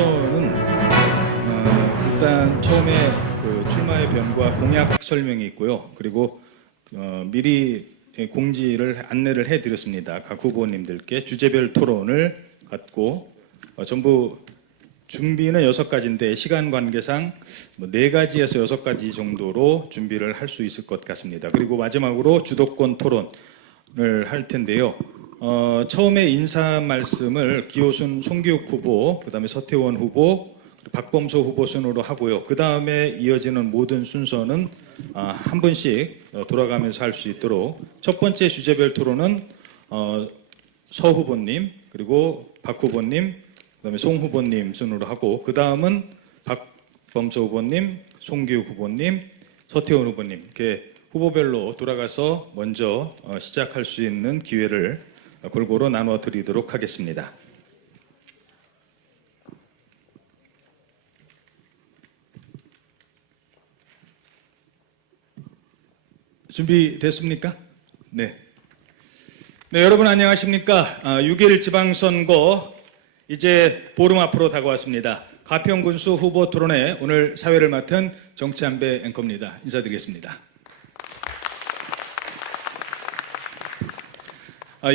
순서는 일단 처음에 그 출마의 변과 공약 설명이 있고요. 그리고 미리 공지를 안내를 해드렸습니다. 각 후보님들께 주제별 토론을 갖고 전부 준비는 6가지인데 시간 관계상 4가지에서 6가지 정도로 준비를 할 수 있을 것 같습니다. 그리고 마지막으로 주도권 토론을 할 텐데요. 처음에 인사 말씀을 기호순 송기욱 후보, 그다음에 서태원 후보, 박범서 후보 순으로 하고요. 그 다음에 이어지는 모든 순서는 한 분씩 돌아가면서 할 수 있도록 첫 번째 주제별 토론은 서 후보님, 그리고 박 후보님, 그다음에 송 후보님 순으로 하고 그 다음은 박범서 후보님, 송기욱 후보님, 서태원 후보님 이렇게 후보별로 돌아가서 먼저 시작할 수 있는 기회를 골고루 나눠 드리도록 하겠습니다. 준비됐습니까? 네. 네, 여러분 안녕하십니까? 6일 지방선거 이제 보름 앞으로 다가왔습니다. 가평군수 후보 토론회 오늘 사회를 맡은 정치한배 앵커입니다. 인사드리겠습니다.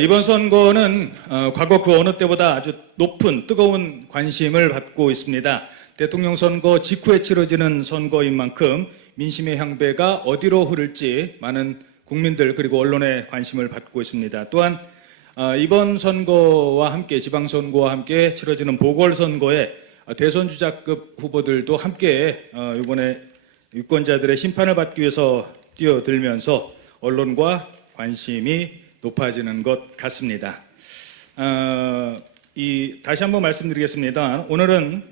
이번 선거는 과거 그 어느 때보다 아주 높은 뜨거운 관심을 받고 있습니다. 대통령 선거 직후에 치러지는 선거인 만큼 민심의 향배가 어디로 흐를지 많은 국민들 그리고 언론의 관심을 받고 있습니다. 또한 이번 선거와 함께 지방선거와 함께 치러지는 보궐선거에 대선 주자급 후보들도 함께 이번에 유권자들의 심판을 받기 위해서 뛰어들면서 언론과 관심이 높아지는 것 같습니다. 다시 한번 말씀드리겠습니다. 오늘은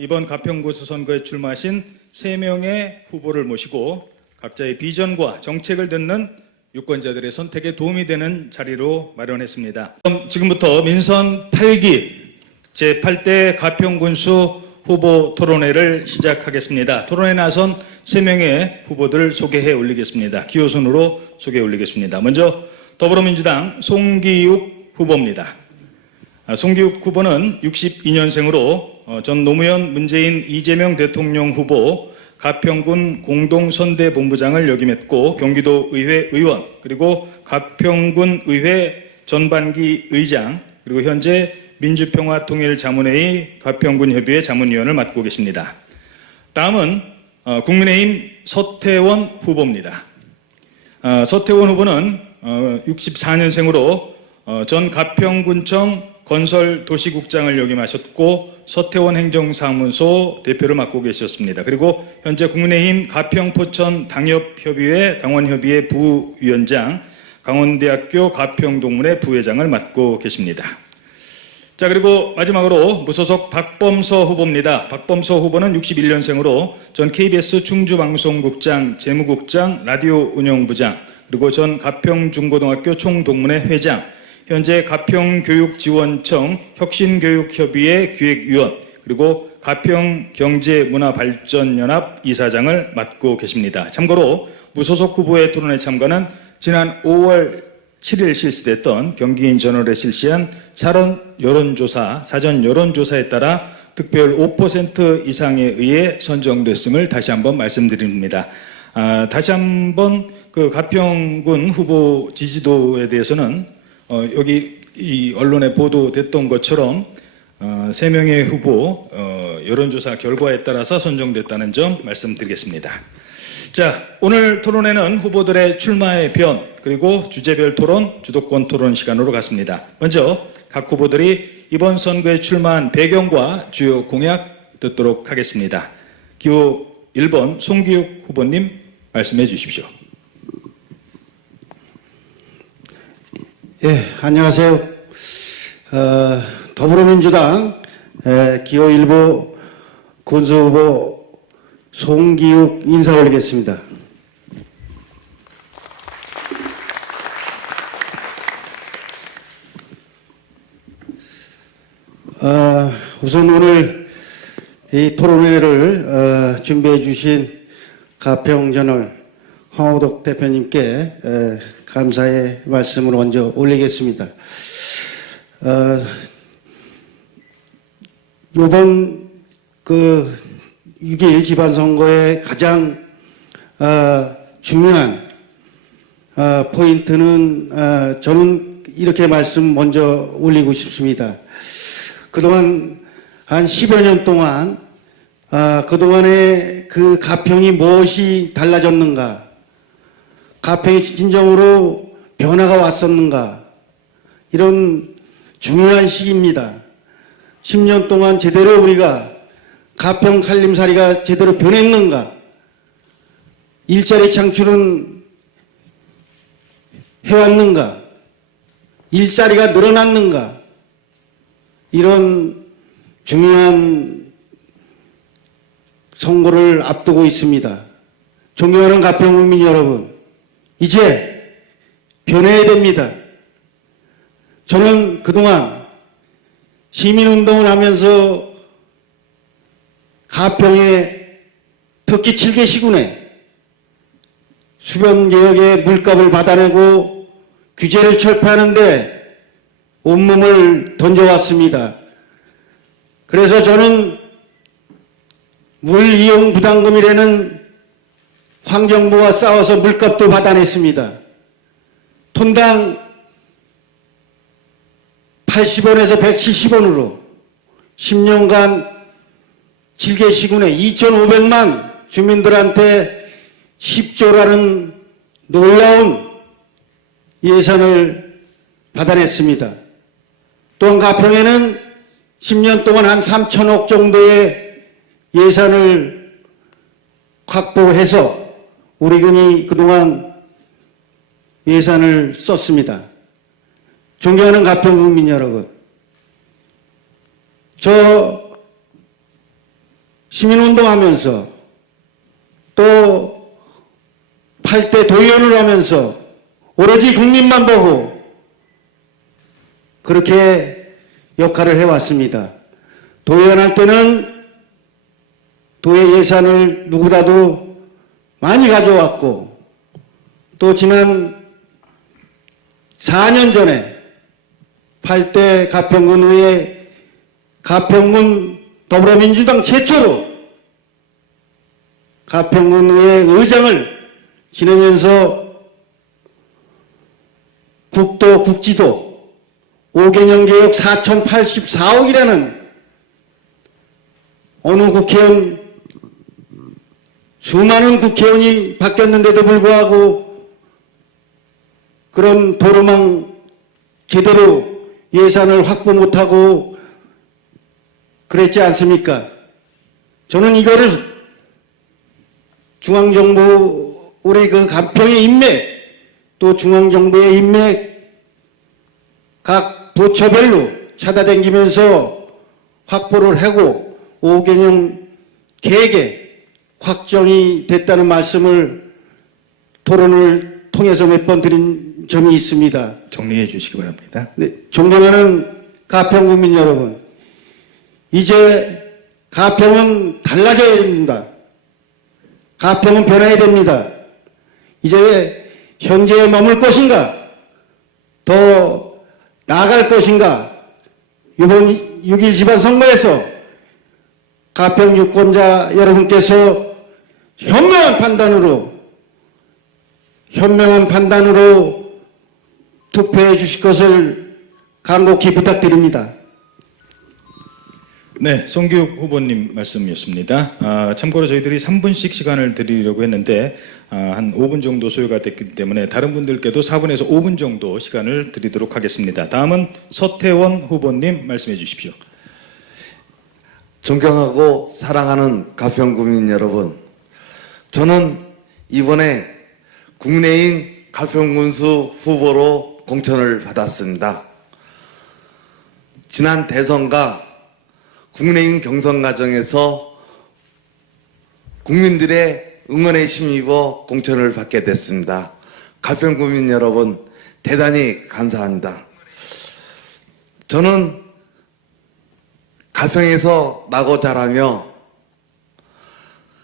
이번 가평구수 선거에 출마하신 3명의 후보를 모시고 각자의 비전과 정책을 듣는 유권자들의 선택에 도움이 되는 자리로 마련했습니다. 그럼 지금부터 민선 8기 제8대 가평군수 후보 토론회를 시작하겠습니다. 토론에 나선 3명의 후보들을 소개해 올리겠습니다. 기호순으로 소개해 올리겠습니다. 먼저 더불어민주당 송기욱 후보입니다. 송기욱 후보는 62년생으로 전 노무현 문재인 이재명 대통령 후보 가평군 공동선대본부장을 역임했고 경기도 의회 의원 그리고 가평군 의회 전반기 의장 그리고 현재 민주평화통일자문회의 가평군협의회 자문위원을 맡고 계십니다. 다음은 국민의힘 서태원 후보입니다. 서태원 후보는 64년생으로 전 가평군청 건설도시국장을 역임하셨고 서태원 행정사무소 대표를 맡고 계셨습니다. 그리고 현재 국민의힘 가평포천 당협협의회 당원협의회 부위원장, 강원대학교 가평동문회 부회장을 맡고 계십니다. 자, 그리고 마지막으로 무소속 박범서 후보입니다. 박범서 후보는 61년생으로 전 KBS 충주방송국장, 재무국장, 라디오 운영부장, 그리고 전 가평중고등학교 총동문회 회장, 현재 가평교육지원청 혁신교육협의회 기획위원, 그리고 가평경제문화발전연합 이사장을 맡고 계십니다. 참고로 무소속 후보의 토론회 참가는 지난 5월 7일 실시됐던 경기인저널에 실시한 사전 여론조사에 따라 득표율 5% 이상에 의해 선정됐음을 다시 한번 말씀드립니다. 다시 한번 그 가평군 후보 지지도에 대해서는 여기 이 언론에 보도됐던 것처럼 3명의 후보 여론조사 결과에 따라서 선정됐다는 점 말씀드리겠습니다. 자, 오늘 토론회는 후보들의 출마의 변 그리고 주제별 토론, 주도권 토론 시간으로 갔습니다. 먼저 각 후보들이 이번 선거에 출마한 배경과 주요 공약 듣도록 하겠습니다. 기호 1번 송기욱 후보님 말씀해 주십시오. 예, 안녕하세요. 더불어민주당 기호 1보 군수후보 송기욱 인사 올리겠습니다. 우선 오늘 이 토론회를 준비해 주신 가평저널 황호덕 대표님께 감사의 말씀을 먼저 올리겠습니다. 이번 그 6.1 지방선거의 가장 중요한 포인트는 저는 이렇게 말씀 먼저 올리고 싶습니다. 그동안 한 10여 년 동안 그동안의 그 가평이 무엇이 달라졌는가, 가평이 진정으로 변화가 왔었는가, 이런 중요한 시기입니다. 10년 동안 제대로 우리가 가평 살림살이가 제대로 변했는가, 일자리 창출은 해왔는가, 일자리가 늘어났는가, 이런 중요한 선거를 앞두고 있습니다. 존경하는 가평 국민 여러분, 이제 변해야 됩니다. 저는 그동안 시민운동을 하면서 가평의 특히 7개 시군에 수변개혁의 물값을 받아내고 규제를 철폐하는데 온몸을 던져왔습니다. 그래서 저는 물이용 부담금이라는 환경부와 싸워서 물값도 받아냈습니다. 톤당 80원에서 170원으로 10년간 7개 시군에 2,500만 주민들한테 10조라는 놀라운 예산을 받아냈습니다. 또한 가평에는 10년 동안 한 3천억 정도의 예산을 확보해서 우리군이 그동안 예산을 썼습니다. 존경하는 가평 국민 여러분, 저 시민운동하면서 또 8대 도의원을 하면서 오로지 국민만 보고 그렇게 역할을 해왔습니다. 도의원할 때는 도의 예산을 누구보다도 많이 가져왔고, 또 지난 4년 전에 8대 가평군의회 가평군 더불어민주당 최초로 가평군의회 의장을 지내면서 국도, 국지도, 5개년 개혁 4,084억이라는 어느 국회의원, 수많은 국회의원이 바뀌었는데도 불구하고 그런 도로망 제대로 예산을 확보 못하고 그랬지 않습니까? 저는 이거를 중앙정부, 우리 그 가평의 인맥, 또 중앙정부의 인맥, 각 부처별로 찾아다니면서 확보를 하고 5개년 계획에 확정이 됐다는 말씀을 토론을 통해서 몇 번 드린 점이 있습니다. 정리해 주시기 바랍니다. 네, 존경하는 가평 국민 여러분, 이제 가평은 달라져야 됩니다. 가평은 변해야 됩니다. 이제 현재에 머물 것인가, 더 나아갈 것인가, 이번 6.1 지방선거에서 가평 유권자 여러분께서 현명한 판단으로 투표해 주실 것을 간곡히 부탁드립니다. 네, 송기욱 후보님 말씀이었습니다. 참고로 저희들이 3분씩 시간을 드리려고 했는데 한 5분 정도 소요가 됐기 때문에 다른 분들께도 4분에서 5분 정도 시간을 드리도록 하겠습니다. 다음은 서태원 후보님 말씀해 주십시오. 존경하고 사랑하는 가평 국민 여러분, 저는 이번에 국내인 가평군수 후보로 공천을 받았습니다. 지난 대선과 국내인 경선 과정에서 국민들의 응원에 힘입어 공천을 받게 됐습니다. 가평 국민 여러분, 대단히 감사합니다. 저는 가평에서 나고 자라며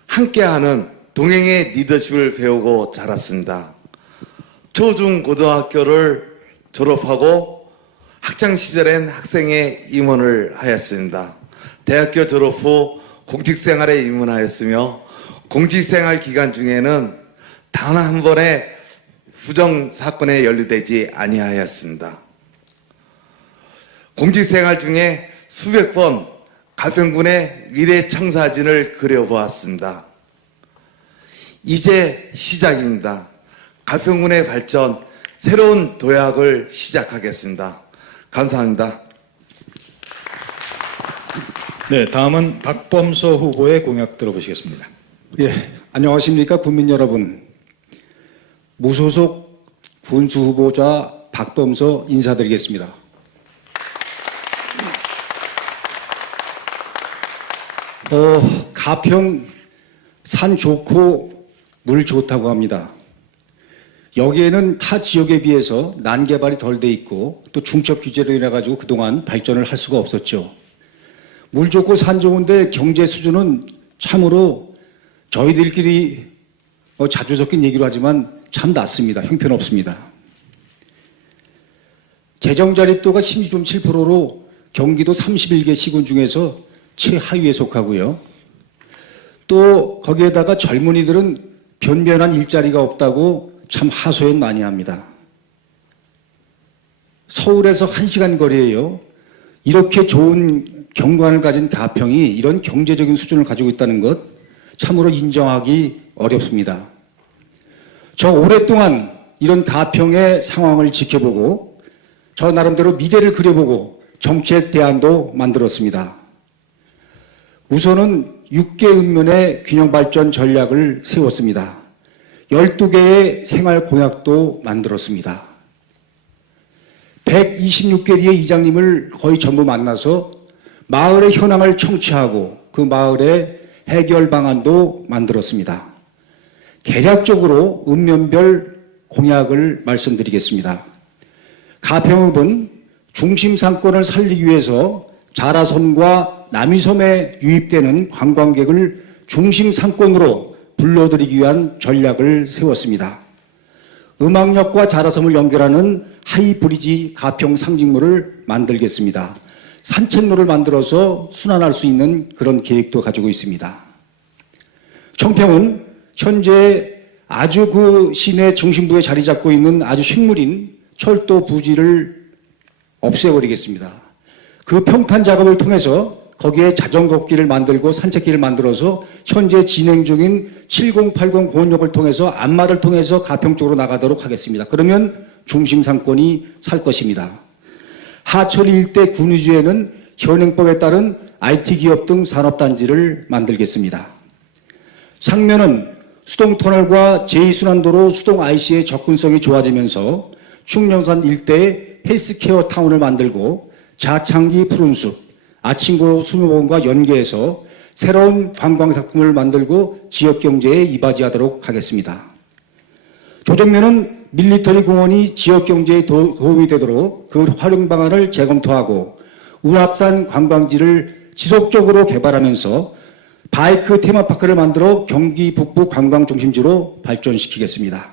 함께하는 동행의 리더십을 배우고 자랐습니다. 초중 고등학교를 졸업하고 학창시절엔 학생회 임원을 하였습니다. 대학교 졸업 후 공직생활에 입문하였으며 공직생활 기간 중에는 단 한 번의 부정 사건에 연루되지 아니하였습니다. 공직생활 중에 수백 번 가평군의 미래 청사진을 그려보았습니다. 이제 시작입니다. 가평군의 발전, 새로운 도약을 시작하겠습니다. 감사합니다. 네, 다음은 박범서 후보의 공약 들어보시겠습니다. 예, 안녕하십니까 국민 여러분. 무소속 군수 후보자 박범서 인사드리겠습니다. 가평 산 좋고 물 좋다고 합니다. 여기에는 타 지역에 비해서 난개발이 덜 돼 있고 또 중첩 규제로 인해 가지고 그동안 발전을 할 수가 없었죠. 물 좋고 산 좋은데 경제 수준은 참으로 저희들끼리 자주 섞인 얘기로 하지만 참 낮습니다. 형편없습니다. 재정 자립도가 16.7%로 경기도 31개 시군 중에서 최하위에 속하고요. 또 거기에다가 젊은이들은 변변한 일자리가 없다고 참 하소연 많이 합니다. 서울에서 1시간 거리에요. 이렇게 좋은 경관을 가진 가평이 이런 경제적인 수준을 가지고 있다는 것 참으로 인정하기 어렵습니다. 저 오랫동안 이런 가평의 상황을 지켜보고 저 나름대로 미래를 그려보고 정책 대안도 만들었습니다. 우선은 6개 읍면의 균형 발전 전략을 세웠습니다. 12개의 생활 공약도 만들었습니다. 126개리의 이장님을 거의 전부 만나서 마을의 현황을 청취하고 그 마을의 해결 방안도 만들었습니다. 개략적으로 읍면별 공약을 말씀드리겠습니다. 가평읍은 중심 상권을 살리기 위해서 자라섬과 남이섬에 유입되는 관광객을 중심 상권으로 불러들이기 위한 전략을 세웠습니다. 음악역과 자라섬을 연결하는 하이브리지 가평 상징로를 만들겠습니다. 산책로를 만들어서 순환할 수 있는 그런 계획도 가지고 있습니다. 청평은 현재 아주 그 시내 중심부에 자리 잡고 있는 아주 식물인 철도 부지를 없애버리겠습니다. 그 평탄 작업을 통해서 거기에 자전거길을 만들고 산책길을 만들어서 현재 진행 중인 7080 고원역을 통해서 안마를 통해서 가평 쪽으로 나가도록 하겠습니다. 그러면 중심 상권이 살 것입니다. 하천리 일대 군위주에는 현행법에 따른 IT 기업 등 산업단지를 만들겠습니다. 상면은 수동터널과 제2순환도로 수동 IC의 접근성이 좋아지면서 충령산 일대에 헬스케어 타운을 만들고 자창기 푸른숲, 아침고 수목원과 연계해서 새로운 관광상품을 만들고 지역경제에 이바지하도록 하겠습니다. 조정면은 밀리터리 공원이 지역경제에 도움이 되도록 그 활용 방안을 재검토하고 우합산 관광지를 지속적으로 개발하면서 바이크 테마파크를 만들어 경기 북부 관광중심지로 발전시키겠습니다.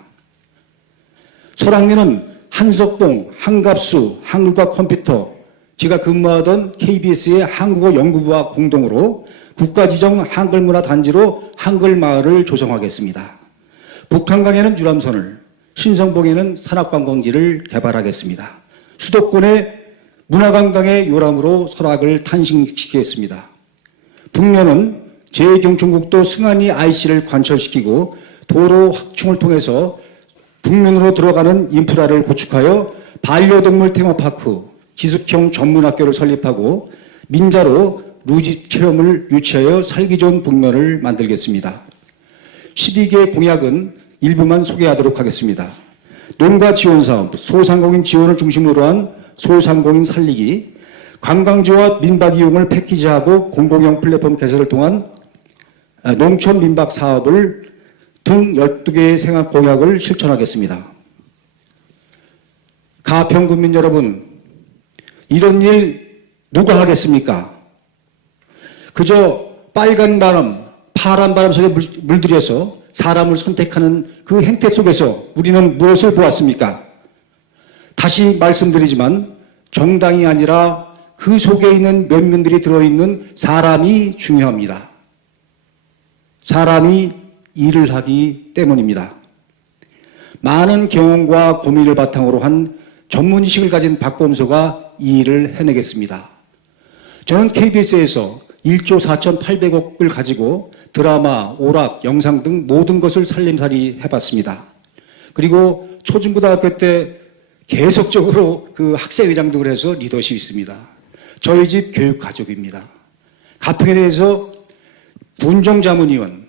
소랑면은 한석봉, 한갑수, 한글과 컴퓨터, 제가 근무하던 KBS의 한국어 연구부와 공동으로 국가지정 한글문화단지로 한글마을을 조성하겠습니다. 북한강에는 유람선을, 신성봉에는 산악관광지를 개발하겠습니다. 수도권의 문화관광의 요람으로 설악을 탄생시키겠습니다. 북면은 제2경춘국도 승안이 IC를 관철시키고 도로 확충을 통해서 북면으로 들어가는 인프라를 구축하여 반려동물 테마파크, 기숙형 전문학교를 설립하고 민자로 루지 체험을 유치하여 살기 좋은 북면을 만들겠습니다. 12개 공약은 일부만 소개하도록 하겠습니다. 농가 지원 사업, 소상공인 지원을 중심으로 한 소상공인 살리기, 관광지와 민박 이용을 패키지하고 공공형 플랫폼 개설을 통한 농촌 민박 사업을 등 12개의 생활 공약을 실천하겠습니다. 가평 국민 여러분, 이런 일 누가 하겠습니까? 그저 빨간 바람, 파란 바람 속에 물들여서 사람을 선택하는 그 행태 속에서 우리는 무엇을 보았습니까? 다시 말씀드리지만 정당이 아니라 그 속에 있는 면면들이 들어있는 사람이 중요합니다. 사람이 일을 하기 때문입니다. 많은 경험과 고민을 바탕으로 한 전문 지식을 가진 박범서가 이 일을 해내겠습니다. 저는 KBS에서 1조 4,800억을 가지고 드라마, 오락, 영상 등 모든 것을 살림살이 해봤습니다. 그리고 초중고등학교 때 계속적으로 그 학생회장도 해서 리더십이 있습니다. 저희 집 교육 가족입니다. 가평에 대해서 군정 자문위원,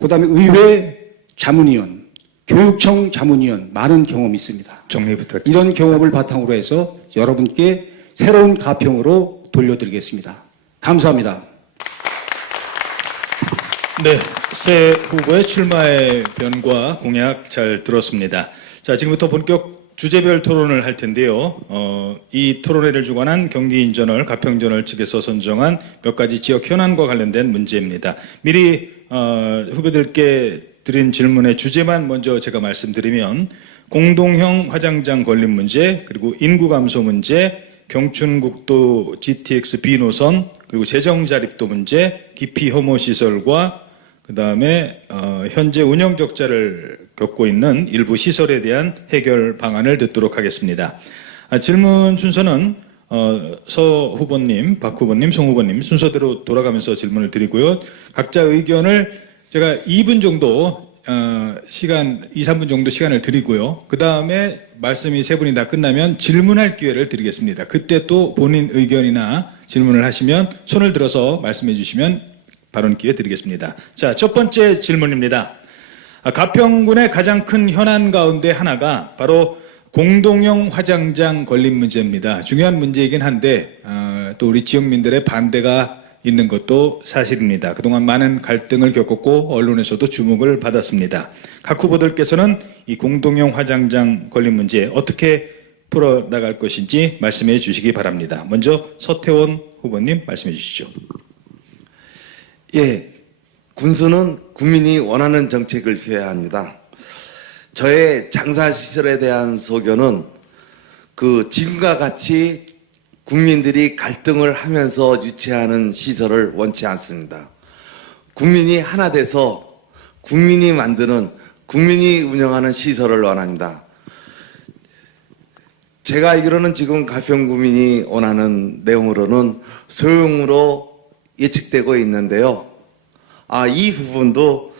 그 다음에 의회 자문위원, 교육청 자문위원 많은 경험이 있습니다. 정리 부탁드립니다. 이런 경험을 바탕으로 해서 여러분께 새로운 가평으로 돌려드리겠습니다. 감사합니다. 네, 새 후보의 출마의 변과 공약 잘 들었습니다. 자, 지금부터 본격 주제별 토론을 할 텐데요. 이 토론회를 주관한 경기인저널, 가평저널 측에서 선정한 몇 가지 지역 현안과 관련된 문제입니다. 미리 후보들께 드린 질문의 주제만 먼저 제가 말씀드리면 공동형 화장장 건립 문제, 그리고 인구 감소 문제, 경춘국도 GTX B노선, 그리고 재정자립도 문제, 기피 혐오 시설과 그 다음에 현재 운영 적자를 겪고 있는 일부 시설에 대한 해결 방안을 듣도록 하겠습니다. 질문 순서는 서 후보님, 박 후보님, 송 후보님 순서대로 돌아가면서 질문을 드리고요. 각자 의견을 제가 2분 정도 2, 3분 정도 시간을 드리고요. 그 다음에 말씀이 세 분이 다 끝나면 질문할 기회를 드리겠습니다. 그때 또 본인 의견이나 질문을 하시면 손을 들어서 말씀해 주시면 발언 기회 드리겠습니다. 자, 첫 번째 질문입니다. 가평군의 가장 큰 현안 가운데 하나가 바로 공동형 화장장 건립 문제입니다. 중요한 문제이긴 한데 또 우리 지역민들의 반대가 있는 것도 사실입니다. 그동안 많은 갈등을 겪었고 언론에서도 주목을 받았습니다. 각 후보들께서는 이 공동형 화장장 건립 문제 어떻게 풀어나갈 것인지 말씀해 주시기 바랍니다. 먼저 서태원 후보님 말씀해 주시죠. 예, 군수는 국민이 원하는 정책을 펴야 합니다. 저의 장사시설에 대한 소견은 지금과 같이 국민들이 갈등을 하면서 유치하는 시설을 원치 않습니다. 국민이 하나 돼서 국민이 만드는, 국민이 운영하는 시설을 원합니다. 제가 알기로는 지금 가평구민이 원하는 내용으로는 소형으로 예측되고 있는데요. 이 부분도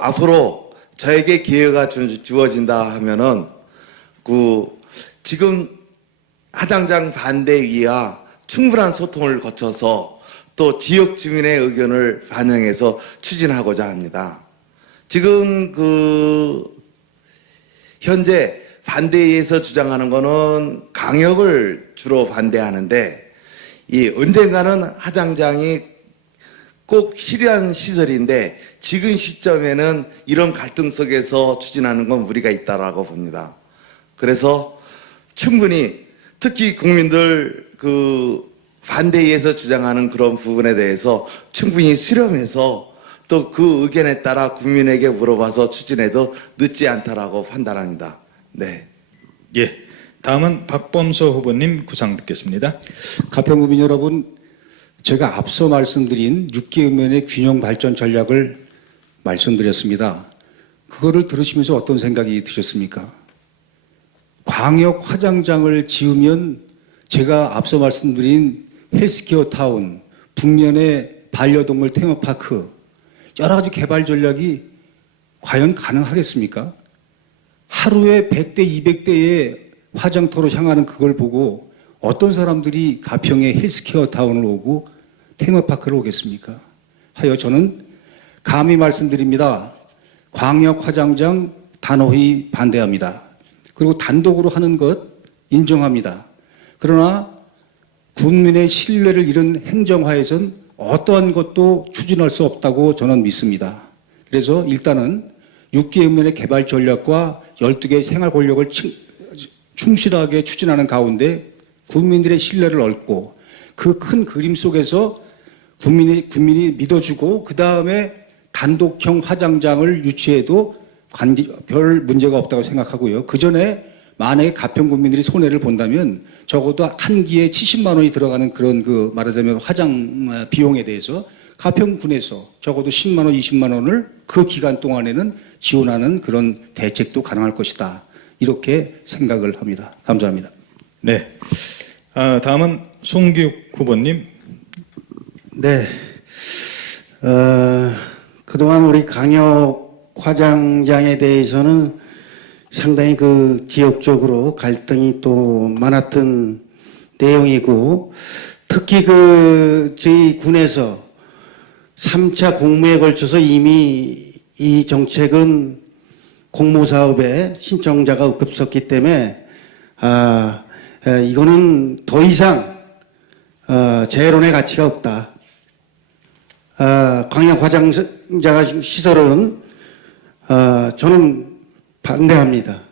앞으로 저에게 기회가 주어진다 하면은 지금 화장장 반대위와 충분한 소통을 거쳐서 또 지역 주민의 의견을 반영해서 추진하고자 합니다. 지금 현재 반대위에서 주장하는 거는 강역을 주로 반대하는데 언젠가는 화장장이 꼭 필요한 시설인데 지금 시점에는 이런 갈등 속에서 추진하는 건 무리가 있다라고 봅니다. 그래서 충분히 특히 국민들 반대위에서 주장하는 그런 부분에 대해서 충분히 수렴해서 또 그 의견에 따라 국민에게 물어봐서 추진해도 늦지 않다라고 판단합니다. 네. 예. 다음은 박범서 후보님 구상 듣겠습니다. 가평구민 여러분, 제가 앞서 말씀드린 6개 읍면의 균형 발전 전략을 말씀드렸습니다. 그거를 들으시면서 어떤 생각이 드셨습니까? 광역 화장장을 지으면 제가 앞서 말씀드린 헬스케어 타운, 북면의 반려동물 테마파크, 여러 가지 개발 전략이 과연 가능하겠습니까? 하루에 100대, 200대의 화장터로 향하는 그걸 보고 어떤 사람들이 가평의 헬스케어 타운을 오고 테마파크를 오겠습니까? 하여 저는 감히 말씀드립니다. 광역 화장장 단호히 반대합니다. 그리고 단독으로 하는 것 인정합니다. 그러나 국민의 신뢰를 잃은 행정화에선 어떠한 것도 추진할 수 없다고 저는 믿습니다. 그래서 일단은 6개 읍면의 개발 전략과 12개의 생활 권력을 충실하게 추진하는 가운데 국민들의 신뢰를 얻고 그 큰 그림 속에서 국민이 믿어주고 그 다음에 단독형 화장장을 유치해도 별 문제가 없다고 생각하고요. 그 전에 만약에 가평 국민들이 손해를 본다면 적어도 한 기에 70만 원이 들어가는 그런 말하자면 화장 비용에 대해서 가평군에서 적어도 10만 원, 20만 원을 그 기간 동안에는 지원하는 그런 대책도 가능할 것이다. 이렇게 생각을 합니다. 감사합니다. 네. 다음은 송기욱 후보님. 네. 그동안 우리 강혁 화장장에 대해서는 상당히 그 지역적으로 갈등이 또 많았던 내용이고, 특히 그 저희 군에서 3차 공모에 걸쳐서 이미 이 정책은 공모사업에 신청자가 없었기 때문에 이거는 더 이상 재론의 가치가 없다. 광역 화장자 시설은 저는 반대합니다.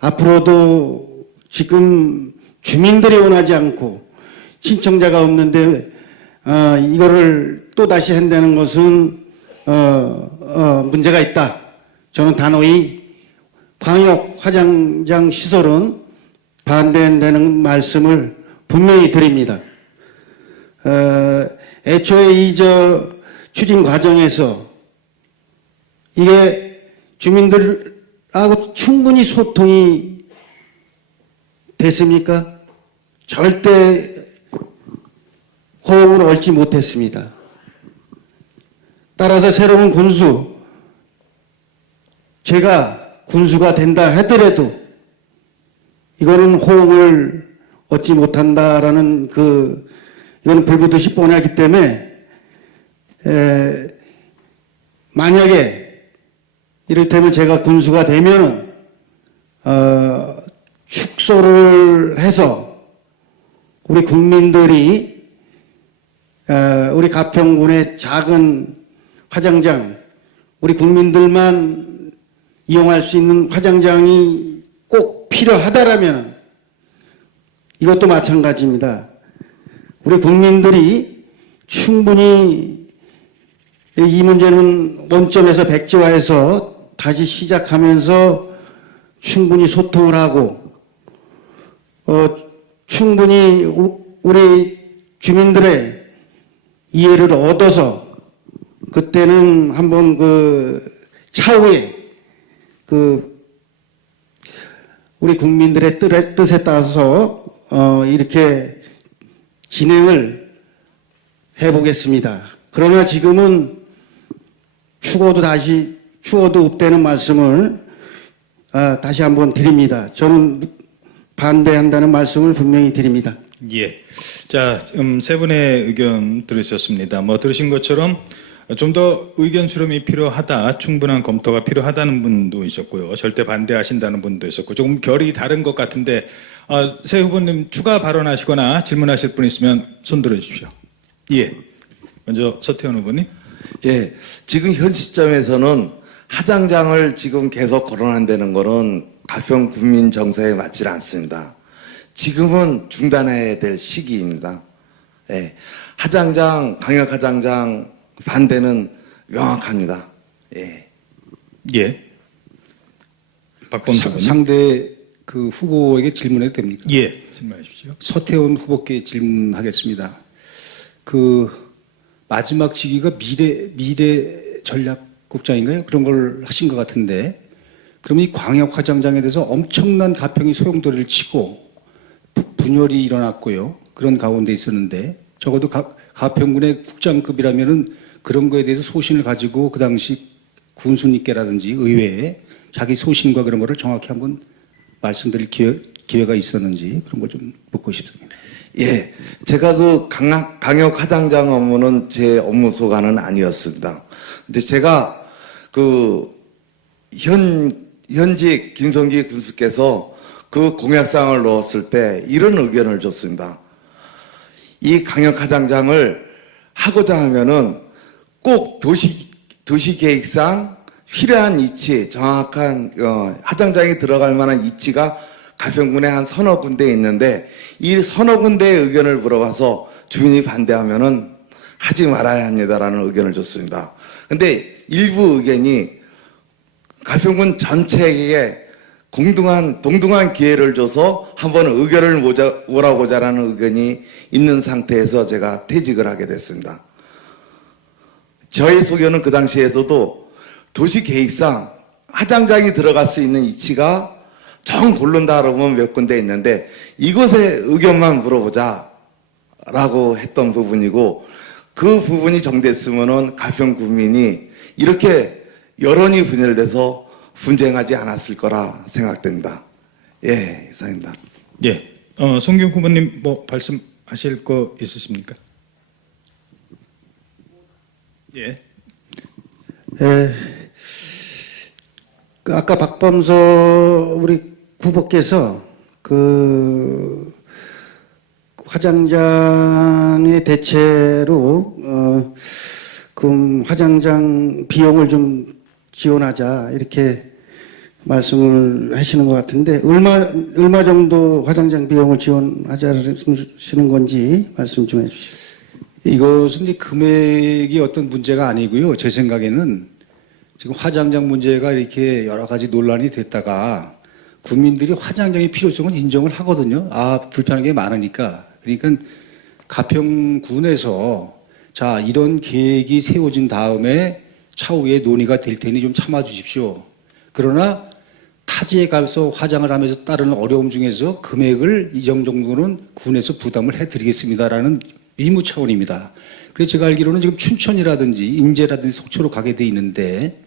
앞으로도 지금 주민들이 원하지 않고 신청자가 없는데 이거를 또 다시 한다는 것은 문제가 있다. 저는 단호히 광역 화장장 시설은 반대한다는 말씀을 분명히 드립니다. 애초에 이 추진 과정에서 이게 주민들하고 충분히 소통이 됐습니까? 절대 호응을 얻지 못했습니다. 따라서 새로운 군수, 제가 군수가 된다 하더라도 이거는 호응을 얻지 못한다라는 이거는 불보듯이 뻔하기 때문에 만약에 이를테면 제가 군수가 되면 축소를 해서 우리 국민들이 우리 가평군의 작은 화장장, 우리 국민들만 이용할 수 있는 화장장이 꼭 필요하다라면 이것도 마찬가지입니다. 우리 국민들이 충분히 이 문제는 원점에서 백지화해서 다시 시작하면서 충분히 소통을 하고 충분히 우리 주민들의 이해를 얻어서 그때는 한번 차후에 우리 국민들의 뜻에 따라서 이렇게 진행을 해보겠습니다. 그러나 지금은 추워도 없다는 말씀을 다시 한번 드립니다. 저는 반대한다는 말씀을 분명히 드립니다. 예. 자, 세 분의 의견 들으셨습니다. 들으신 것처럼 좀 더 의견 수렴이 필요하다, 충분한 검토가 필요하다는 분도 있었고요. 절대 반대하신다는 분도 있었고, 조금 결이 다른 것 같은데, 새 후보님 추가 발언하시거나 질문하실 분 있으면 손 들어주십시오. 예. 먼저 서태원 후보님. 예, 지금 현 시점에서는 하장장을 지금 계속 거론한다는 거는 가평 국민 정서에 맞지 않습니다. 지금은 중단해야 될 시기입니다. 예, 하장장, 강력 하장장 반대는 명확합니다. 예. 예. 박범 후보님. 상대 후보에게 질문해도 됩니까? 예. 질문하십시오. 서태원 후보께 질문하겠습니다. 마지막 직위가 미래 전략국장인가요? 그런 걸 하신 것 같은데, 그럼 이 광역 화장장에 대해서 엄청난 가평이 소용돌이를 치고 분열이 일어났고요. 그런 가운데 있었는데, 적어도 가평군의 국장급이라면은 그런 거에 대해서 소신을 가지고 그 당시 군수님께라든지 의회에 자기 소신과 그런 거를 정확히 한번 말씀드릴 기회가 있었는지 그런 걸 좀 묻고 싶습니다. 예, 제가 강력 하장장 업무는 제 업무 소관은 아니었습니다. 근데 제가 현직 김성기 군수께서 공약상을 넣었을 때 이런 의견을 줬습니다. 이 강력 하장장을 하고자 하면은 꼭 도시계획상 필요한 위치, 정확한 하장장이 들어갈 만한 위치가 가평군에 한 서너 군데 있는데, 이 서너 군데의 의견을 물어봐서 주민이 반대하면은 하지 말아야 합니다라는 의견을 줬습니다. 근데 일부 의견이 가평군 전체에게 동등한 기회를 줘서 한번 의견을 몰아보자라는 의견이 있는 상태에서 제가 퇴직을 하게 됐습니다. 저의 소견은 그 당시에서도 도시계획상 화장장이 들어갈 수 있는 위치가 정 고른다 그러면 몇 군데 있는데 이곳에 의견만 물어보자 라고 했던 부분이고, 그 부분이 정됐으면은 가평 구민이 이렇게 여론이 분열돼서 분쟁하지 않았을 거라 생각됩니다. 예, 이상입니다. 예, 송기훈 후보님 뭐 말씀하실 거 있으십니까? 예. 예, 그 아까 박범서 우리 후보께서 그 화장장의 대체로 그 화장장 비용을 좀 지원하자 이렇게 말씀을 하시는 것 같은데 얼마 정도 화장장 비용을 지원하자는 건지 말씀 좀 해주시죠. 이것은 이제 금액이 어떤 문제가 아니고요. 제 생각에는 지금 화장장 문제가 이렇게 여러 가지 논란이 됐다가 국민들이 화장장의 필요성을 인정을 하거든요. 아, 불편한 게 많으니까. 그러니까 가평군에서 자, 이런 계획이 세워진 다음에 차후에 논의가 될 테니 좀 참아 주십시오. 그러나 타지에 가서 화장을 하면서 따르는 어려움 중에서 금액을 이 정도는 군에서 부담을 해드리겠습니다라는 의무 차원입니다. 그래서 제가 알기로는 지금 춘천이라든지 인제라든지 속초로 가게 돼 있는데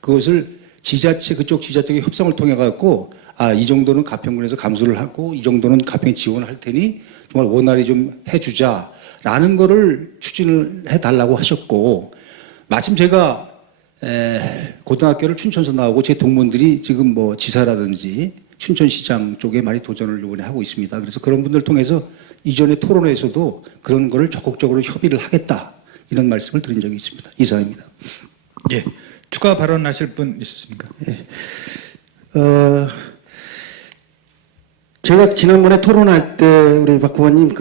그것을 지자체 그쪽 지자체의 협상을 통해 갖고 아, 이 정도는 가평군에서 감수를 하고 이 정도는 가평에 지원을 할 테니 정말 원활히 좀 해주자라는 거를 추진을 해달라고 하셨고, 마침 제가 고등학교를 춘천에서 나오고 제 동문들이 지금 뭐 지사라든지 춘천시장 쪽에 많이 도전을 이번에 하고 있습니다. 그래서 그런 분들 통해서 이전의 토론회에서도 그런 거를 적극적으로 협의를 하겠다 이런 말씀을 드린 적이 있습니다. 이상입니다. 예. 추가 발언하실 분 있으십니까? 예. 제가 지난번에 토론할 때 우리 박 후보님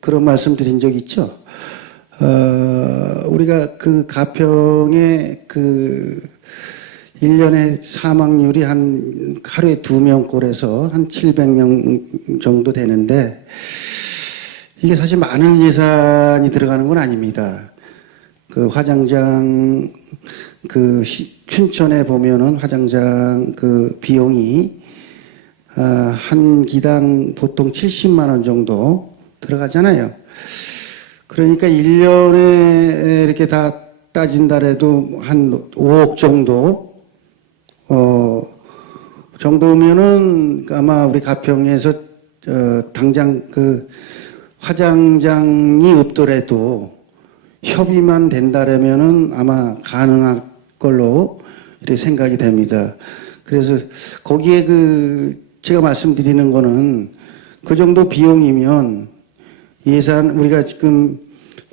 그런 말씀 드린 적이 있죠. 우리가 그 가평의 그 1년에 사망률이 한 하루에 2명꼴에서 한 700명 정도 되는데 이게 사실 많은 예산이 들어가는 건 아닙니다. 그 화장장 춘천에 보면은 화장장 그 비용이 한 기당 보통 70만 원 정도 들어가잖아요. 그러니까 1년에 이렇게 다 따진다래도 한 5억 정도 정도면은 아마 우리 가평에서 당장 그 화장장이 없더라도 협의만 된다라면은 아마 가능할 걸로 이렇게 생각이 됩니다. 그래서 거기에 제가 말씀드리는 거는 그 정도 비용이면 예산 우리가 지금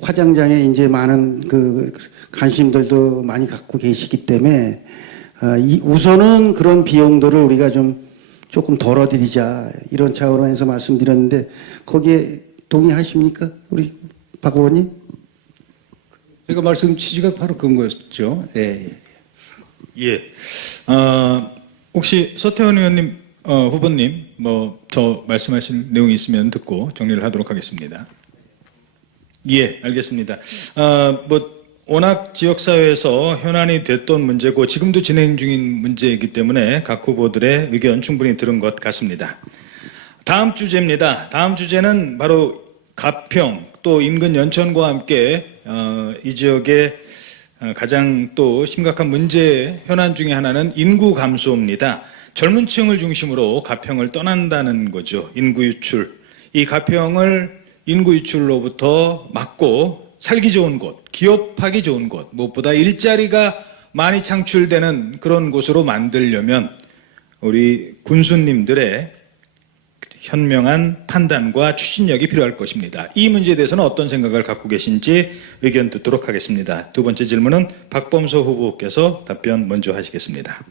화장장에 이제 많은 그 관심들도 많이 갖고 계시기 때문에 우선은 그런 비용들을 우리가 조금 덜어드리자 이런 차원에서 말씀드렸는데 거기에 동의하십니까? 우리 박 의원님? 제가 말씀 취지가 바로 그런 거였죠. 예. 예. 혹시 서태원 의원님, 후보님, 더 말씀하실 내용이 있으면 듣고 정리를 하도록 하겠습니다. 예, 알겠습니다. 워낙 지역사회에서 현안이 됐던 문제고 지금도 진행 중인 문제이기 때문에 각 후보들의 의견 충분히 들은 것 같습니다. 다음 주제입니다. 다음 주제는 바로 가평 또 인근 연천과 함께 이 지역의 가장 또 심각한 문제 현안 중에 하나는 인구 감소입니다. 젊은 층을 중심으로 가평을 떠난다는 거죠. 인구 유출. 이 가평을 인구 유출로부터 막고 살기 좋은 곳, 기업하기 좋은 곳, 무엇보다 일자리가 많이 창출되는 그런 곳으로 만들려면 우리 군수님들의 현명한 판단과 추진력이 필요할 것입니다. 이 문제에 대해서는 어떤 생각을 갖고 계신지 의견 듣도록 하겠습니다. 두 번째 질문은 박범서 후보께서 답변 먼저 하시겠습니다.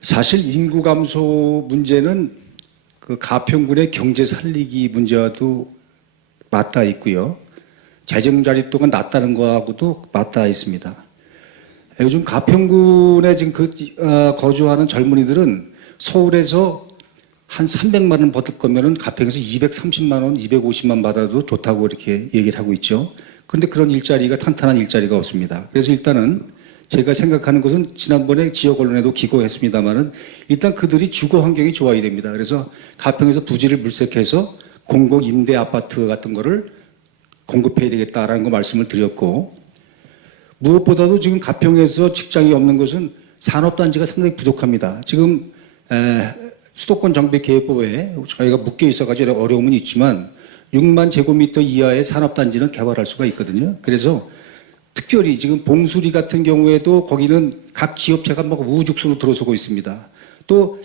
사실 인구 감소 문제는 그 가평군의 경제 살리기 문제와도 맞닿아 있고요. 재정 자립도가 낮다는 거하고도 맞닿아 있습니다. 요즘 가평군에 지금 거주하는 젊은이들은 서울에서 한 300만 원 받을 거면은 가평에서 230만 원, 250만 받아도 좋다고 이렇게 얘기를 하고 있죠. 그런데 그런 일자리가 탄탄한 일자리가 없습니다. 그래서 일단은 제가 생각하는 것은 지난번에 지역 언론에도 기고했습니다만은 일단 그들이 주거 환경이 좋아야 됩니다. 그래서 가평에서 부지를 물색해서 공공 임대 아파트 같은 거를 공급해야 되겠다라는 거 말씀을 드렸고, 무엇보다도 지금 가평에서 직장이 없는 것은 산업단지가 상당히 부족합니다. 지금 수도권 정비 계획법에 저희가 묶여 있어가지고 어려움은 있지만 6만 제곱미터 이하의 산업단지는 개발할 수가 있거든요. 그래서 특별히 지금 봉수리 같은 경우에도 거기는 각 기업체가 막 우후죽순으로 들어서고 있습니다. 또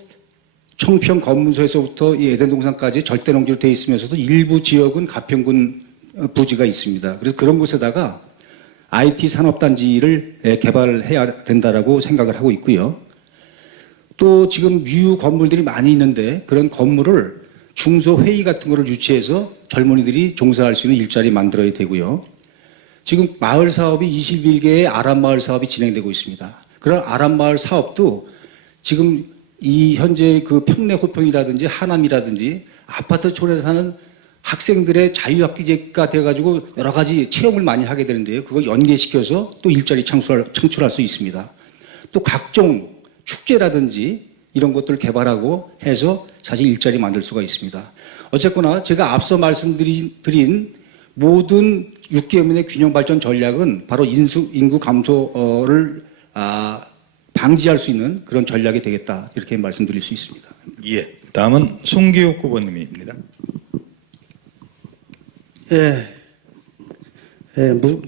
청평 검문소에서부터 이 에덴동산까지 절대농지로 되어 있으면서도 일부 지역은 가평군 부지가 있습니다. 그래서 그런 곳에다가 IT 산업단지를 개발해야 된다라고 생각을 하고 있고요. 또 지금 유휴 건물들이 많이 있는데 그런 건물을 중소회의 같은 거를 유치해서 젊은이들이 종사할 수 있는 일자리 만들어야 되고요. 지금 마을 사업이 21개의 아람마을 사업이 진행되고 있습니다. 그런 아람마을 사업도 지금 이 현재 그 평내호평이라든지 하남이라든지 아파트촌에 사는 학생들의 자유학기제가 돼가지고 여러 가지 체험을 많이 하게 되는데요. 그거 연계시켜서 또 일자리 창출할 수 있습니다. 또 각종 축제라든지 이런 것들을 개발하고 해서 사실 일자리 만들 수가 있습니다. 어쨌거나 제가 앞서 말씀드린 모든 6개월의 균형 발전 전략은 바로 인구 감소를 방지할 수 있는 그런 전략이 되겠다, 이렇게 말씀드릴 수 있습니다. 예. 다음은 송기욱 후보님입니다.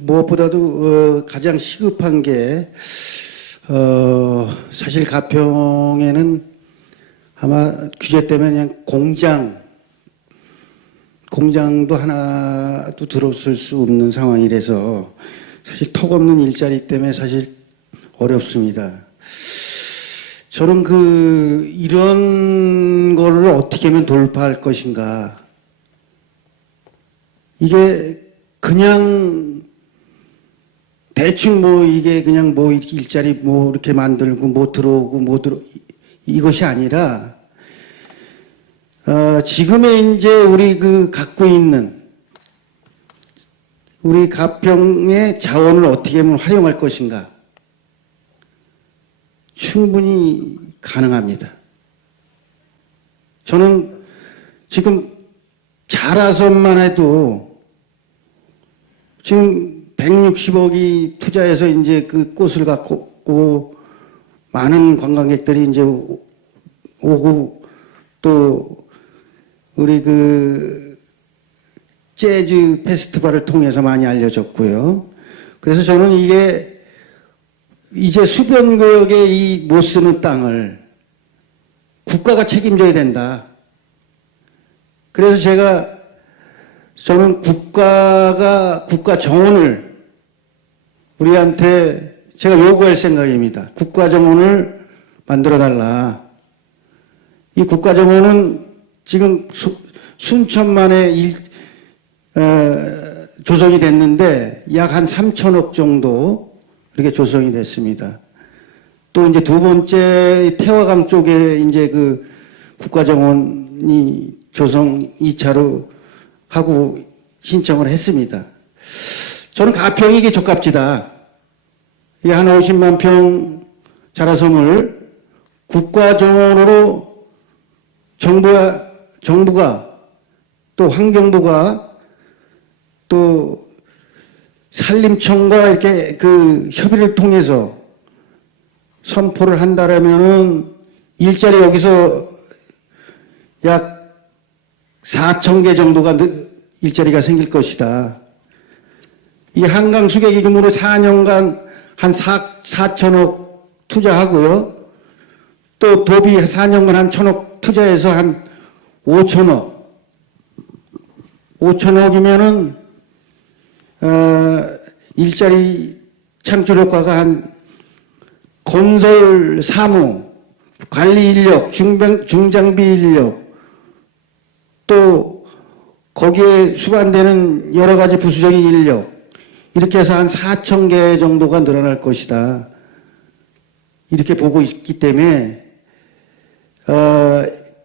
무엇보다도 가장 시급한 게 사실 가평에는 아마 규제 때문에 그냥 공장도 하나도 들어설 수 없는 상황이라서 사실 턱 없는 일자리 때문에 사실 어렵습니다. 저는 이런 거를 어떻게 하면 돌파할 것인가. 이게 그냥 대충 이게 그냥 일자리 이렇게 만들고 들어오고 이것이 아니라 지금의 이제 우리 갖고 있는 우리 가평의 자원을 어떻게 하면 활용할 것인가. 충분히 가능합니다. 저는 지금 자라선만 해도 지금 160억이 투자해서 이제 그 꽃을 갖고 많은 관광객들이 이제 오고 또 우리 재즈 페스티벌을 통해서 많이 알려졌고요. 그래서 저는 이게 이제 수변구역에 이 못 쓰는 땅을 국가가 책임져야 된다. 그래서 저는 국가 정원을 우리한테 제가 요구할 생각입니다. 국가 정원을 만들어 달라. 이 국가 정원은 지금 순천만에 조성이 됐는데 약 한 3천억 정도 이렇게 조성이 됐습니다. 또 이제 두 번째 태화강 쪽에 이제 국가정원이 조성 2차로 하고 신청을 했습니다. 저는 가평이 이게 적합지다. 이게 한 50만 평 자라섬을 국가정원으로 정부가 또 환경부가 또 산림청과 이렇게 협의를 통해서 선포를 한다라면은 일자리 여기서 약 4,000개 정도가 일자리가 생길 것이다. 이 한강 수계 기금으로 4년간 한 4천억 투자하고요. 또 도비 4년간 한 1,000억 투자해서 한 5천억. 5천억이면은 일자리 창출 효과가 한 건설 사무, 관리 인력, 중장비 인력, 또 거기에 수반되는 여러 가지 부수적인 인력, 이렇게 해서 한 4,000개 정도가 늘어날 것이다. 이렇게 보고 있기 때문에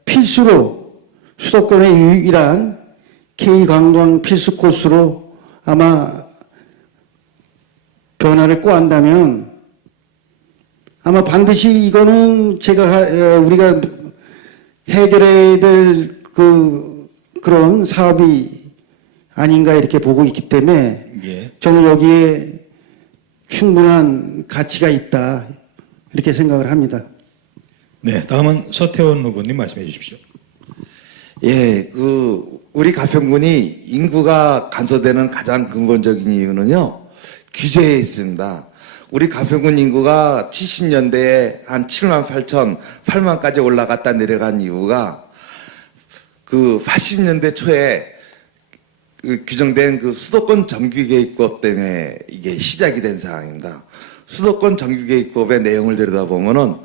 필수로 수도권의 유일한 K관광 필수 코스로 아마 변화를 꾀한다면 아마 반드시 이거는 우리가 해결해야 될 그런 사업이 아닌가 이렇게 보고 있기 때문에 예. 저는 여기에 충분한 가치가 있다 이렇게 생각을 합니다. 네, 다음은 서태원 후보님 말씀해 주십시오. 예, 우리 가평군이 인구가 감소되는 가장 근본적인 이유는요, 규제에 있습니다. 우리 가평군 인구가 70년대에 한 7만 8천, 8만까지 올라갔다 내려간 이유가 80년대 초에 규정된 수도권 정비계획법 때문에 이게 시작이 된 상황입니다. 수도권 정비계획법의 내용을 들여다보면은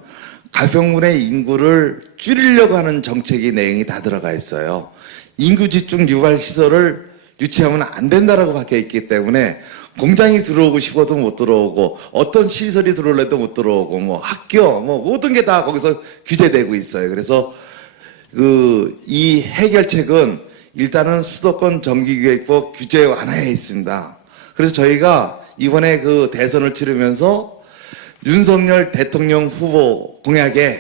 가평군의 인구를 줄이려고 하는 정책의 내용이 다 들어가 있어요. 인구 집중 유발 시설을 유치하면 안 된다라고 박혀 있기 때문에 공장이 들어오고 싶어도 못 들어오고 어떤 시설이 들어올래도 못 들어오고 뭐 학교 뭐 모든 게 다 거기서 규제되고 있어요. 그래서 이 해결책은 일단은 수도권 정비계획법 규제 완화에 있습니다. 그래서 저희가 이번에 대선을 치르면서 윤석열 대통령 후보 공약에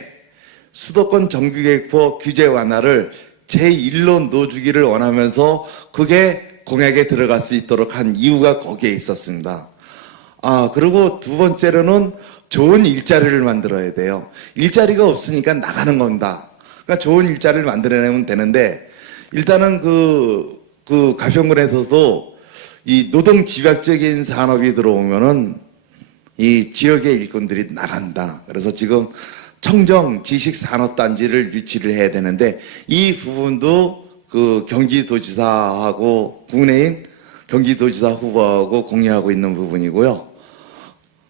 수도권 정비계획법 규제 완화를 제1로 넣어주기를 원하면서 그게 공약에 들어갈 수 있도록 한 이유가 거기에 있었습니다. 그리고 두 번째로는 좋은 일자리를 만들어야 돼요. 일자리가 없으니까 나가는 겁니다. 그러니까 좋은 일자리를 만들어내면 되는데 일단은 가평군에서도 이 노동 집약적인 산업이 들어오면은 이 지역의 일꾼들이 나간다. 그래서 지금 청정 지식산업단지를 유치를 해야 되는데 이 부분도 경기도지사하고 국내인 경기도지사 후보하고 공유하고 있는 부분이고요.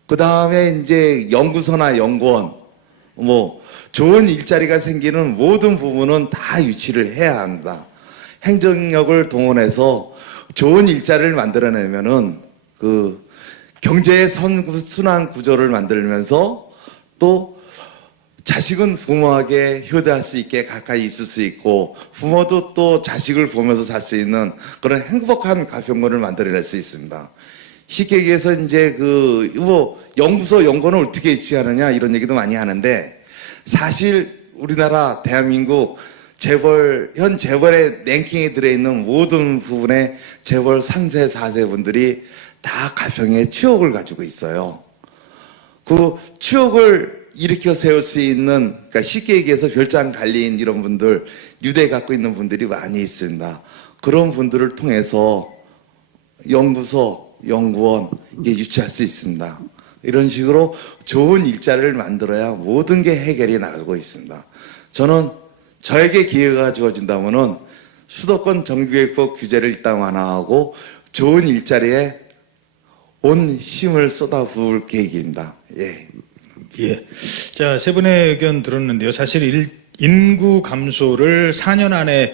그 다음에 이제 연구소나 연구원, 뭐 좋은 일자리가 생기는 모든 부분은 다 유치를 해야 합니다. 행정력을 동원해서 좋은 일자리를 만들어내면은 경제의 순환 구조를 만들면서 또 자식은 부모에게 효도할 수 있게 가까이 있을 수 있고 부모도 또 자식을 보면서 살 수 있는 그런 행복한 가평군을 만들어낼 수 있습니다. 쉽게 얘기해서 이제 연구소 연구원을 어떻게 유치하느냐 이런 얘기도 많이 하는데 사실 우리나라 대한민국 현 재벌의 랭킹에 들어있는 모든 부분의 재벌 3세, 4세 분들이 다 가평에 추억을 가지고 있어요. 그 추억을 일으켜 세울 수 있는, 그러니까 쉽게 얘기해서 별장 관리인 이런 분들, 유대 갖고 있는 분들이 많이 있습니다. 그런 분들을 통해서 연구소, 연구원 이게 유치할 수 있습니다. 이런 식으로 좋은 일자리를 만들어야 모든 게 해결이 나가고 있습니다. 저는 저에게 기회가 주어진다면은 수도권 정비계획법 규제를 일단 완화하고 좋은 일자리에 온 힘을 쏟아부을 계획입니다. 예. 예. 자, 세 분의 의견 들었는데요. 사실 인구 감소를 4년 안에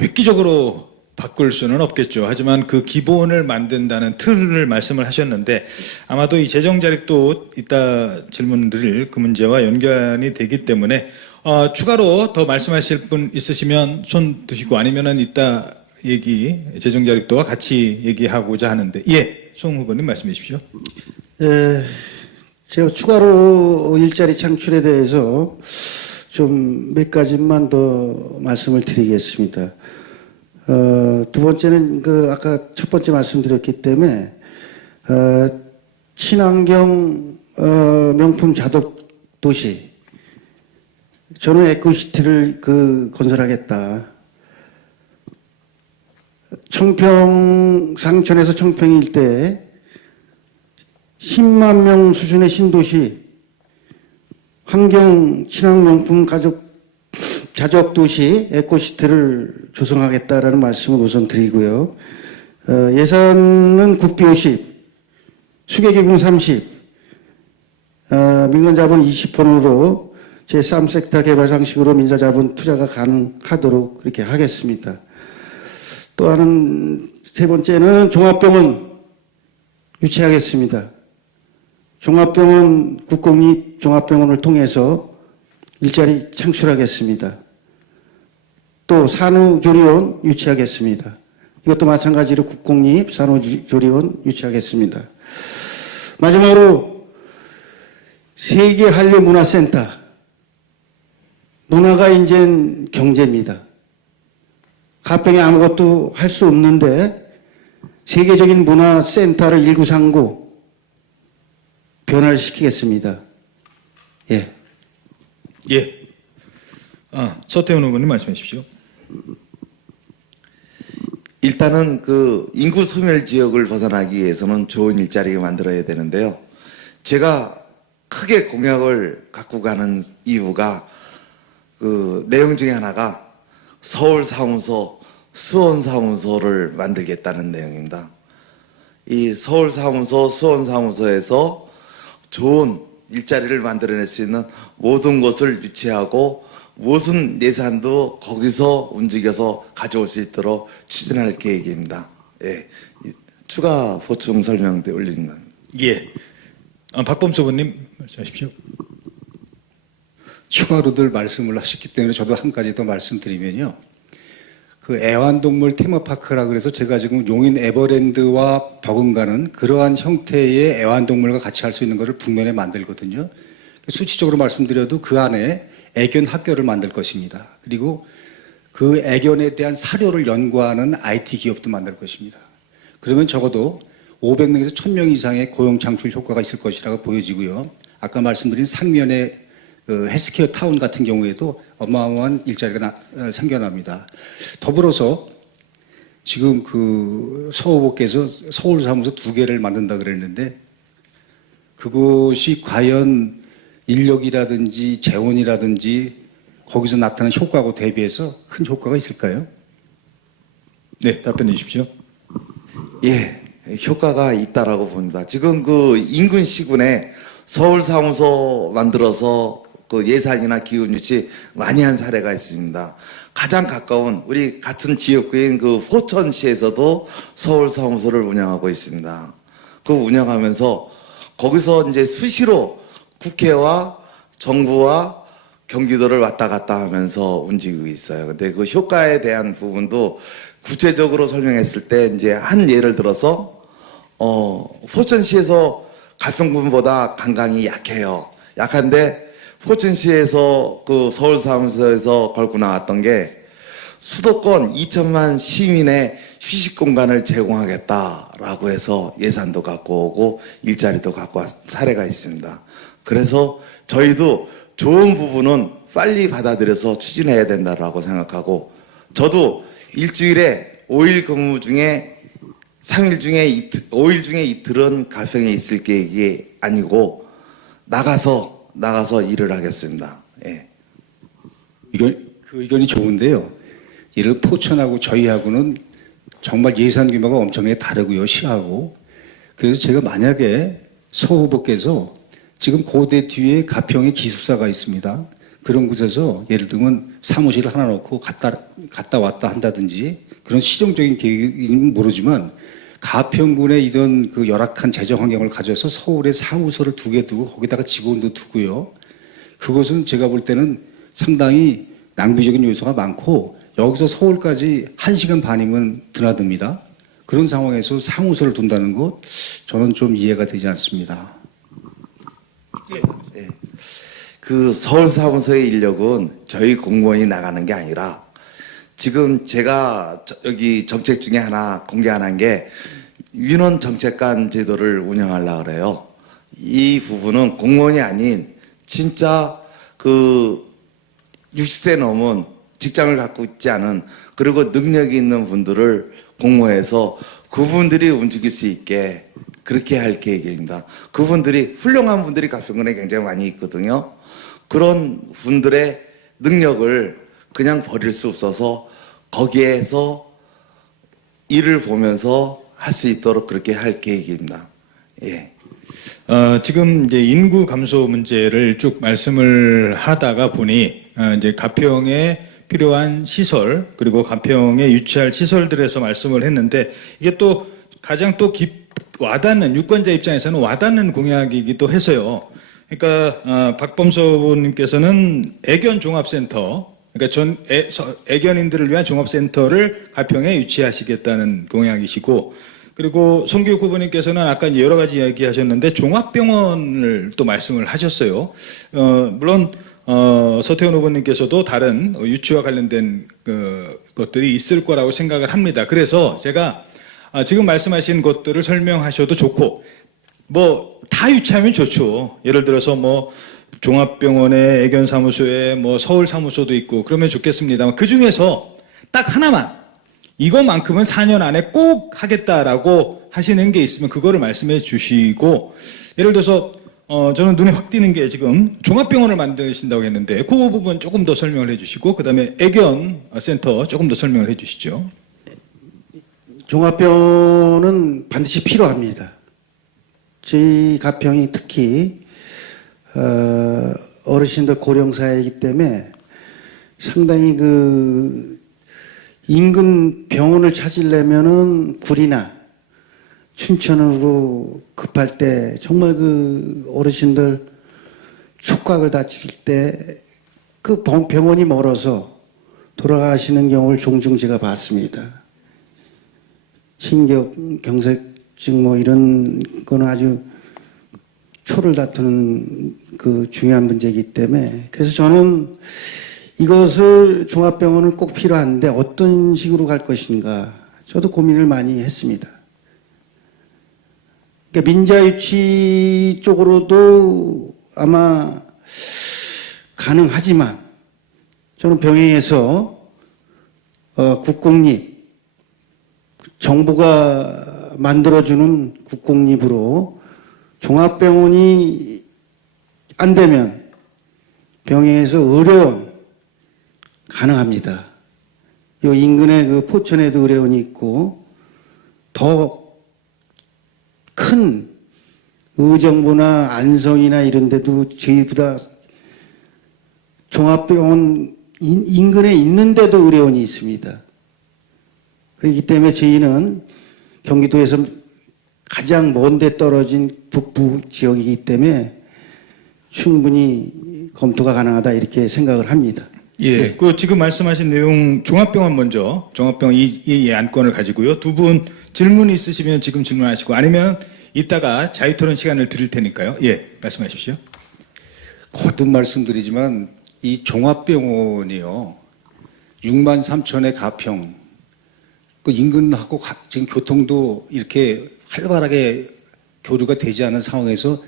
획기적으로 바꿀 수는 없겠죠. 하지만 그 기본을 만든다는 틀을 말씀을 하셨는데 아마도 이 재정자립도 이따 질문 드릴 그 문제와 연관이 되기 때문에 추가로 더 말씀하실 분 있으시면 손 드시고 아니면은 이따 재정자립도와 같이 얘기하고자 하는데 송 후보님 말씀해 주십시오. 제가 추가로 일자리 창출에 대해서 좀 몇 가지만 더 말씀을 드리겠습니다. 두 번째는 아까 첫 번째 말씀드렸기 때문에 친환경 명품 자덕 도시 저는 에코시티를 건설하겠다. 상천에서 청평 일대에 10만 명 수준의 신도시, 환경 친환명품 자적 도시 에코시티를 조성하겠다라는 말씀을 우선 드리고요. 예산은 국비 50, 수개개공 30, 민간자본 20%로 제3섹터 개발 상식으로 민자자본 투자가 가능하도록 그렇게 하겠습니다. 또 세 번째는 종합병원 유치하겠습니다. 국공립 종합병원을 통해서 일자리 창출하겠습니다. 또 산후조리원 유치하겠습니다. 이것도 마찬가지로 국공립 산후조리원 유치하겠습니다. 마지막으로 세계 한류 문화센터. 문화가 이젠 경제입니다. 가평이 아무것도 할 수 없는데 세계적인 문화센터를 1939 변화를 시키겠습니다. 예. 예. 서태훈 의원님 말씀해 주십시오. 일단은 그 인구 소멸 지역을 벗어나기 위해서는 좋은 일자리를 만들어야 되는데요. 제가 크게 공약을 갖고 가는 이유가 그 내용 중에 하나가 서울 사무소, 수원 사무소를 만들겠다는 내용입니다. 이 서울 사무소, 수원 사무소에서 좋은 일자리를 만들어낼 수 있는 모든 것을 유치하고 무슨 예산도 거기서 움직여서 가져올 수 있도록 추진할 계획입니다. 예. 추가 보충 설명도 올립니다. 예. 박범수 의원님 말씀하십시오. 추가로들 말씀을 하셨기 때문에 저도 한 가지 더 말씀드리면요. 그 애완동물 테마파크라 그래서 제가 지금 용인 에버랜드와 버금가는 그러한 형태의 애완동물과 같이 할 수 있는 것을 북면에 만들거든요. 수치적으로 말씀드려도 그 안에 애견 학교를 만들 것입니다. 그리고 그 애견에 대한 사료를 연구하는 IT 기업도 만들 것입니다. 그러면 적어도 500명에서 1000명 이상의 고용 창출 효과가 있을 것이라고 보여지고요. 아까 말씀드린 상면의 그 헬스케어 타운 같은 경우에도 어마어마한 일자리가 생겨납니다. 더불어서 지금 그 서후보께서 서울 사무소 2개를 만든다 그랬는데 그것이 과연 인력이라든지 재원이라든지 거기서 나타나는 효과하고 대비해서 큰 효과가 있을까요? 네, 답변해 주십시오. 예, 효과가 있다라고 봅니다. 지금 그 인근 시군에 서울 사무소 만들어서 그 예산이나 기업 유치 많이 한 사례가 있습니다. 가장 가까운 우리 같은 지역구인 그 포천시에서도 서울 사무소를 운영하고 있습니다. 그 운영하면서 거기서 이제 수시로 국회와 정부와 경기도를 왔다 갔다 하면서 움직이고 있어요. 근데 그 효과에 대한 부분도 구체적으로 설명했을 때 이제 한 예를 들어서 포천시에서 가평군보다 관광이 약해요. 약한데 포천시에서 그 서울사무소에서 걸고 나왔던 게 수도권 2천만 시민의 휴식 공간을 제공하겠다라고 해서 예산도 갖고 오고 일자리도 갖고 온 사례가 있습니다. 그래서 저희도 좋은 부분은 빨리 받아들여서 추진해야 된다라고 생각하고 저도 일주일에 5일 근무 중에 3일 중에 이틀, 5일 중에 이틀은 가평에 있을 계획이 아니고 나가서 일을 하겠습니다. 예. 그 의견이 좋은데요. 이를 포천하고 저희하고는 정말 예산 규모가 엄청나게 다르고요. 시하고. 그래서 제가 만약에 서 후보께서 지금 고대 뒤에 가평에 기숙사가 있습니다. 그런 곳에서 예를 들면 사무실을 하나 놓고 갔다 왔다 한다든지 그런 실용적인 계획인지는 모르지만 가평군의 이런 그 열악한 재정 환경을 가져서 서울에 사무소를 2개 두고 거기다가 직원도 두고요. 그것은 제가 볼 때는 상당히 낭비적인 요소가 많고 여기서 서울까지 1시간 반이면 드나듭니다. 그런 상황에서 사무소를 둔다는 것 저는 좀 이해가 되지 않습니다. 예. 그 서울 사무소의 인력은 저희 공무원이 나가는 게 아니라 지금 제가 여기 정책 중에 하나 공개 안 한 게 민원 정책관 제도를 운영하려고 그래요. 이 부분은 공무원이 아닌 진짜 그 60세 넘은 직장을 갖고 있지 않은 그리고 능력이 있는 분들을 공모해서 그분들이 움직일 수 있게 그렇게 할 계획입니다. 그분들이 훌륭한 분들이 가평군에 굉장히 많이 있거든요. 그런 분들의 능력을 그냥 버릴 수 없어서 거기에서 일을 보면서 할 수 있도록 그렇게 할 계획입니다. 예. 지금 이제 인구 감소 문제를 쭉 말씀을 하다가 보니 이제 가평에 필요한 시설 그리고 가평에 유치할 시설들에서 말씀을 했는데 이게 또 가장 또 와닿는 유권자 입장에서는 와닿는 공약이기도 해서요. 그러니까 박범수 의원님께서는 애견 종합센터 그러니까 애견인들을 위한 종합센터를 가평에 유치하시겠다는 공약이시고 그리고 송기욱 후보님께서는 아까 이제 여러 가지 이야기하셨는데 종합병원을 또 말씀을 하셨어요. 물론 서태원 후보님께서도 다른 유치와 관련된 것들이 있을 거라고 생각을 합니다. 그래서 제가 지금 말씀하신 것들을 설명하셔도 좋고 뭐 다 유치하면 좋죠. 예를 들어서 뭐 종합병원에 애견사무소에 뭐 서울사무소도 있고 그러면 좋겠습니다만 그 중에서 딱 하나만 이것만큼은 4년 안에 꼭 하겠다라고 하시는 게 있으면 그거를 말씀해 주시고 예를 들어서 저는 눈에 확 띄는 게 지금 종합병원을 만드신다고 했는데 그 부분 조금 더 설명을 해 주시고 그다음에 애견센터 조금 더 설명을 해 주시죠. 종합병원은 반드시 필요합니다. 저희 가평이 특히 어르신들 고령사회이기 때문에 상당히 그 인근 병원을 찾으려면은 구리나 춘천으로 급할 때 정말 그 어르신들 촉각을 다칠 때 그 병원이 멀어서 돌아가시는 경우를 종종 제가 봤습니다. 신경경색증 뭐 이런 거는 아주 초를 다투는 그 중요한 문제이기 때문에 그래서 저는 이것을 종합병원은 꼭 필요한데 어떤 식으로 갈 것인가 저도 고민을 많이 했습니다. 그러니까 민자유치 쪽으로도 아마 가능하지만 저는 병행해서 국공립 정부가 만들어주는 국공립으로 종합병원이 안 되면 병행해서 의료원 가능합니다. 요 인근에 그 포천에도 의료원이 있고 더 큰 의정부나 안성이나 이런 데도 저희보다 종합병원 인근에 있는데도 의료원이 있습니다. 그렇기 때문에 저희는 경기도에서 가장 먼데 떨어진 북부 지역이기 때문에 충분히 검토가 가능하다 이렇게 생각을 합니다. 예, 네. 그 지금 말씀하신 내용 종합병원 먼저 종합병원 이 안건을 가지고요. 두 분 질문 있으시면 지금 질문하시고 아니면 이따가 자유토론 시간을 드릴 테니까요. 예, 말씀하십시오. 거듭 말씀드리지만 이 종합병원이요 6만 3천의 가평 그 인근하고 지금 교통도 이렇게 활발하게 교류가 되지 않은 상황에서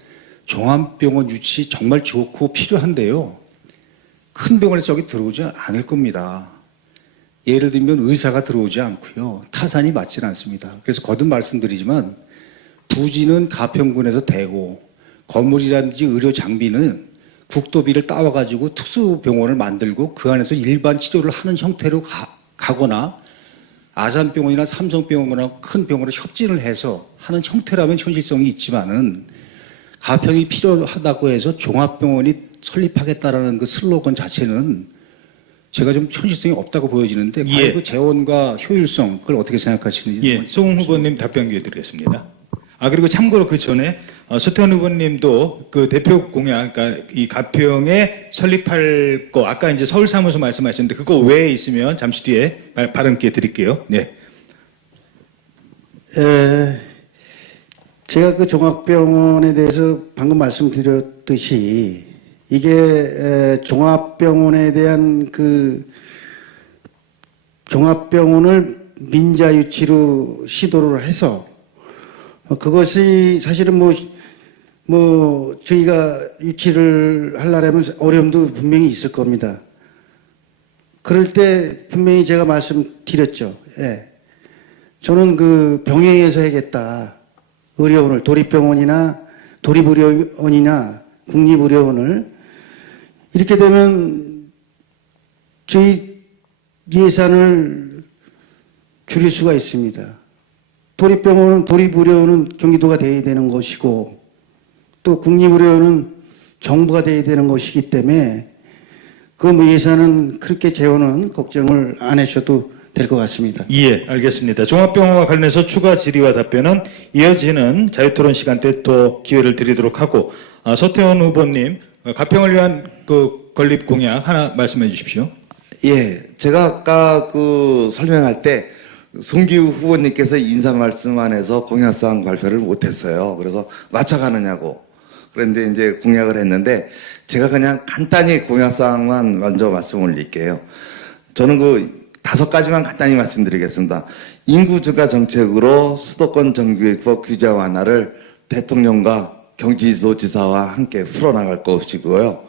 종합병원 유치 정말 좋고 필요한데요. 큰 병원에서 저기 들어오지 않을 겁니다. 예를 들면 의사가 들어오지 않고요. 타산이 맞지는 않습니다. 그래서 거듭 말씀드리지만 부지는 가평군에서 되고 건물이라든지 의료 장비는 국도비를 따와가지고 특수병원을 만들고 그 안에서 일반 치료를 하는 형태로 가거나 아산병원이나 삼성병원이나 큰 병원으로 협진을 해서 하는 형태라면 현실성이 있지만은 가평이 필요하다고 해서 종합병원이 설립하겠다라는 그 슬로건 자체는 제가 좀 현실성이 없다고 보여지는데 과연 예. 그 재원과 효율성 그걸 어떻게 생각하시는지 예, 송 후보님 답변 기회 드리겠습니다. 그리고 참고로 그 전에 서태원 후보님도 그 대표 공약, 그러니까 이 가평에 설립할 거 아까 이제 서울 사무소 말씀하셨는데 그거 외에 있으면 잠시 뒤에 발언 기회 드릴게요. 네. 제가 그 종합병원에 대해서 방금 말씀드렸듯이 이게 종합병원에 대한 그 종합병원을 민자유치로 시도를 해서 그것이 사실은 뭐 저희가 유치를 하려면 어려움도 분명히 있을 겁니다. 그럴 때 분명히 제가 말씀드렸죠. 예. 저는 그 병행해서 해야겠다. 의료원을 도립병원이나 도립의료원이나 국립의료원을 이렇게 되면 저희 예산을 줄일 수가 있습니다. 도립병원은 도립의료원은 경기도가 돼야 되는 것이고 또 국립의료원은 정부가 돼야 되는 것이기 때문에 그 뭐 예산은 그렇게 재원은 걱정을 안 하셔도 될 것 같습니다. 예, 알겠습니다. 종합병원과 관련해서 추가 질의와 답변은 이어지는 자유토론 시간 때 또 기회를 드리도록 하고 서태원 후보님 가평을 위한 그 건립 공약 하나 말씀해 주십시오. 예, 제가 아까 그 설명할 때 송기우 후보님께서 인사 말씀 안에서 공약사항 발표를 못했어요. 그래서 맞춰가느냐고. 그런데 이제 공약을 했는데 제가 그냥 간단히 공약사항만 먼저 말씀을 올릴게요. 저는 그 5가지만 간단히 말씀드리겠습니다. 인구 증가 정책으로 수도권 정비법 규제 완화를 대통령과 경기도지사와 함께 풀어나갈 것이고요.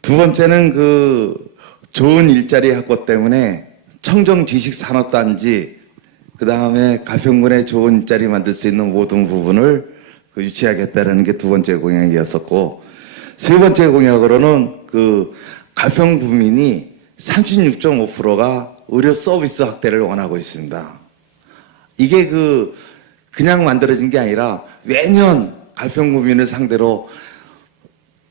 두 번째는 그 좋은 일자리 확보 때문에 청정 지식 산업단지, 그 다음에 가평군에 좋은 일자리 만들 수 있는 모든 부분을 유치하겠다는 게 두 번째 공약이었었고, 세 번째 공약으로는 그 가평 구민이 36.5%가 의료 서비스 확대를 원하고 있습니다. 이게 그냥 만들어진 게 아니라 매년 가평 구민을 상대로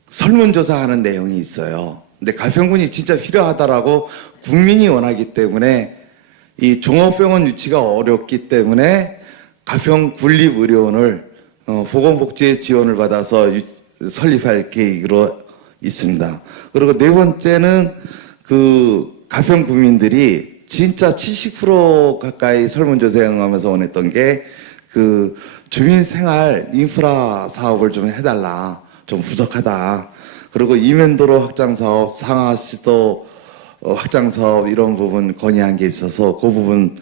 설문조사하는 내용이 있어요. 근데 가평군이 진짜 필요하다라고 국민이 원하기 때문에 이 종합병원 유치가 어렵기 때문에 가평 군립의료원을 보건복지의 지원을 받아서 설립할 계획으로 있습니다. 그리고 네 번째는 그 가평 구민들이 진짜 70% 가까이 설문조사에 응하면서 원했던 게 그 주민생활 인프라 사업을 좀 해달라. 좀 부족하다. 그리고 이면도로 확장사업, 상하시도 확장사업 이런 부분 건의한 게 있어서 그 부분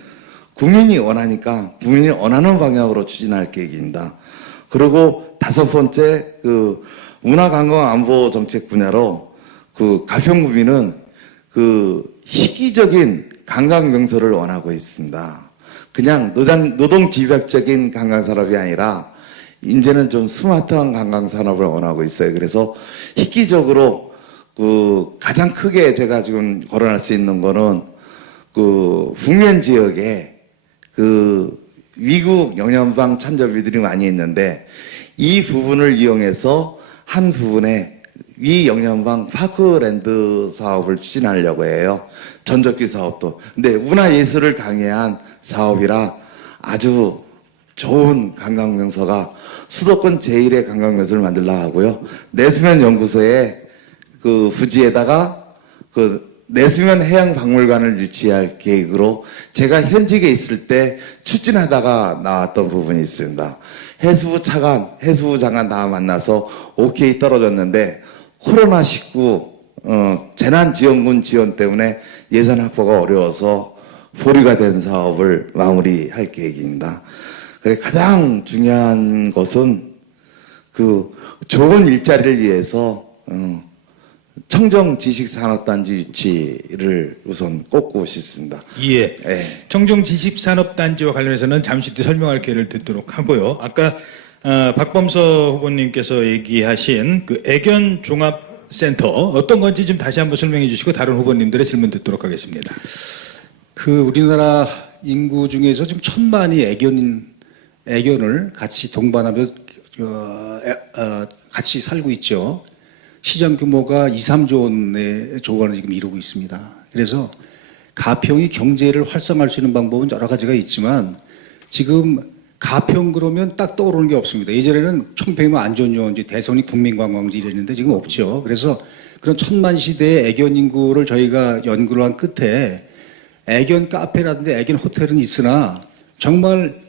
국민이 원하니까 국민이 원하는 방향으로 추진할 계획입니다. 그리고 5번째 그 문화관광안보 정책 분야로 그 가평구민은 그 희귀적인 관광 명소를 원하고 있습니다. 그냥 노동 집약적인 관광 산업이 아니라 이제는 좀 스마트한 관광 산업을 원하고 있어요. 그래서 희귀적으로 그 가장 크게 제가 지금 거론할 수 있는 거는 그 북면 지역에 그 미국 영연방 천접이들이 많이 있는데 이 부분을 이용해서 한 부분에 위 영연방 파크랜드 사업을 추진하려고 해요. 전적기 사업도. 근데 문화예술을 강해한 사업이라 아주 좋은 관광명소가 수도권 제1의 관광명소를 만들려고 하고요. 내수면 연구소에 그 부지에다가 그 내수면 해양박물관을 유치할 계획으로 제가 현직에 있을 때 추진하다가 나왔던 부분이 있습니다. 해수부 차관, 해수부 장관 다 만나서 오케이 떨어졌는데 코로나19 재난지원금 지원 때문에 예산 확보가 어려워서 보류가 된 사업을 마무리할 계획입니다. 그래 가장 중요한 것은 그 좋은 일자리를 위해서 청정 지식 산업단지 유치를 우선 꼽고 싶습니다. 예. 예. 청정 지식 산업단지와 관련해서는 잠시 뒤 설명할 기회를 듣도록 하고요. 아까 박범서 후보님께서 얘기하신 그 애견 종합센터 어떤 건지 좀 다시 한번 설명해 주시고 다른 후보님들의 질문 듣도록 하겠습니다. 그 우리나라 인구 중에서 지금 1000만이 애견을 같이 동반하며 같이 살고 있죠. 시장 규모가 2, 3조 원의 조건을 지금 이루고 있습니다. 그래서 가평이 경제를 활성화할 수 있는 방법은 여러 가지가 있지만 지금 가평 그러면 딱 떠오르는 게 없습니다. 예전에는 청평이면 안전요원지, 대선이 국민관광지 이랬는데 지금 없죠. 그래서 그런 1000만 시대의 애견 인구를 저희가 연구를 한 끝에 애견 카페라든지 애견 호텔은 있으나 정말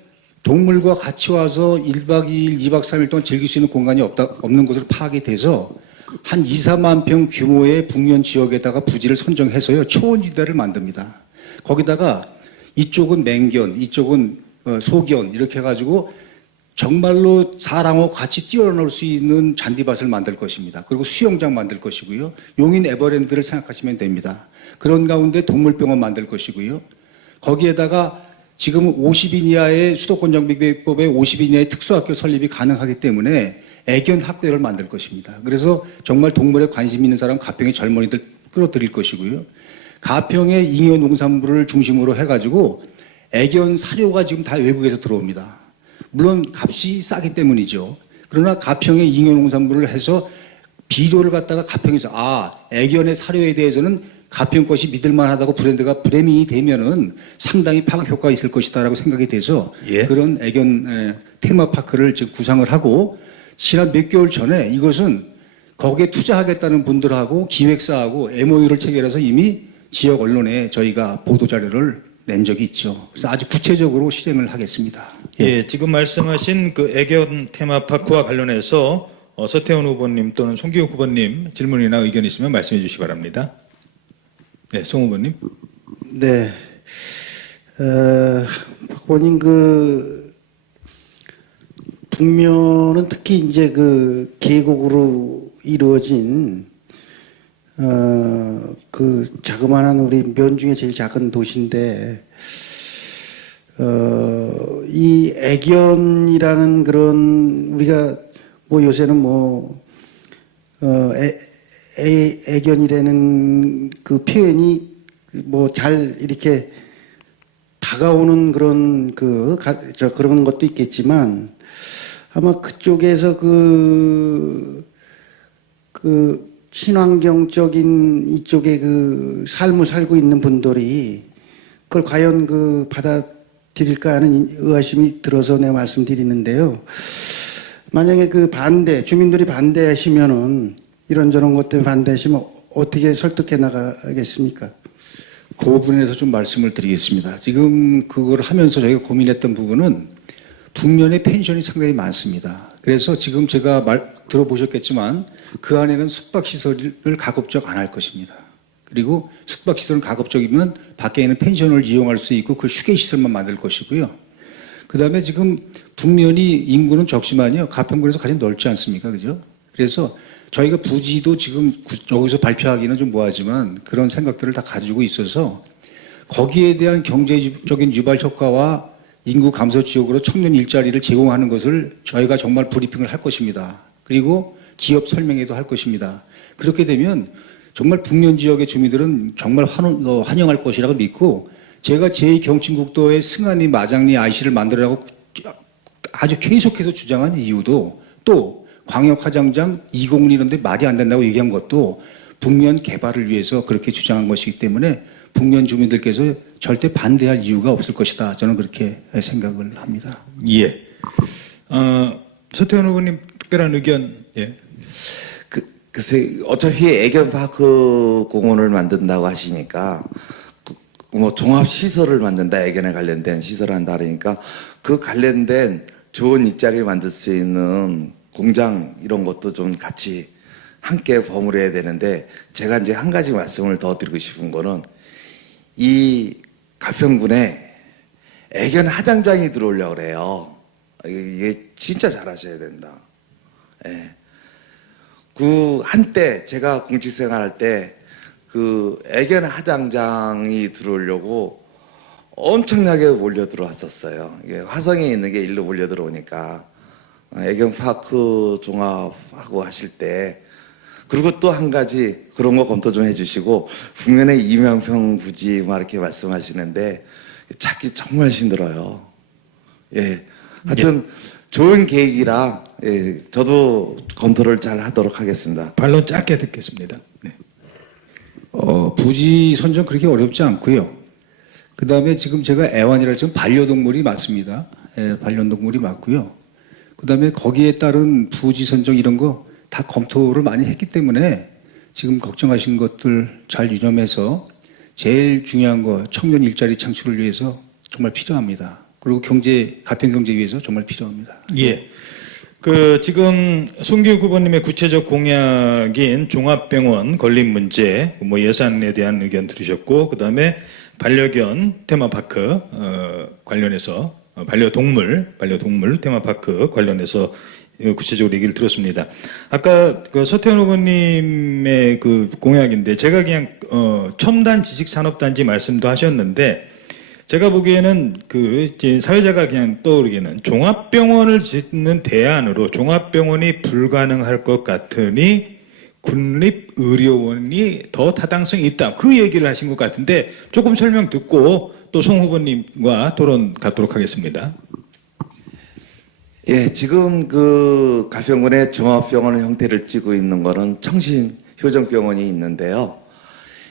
동물과 같이 와서 1박 2일, 2박 3일 동안 즐길 수 있는 공간이 없는 곳으로 파악이 돼서 한 2, 4만 평 규모의 북면 지역에다가 부지를 선정해서요, 초원지대를 만듭니다. 거기다가 이쪽은 맹견, 이쪽은 소견, 이렇게 해가지고 정말로 사람하고 같이 뛰어놀 수 있는 잔디밭을 만들 것입니다. 그리고 수영장 만들 것이고요. 용인 에버랜드를 생각하시면 됩니다. 그런 가운데 동물병원 만들 것이고요. 거기에다가 지금 50인 이하의 수도권 정비법에 50인 이하의 특수학교 설립이 가능하기 때문에 애견 학교를 만들 것입니다. 그래서 정말 동물에 관심 있는 사람 가평의 젊은이들 끌어들일 것이고요. 가평의 잉여 농산물을 중심으로 해가지고 애견 사료가 지금 다 외국에서 들어옵니다. 물론 값이 싸기 때문이죠. 그러나 가평의 잉여 농산물을 해서 비료를 갖다가 가평에서 애견의 사료에 대해서는 가평 것이 믿을만하다고 브랜드가 브레밍이 되면은 상당히 파급 효과가 있을 것이다라고 생각이 돼서 예. 그런 애견 테마파크를 지금 구상을 하고 지난 몇 개월 전에 이것은 거기에 투자하겠다는 분들하고 기획사하고 MOU를 체결해서 이미 지역 언론에 저희가 보도 자료를 낸 적이 있죠. 그래서 아주 구체적으로 실행을 하겠습니다. 예, 지금 말씀하신 그 애견 테마파크와 관련해서 서태원 후보님 또는 송기욱 후보님 질문이나 의견 있으면 말씀해 주시기 바랍니다. 네, 송 후보님. 네. 박 후보님 북면은 특히 이제 계곡으로 이루어진 자그마한 우리 면 중에 제일 작은 도시인데 이 애견이라는 그런 우리가 뭐 요새는 애견이라는 그 표현이 뭐 잘 이렇게 다가오는 그런 그런 것도 있겠지만 아마 그쪽에서 친환경적인 이쪽에 삶을 살고 있는 분들이 그걸 과연 받아들일까 하는 의아심이 들어서 내가 말씀드리는데요. 만약에 주민들이 반대하시면은 이런저런 것 때문에 반대하시면 어떻게 설득해 나가겠습니까? 그 부분에서 좀 말씀을 드리겠습니다. 지금 그걸 하면서 저희가 고민했던 부분은 북면의 펜션이 상당히 많습니다. 그래서 지금 제가 들어보셨겠지만 그 안에는 숙박시설을 가급적 안 할 것입니다. 그리고 숙박시설은 가급적이면 밖에 있는 펜션을 이용할 수 있고 그 휴게시설만 만들 것이고요. 그 다음에 지금 북면이 인구는 적지만요. 가평군에서 가장 넓지 않습니까? 그죠? 그래서 저희가 부지도 지금 여기서 발표하기는 좀 뭐하지만 그런 생각들을 다 가지고 있어서 거기에 대한 경제적인 유발 효과와 인구 감소 지역으로 청년 일자리를 제공하는 것을 저희가 정말 브리핑을 할 것입니다. 그리고 기업 설명회도 할 것입니다. 그렇게 되면 정말 북면 지역의 주민들은 정말 환영할 것이라고 믿고 제가 제2경친국도의 승한리 마장리 IC를 만들라고 아주 계속해서 주장한 이유도 또 광역화장장 201 이런 데 말이 안 된다고 얘기한 것도 북면 개발을 위해서 그렇게 주장한 것이기 때문에 북면 주민들께서 절대 반대할 이유가 없을 것이다. 저는 그렇게 생각을 합니다. 예. 서태원 후보님 특별한 의견. 예. 글쎄 어차피 애견파크 공원을 만든다고 하시니까 뭐 종합시설을 만든다, 애견에 관련된 시설을 한다 그러니까 그 관련된 좋은 일자리 만들 수 있는 공장 이런 것도 좀 같이 함께 버무려야 되는데 제가 이제 한 가지 말씀을 더 드리고 싶은 거는 이 가평군에 애견 화장장이 들어오려고 그래요. 이게 진짜 잘하셔야 된다. 예. 한때 제가 공직생활 할 때 애견 화장장이 들어오려고 엄청나게 몰려 들어왔었어요. 이게 화성에 있는 게 일로 몰려 들어오니까 애견 파크 종합하고 하실 때 그리고 또 한 가지 그런 거 검토 좀 해주시고 북면의 이명평 부지 막 이렇게 말씀하시는데 찾기 정말 힘들어요. 예, 하여튼 좋은 계획이라 저도 검토를 잘 하도록 하겠습니다. 반론 짧게 듣겠습니다. 네. 부지 선정 그렇게 어렵지 않고요. 그 다음에 지금 제가 애완이라 지금 반려동물이 맞습니다. 반려동물이 맞고요. 그 다음에 거기에 따른 부지 선정 이런 거 다 검토를 많이 했기 때문에 지금 걱정하신 것들 잘 유념해서 제일 중요한 거 청년 일자리 창출을 위해서 정말 필요합니다. 그리고 가평 경제 위해서 정말 필요합니다. 예. 지금 송기욱 후보님의 구체적 공약인 종합병원 건립 문제, 뭐 예산에 대한 의견 들으셨고, 그 다음에 반려견 테마파크 관련해서 반려동물 테마파크 관련해서 구체적으로 얘기를 들었습니다. 아까 서태원 후보님의 공약인데 제가 그냥 첨단 지식산업단지 말씀도 하셨는데 제가 보기에는 사회자가 그냥 떠오르기에는 종합병원을 짓는 대안으로 종합병원이 불가능할 것 같으니 군립의료원이 더 타당성이 있다. 그 얘기를 하신 것 같은데 조금 설명 듣고 또 송 후보님과 토론 갖도록 하겠습니다. 예, 지금 가평군에 종합병원 형태를 띠고 있는 거는 청신효정병원이 있는데요.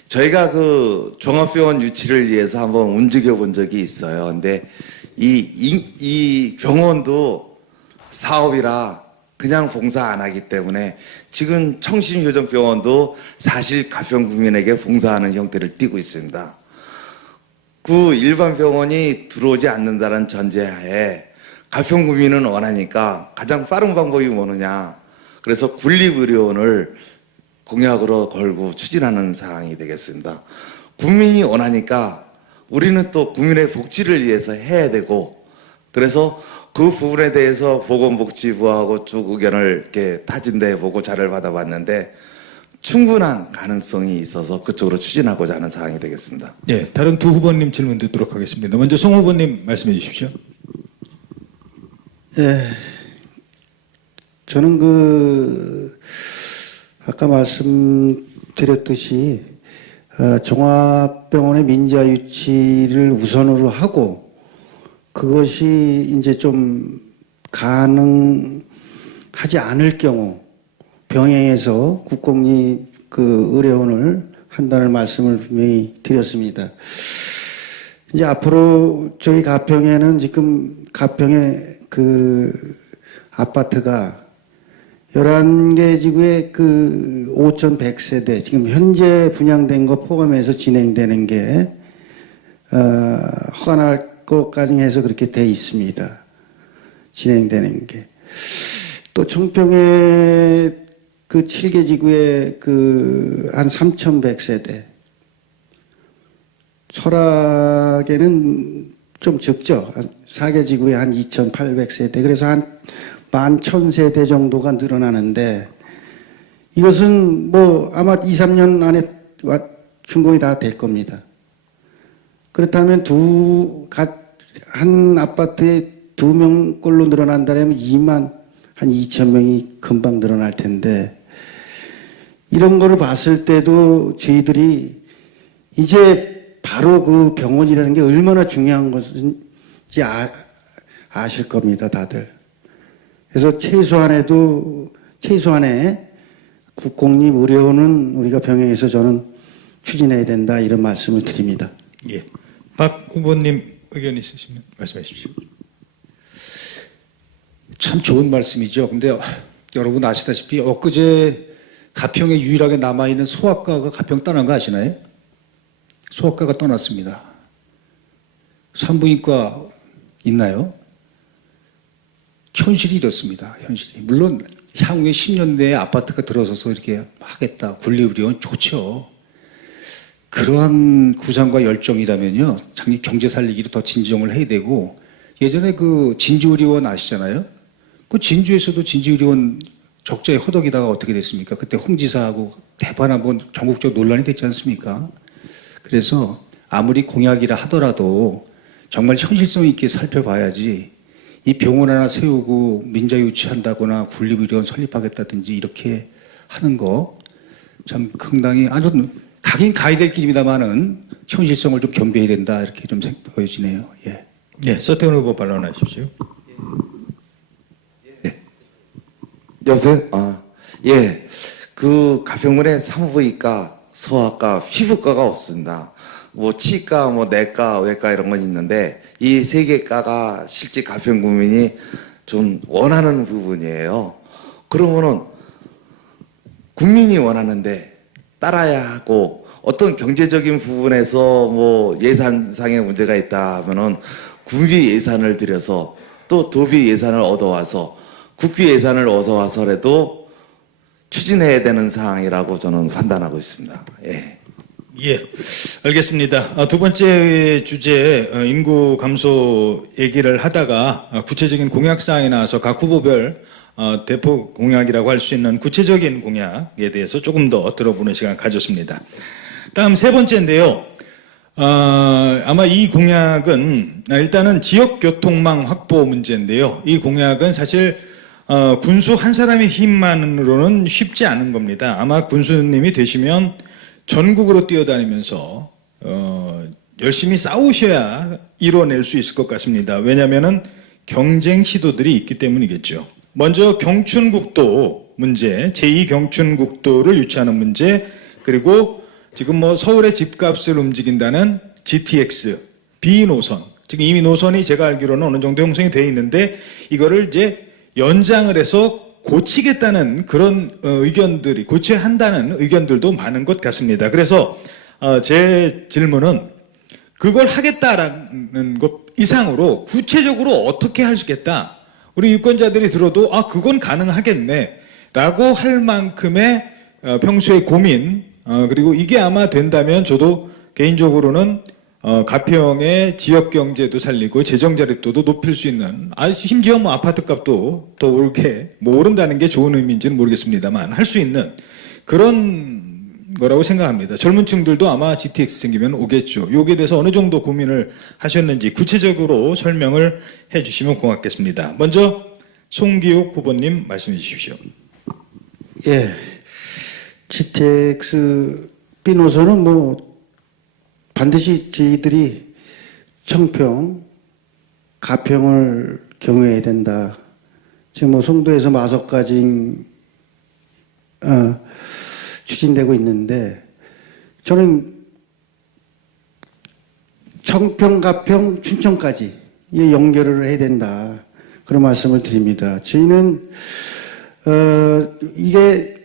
저희가 종합병원 유치를 위해서 한번 움직여 본 적이 있어요. 근데 이 병원도 사업이라 그냥 봉사 안 하기 때문에 지금 청신효정병원도 사실 가평 국민에게 봉사하는 형태를 띠고 있습니다. 그 일반 병원이 들어오지 않는다는 전제하에 가평구민은 원하니까 가장 빠른 방법이 뭐느냐. 그래서 군립의료원을 공약으로 걸고 추진하는 사항이 되겠습니다. 국민이 원하니까 우리는 또 국민의 복지를 위해서 해야 되고, 그래서 그 부분에 대해서 보건복지부하고 쭉 의견을 이렇게 타진대 보고 자료를 받아봤는데 충분한 가능성이 있어서 그쪽으로 추진하고자 하는 사항이 되겠습니다. 예, 다른 두 후보님 질문 듣도록 하겠습니다. 먼저 송 후보님 말씀해 주십시오. 예, 저는 아까 말씀드렸듯이 종합병원의 민자 유치를 우선으로 하고 그것이 이제 좀 가능하지 않을 경우 병행해서 국공립 의료원을 한다는 말씀을 분명히 드렸습니다. 이제 앞으로 저희 가평에는 지금 가평에 아파트가 11개 지구에 5,100세대 지금 현재 분양된 거 포함해서 진행되는 게 허가 날 것까지 해서 그렇게 돼 있습니다. 진행되는 게. 또 청평에 7개 지구에 한 3,100세대. 설악에는 좀 적죠. 4개 지구에 한 2,800세대. 그래서 한 11,000세대 정도가 늘어나는데 이것은 아마 2, 3년 안에 준공이 다 될 겁니다. 그렇다면 한 아파트에 2명꼴로 늘어난다면 한 2,000명이 금방 늘어날 텐데 이런 거를 봤을 때도 저희들이 이제 바로 그 병원이라는 게 얼마나 중요한 것인지 아실 겁니다, 다들. 그래서 최소한에 국공립 의료원은 우리가 병행해서 저는 추진해야 된다 이런 말씀을 드립니다. 예, 박 후보님 의견 있으시면 말씀해 주십시오. 참 좋은 말씀이죠. 근데 여러분 아시다시피 엊그제 가평에 유일하게 남아있는 소아과가 가평 떠난 거 아시나요? 소아과가 떠났습니다. 산부인과 있나요? 현실이 이렇습니다. 현실이. 물론 향후에 10년 내에 아파트가 들어서서 이렇게 하겠다. 군립의료원 좋죠. 그러한 구상과 열정이라면요. 장기 경제 살리기로 더 진정을 해야 되고 예전에 진주의료원 아시잖아요. 진주에서도 진주의료원 적자에 허덕이다가 어떻게 됐습니까? 그때 홍 지사하고 대판 한번 전국적 논란이 됐지 않습니까? 그래서 아무리 공약이라 하더라도 정말 현실성 있게 살펴봐야지 이 병원 하나 세우고 민자 유치한다거나 군립의료원 설립하겠다든지 이렇게 하는 거 참 상당히 아주 가긴 가야 될 길입니다만은 현실성을 좀 겸비해야 된다 이렇게 좀 보여지네요. 예. 네, 서태훈 후보 반론하십시오. 여보세요? 예. 가평군에 산부인과, 소아과, 피부과가 없습니다. 치과, 내과, 외과 이런 건 있는데 이 3개 과가 실제 가평구민이 좀 원하는 부분이에요. 그러면은 국민이 원하는데 따라야 하고 어떤 경제적인 부분에서 예산상의 문제가 있다 하면은 군비 예산을 들여서 또 도비 예산을 얻어와서 국비 예산을 얻어와서라도 추진해야 되는 사항이라고 저는 판단하고 있습니다. 예. 예, 알겠습니다. 두 번째 주제 인구 감소 얘기를 하다가 구체적인 공약 사항이 나와서 각 후보별 대폭 공약이라고 할 수 있는 구체적인 공약에 대해서 조금 더 들어보는 시간 가졌습니다. 다음 세 번째인데요. 아마 이 공약은 일단은 지역 교통망 확보 문제인데요. 이 공약은 사실 군수 한 사람의 힘만으로는 쉽지 않은 겁니다. 아마 군수님이 되시면 전국으로 뛰어다니면서 열심히 싸우셔야 이뤄낼 수 있을 것 같습니다. 왜냐하면은 경쟁 시도들이 있기 때문이겠죠. 먼저 경춘국도 문제, 제2경춘국도를 유치하는 문제, 그리고 지금 서울의 집값을 움직인다는 GTX, B노선, 지금 이미 노선이 제가 알기로는 어느 정도 형성이 되어 있는데 이거를 이제 연장을 해서 고치겠다는 그런 의견들이, 고쳐야 한다는 의견들도 많은 것 같습니다. 그래서 제 질문은 그걸 하겠다라는 것 이상으로 구체적으로 어떻게 할 수 있겠다. 우리 유권자들이 들어도 아 그건 가능하겠네라고 할 만큼의 평소의 고민 그리고 이게 아마 된다면 저도 개인적으로는 가평의 지역 경제도 살리고 재정 자립도도 높일 수 있는 심지어 뭐 아파트 값도 더 오르게 뭐 오른다는 게 좋은 의미인지는 모르겠습니다만 할 수 있는 그런 거라고 생각합니다. 젊은 층들도 아마 GTX 생기면 오겠죠. 여기에 대해서 어느 정도 고민을 하셨는지 구체적으로 설명을 해 주시면 고맙겠습니다. 먼저 송기욱 후보님 말씀해 주십시오. 예. GTX B 노선은 뭐 반드시 저희들이 청평, 가평을 경유해야 된다. 지금 뭐 송도에서 마석까지 추진되고 있는데 저는 청평, 가평, 춘천까지 연결을 해야 된다. 그런 말씀을 드립니다. 저희는 이게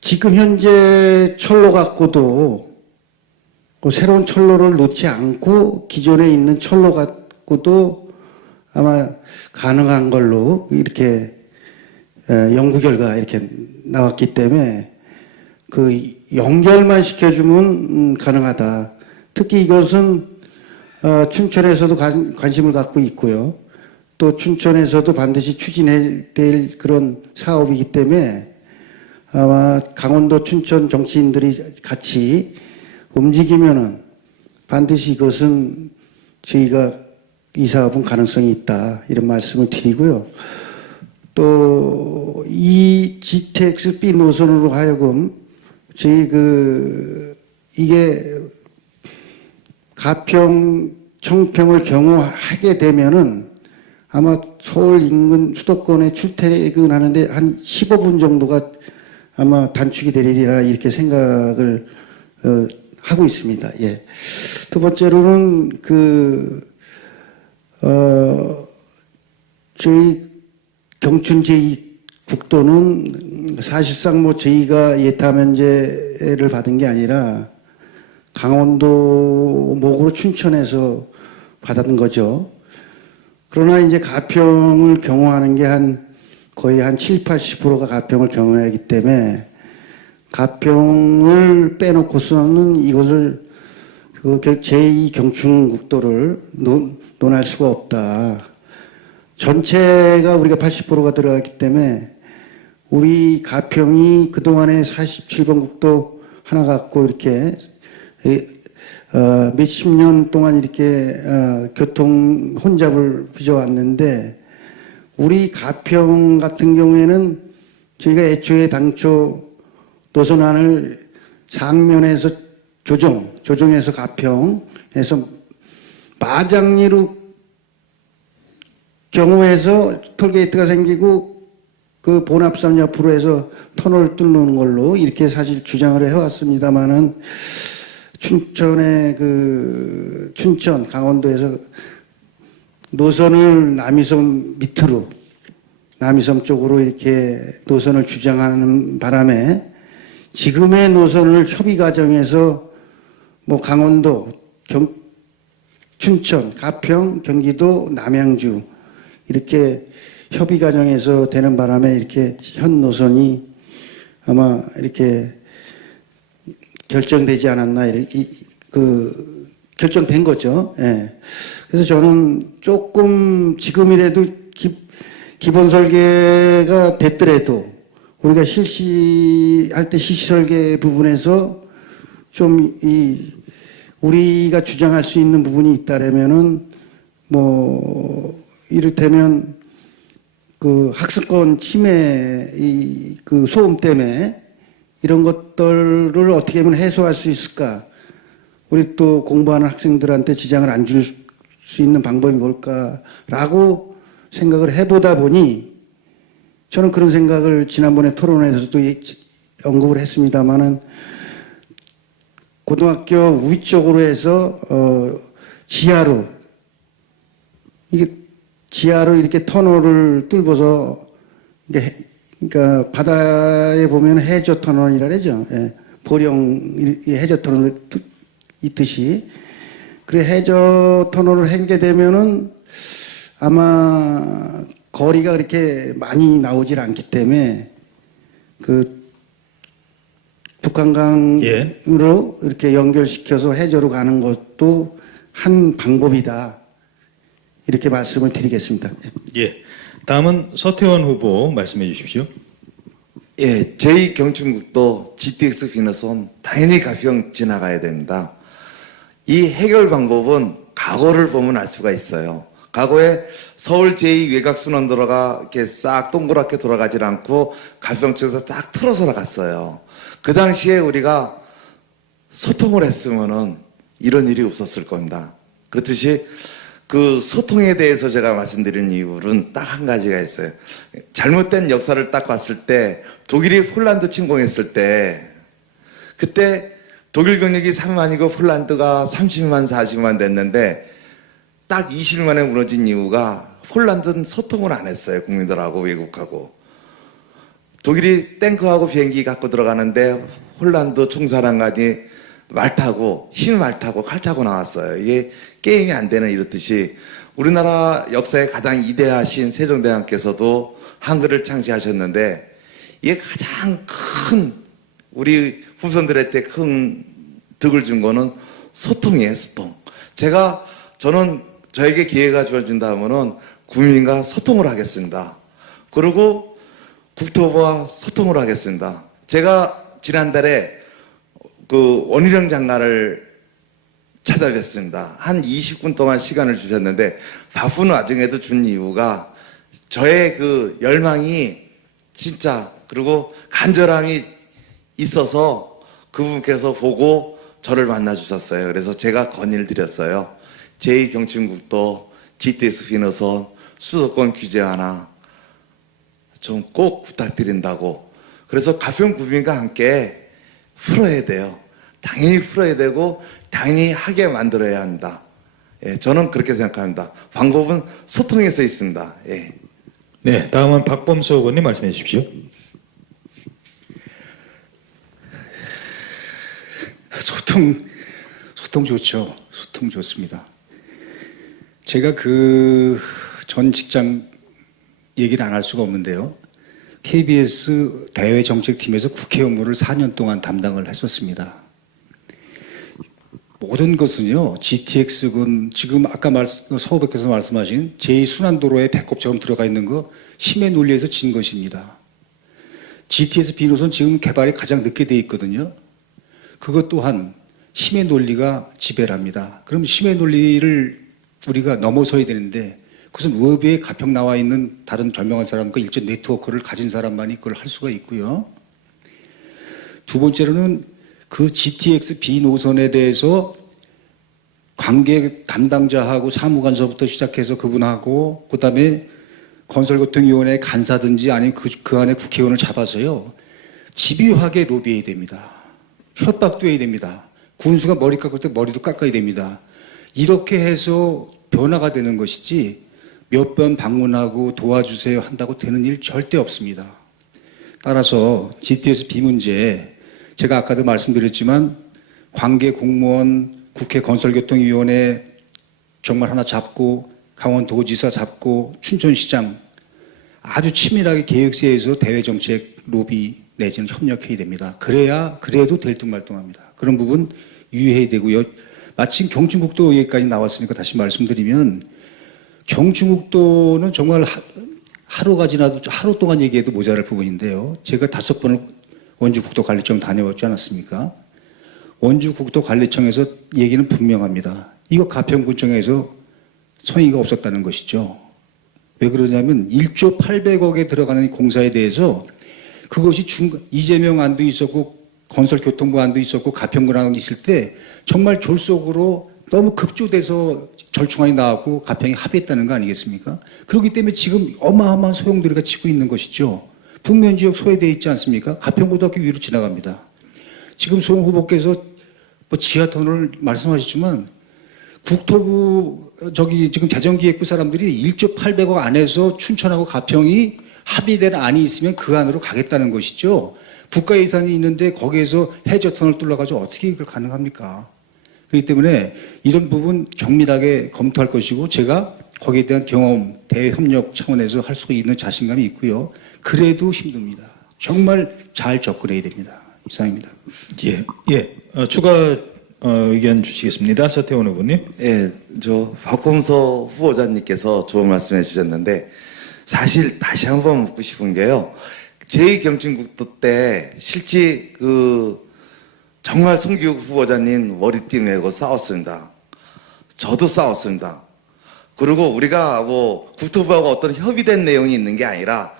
지금 현재 철로 갖고도 새로운 철로를 놓지 않고 기존에 있는 철로 갖고도 아마 가능한 걸로 이렇게 연구 결과 이렇게 나왔기 때문에 그 연결만 시켜주면 가능하다. 특히 이것은 춘천에서도 관심을 갖고 있고요. 또 춘천에서도 반드시 추진해야 될 그런 사업이기 때문에 아마 강원도 춘천 정치인들이 같이 움직이면은 반드시 이것은 저희가 이 사업은 가능성이 있다. 이런 말씀을 드리고요. 또 이 GTX B 노선으로 하여금 저희 이게 가평, 청평을 경유하게 되면은 아마 서울 인근 수도권에 출퇴근하는데 한 15분 정도가 아마 단축이 되리라 이렇게 생각을 하고 있습니다. 예. 두 번째로는 저희 경춘 제2국도는 사실상 뭐 저희가 예타 면제를 받은 게 아니라 강원도 목으로 춘천에서 받은 거죠. 그러나 이제 가평을 경유하는 게 거의 한 7, 80%가 가평을 경유하기 때문에 가평을 빼놓고서는 이것을 제2경춘국도를 논할 수가 없다. 전체가 우리가 80%가 들어갔기 때문에 우리 가평이 그동안에 47번 국도 하나 갖고 이렇게 몇십 년 동안 이렇게 교통 혼잡을 빚어왔는데 우리 가평 같은 경우에는 저희가 애초에 당초 노선안을 상면에서 조정해서 가평에서 마장리로 경우에서 톨게이트가 생기고 그 본합선 옆으로 해서 터널을 뚫는 걸로 이렇게 사실 주장을 해왔습니다만은 춘천 강원도에서 노선을 남이섬 밑으로 남이섬 쪽으로 이렇게 노선을 주장하는 바람에 지금의 노선을 협의 과정에서 뭐 강원도, 춘천, 가평, 경기도, 남양주 이렇게 협의 과정에서 되는 바람에 이렇게 현 노선이 아마 이렇게 결정되지 않았나 결정된 거죠. 예. 그래서 저는 조금 지금이라도 기본 설계가 됐더라도 우리가 실시할 때 실시 설계 부분에서 좀 우리가 주장할 수 있는 부분이 있다라면은 뭐 이를테면 그 학습권 침해 그 소음 때문에 이런 것들을 어떻게 하면 해소할 수 있을까? 우리 또 공부하는 학생들한테 지장을 안 줄 수 있는 방법이 뭘까라고 생각을 해보다 보니 저는 그런 생각을 지난번에 토론회에서도 언급을 했습니다만은 고등학교 위쪽으로 해서 지하로 이렇게 터널을 뚫어서 그러니까 바다에 보면 해저 터널이라 그러죠. 예, 보령 해저 터널 있듯이 그래 해저 터널을 행게 되면은 아마 거리가 그렇게 많이 나오질 않기 때문에 그 북한강으로 예. 이렇게 연결시켜서 해저로 가는 것도 한 방법이다. 이렇게 말씀을 드리겠습니다. 예. 다음은 서태원 후보 말씀해 주십시오. 예, 제2경춘국도 GTX 비너선 당연히 가평 지나가야 됩니다. 이 해결 방법은 과거를 보면 알 수가 있어요. 과거에 서울 제2외곽순환도로가 이렇게 싹 동그랗게 돌아가질 않고 가평 쪽에서 딱 틀어서 나갔어요. 그 당시에 우리가 소통을 했으면은 이런 일이 없었을 겁니다. 그렇듯이 그 소통에 대해서 제가 말씀드린 이유는 딱 한 가지가 있어요. 잘못된 역사를 딱 봤을 때 독일이 폴란드 침공했을 때 그때 독일 병력이 3만이고 폴란드가 30만 40만 됐는데 딱 20일 만에 무너진 이유가 폴란드는 소통을 안 했어요. 국민들하고 외국하고. 독일이 탱크하고 비행기 갖고 들어가는데 폴란드 총사령관이 말 타고 흰말 타고 칼 차고 나왔어요. 이게 게임이 안 되는 이렇듯이 우리나라 역사의 가장 위대하신 세종대왕께서도 한글을 창시하셨는데 이게 가장 큰 우리 후손들한테 큰 득을 준 거는 소통이에요. 소통. 저는 저에게 기회가 주어진다면은 국민과 소통을 하겠습니다. 그리고 국토부와 소통을 하겠습니다. 제가 지난달에 그 원희룡 장관을 찾아뵀습니다. 한 20분 동안 시간을 주셨는데 바쁜 와중에도 준 이유가 저의 그 열망이 진짜 그리고 간절함이 있어서 그분께서 보고 저를 만나 주셨어요. 그래서 제가 건의를 드렸어요. 제2경춘국도 GTX 비너선 수도권 규제 하나 좀 꼭 부탁드린다고. 그래서 가평 구민과 함께 풀어야 돼요. 당연히 풀어야 되고 당연히 하게 만들어야 한다. 예, 저는 그렇게 생각합니다. 방법은 소통에서 있습니다. 예. 네. 다음은 박범수 의원님 말씀해 주십시오. 소통 좋죠. 소통 좋습니다. 제가 그 전 직장 얘기를 안 할 수가 없는데요. KBS 대외정책팀에서 국회 업무를 4년 동안 담당을 했었습니다. 모든 것은요, GTX군 지금 아까 서우백께서 말씀하신 제2순환도로에 배꼽처럼 들어가 있는 거 심해 논리에서 진 것입니다. GTX 비노선 지금 개발이 가장 늦게 돼 있거든요. 그것 또한 심해 논리가 지배를 합니다. 그럼 심해 논리를 우리가 넘어서야 되는데 그것은 외부에 가평 나와 있는 다른 절명한 사람과 일정 네트워크를 가진 사람만이 그걸 할 수가 있고요. 두 번째로는 그 GTX B 노선에 대해서 관계 담당자하고 사무관서부터 시작해서 그분하고 그다음에 건설교통위원회 간사든지 아니면 그 안에 국회의원을 잡아서요. 집요하게 로비해야 됩니다. 협박도 해야 됩니다. 군수가 머리 깎을 때 머리도 깎아야 됩니다. 이렇게 해서 변화가 되는 것이지 몇 번 방문하고 도와주세요 한다고 되는 일 절대 없습니다. 따라서 GTX B 문제 제가 아까도 말씀드렸지만 관계 공무원 국회 건설교통위원회 정말 하나 잡고 강원도지사 잡고 춘천시장 아주 치밀하게 계획세에서 대외정책 로비 내지는 협력해야 됩니다. 그래도 들뚱말뚱합니다. 그런 부분 유의해야 되고요. 마침 경춘국도 얘기까지 나왔으니까 다시 말씀드리면 경춘국도는 정말 하루가 지나도 하루 동안 얘기해도 모자랄 부분인데요. 제가 5번을 원주국도관리청 다녀왔지 않았습니까? 원주국도관리청에서 얘기는 분명합니다. 이거 가평군청에서 성의가 없었다는 것이죠. 왜 그러냐면 1조 800억에 들어가는 공사에 대해서 그것이 이재명 안도 있었고 건설교통부 안도 있었고 가평군 안도 있을 때 정말 졸속으로 너무 급조돼서 절충안이 나왔고 가평이 합의했다는 거 아니겠습니까? 그렇기 때문에 지금 어마어마한 소용돌이가 치고 있는 것이죠. 북면지역 소외되어 있지 않습니까? 가평고등학교 위로 지나갑니다. 지금 송 후보께서 지하터널을 말씀하셨지만 국토부 지금 재정기획부 사람들이 1조 800억 안에서 춘천하고 가평이 합의된 안이 있으면 그 안으로 가겠다는 것이죠. 국가 예산이 있는데 거기에서 해저터널 뚫어가지고 어떻게 이걸 가능합니까? 그렇기 때문에 이런 부분 정밀하게 검토할 것이고 제가 거기에 대한 경험, 대협력 차원에서 할 수 있는 자신감이 있고요. 그래도 힘듭니다. 정말 잘 접근해야 됩니다. 이상입니다. 예, 예. 추가 의견 주시겠습니다. 서태원 후보님. 예, 저 박범서 후보자님께서 좋은 말씀해 주셨는데 사실 다시 한번 묻고 싶은 게요. 제2경춘국도 때 실제 정말 송기욱 후보자님 머리띠 메고 싸웠습니다. 저도 싸웠습니다. 그리고 우리가 뭐 국토부하고 어떤 협의된 내용이 있는 게 아니라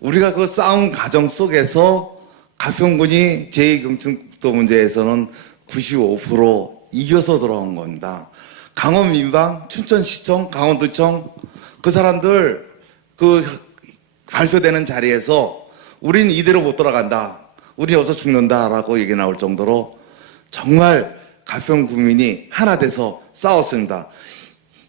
우리가 그 싸움 과정 속에서 가평군이 제2경춘국도 문제에서는 95% 이겨서 돌아온 겁니다. 강원 민방, 춘천시청, 강원도청 그 사람들 발표되는 자리에서 우린 이대로 못 돌아간다. 우리 여기서 죽는다라고 얘기 나올 정도로 정말 가평 국민이 하나 돼서 싸웠습니다.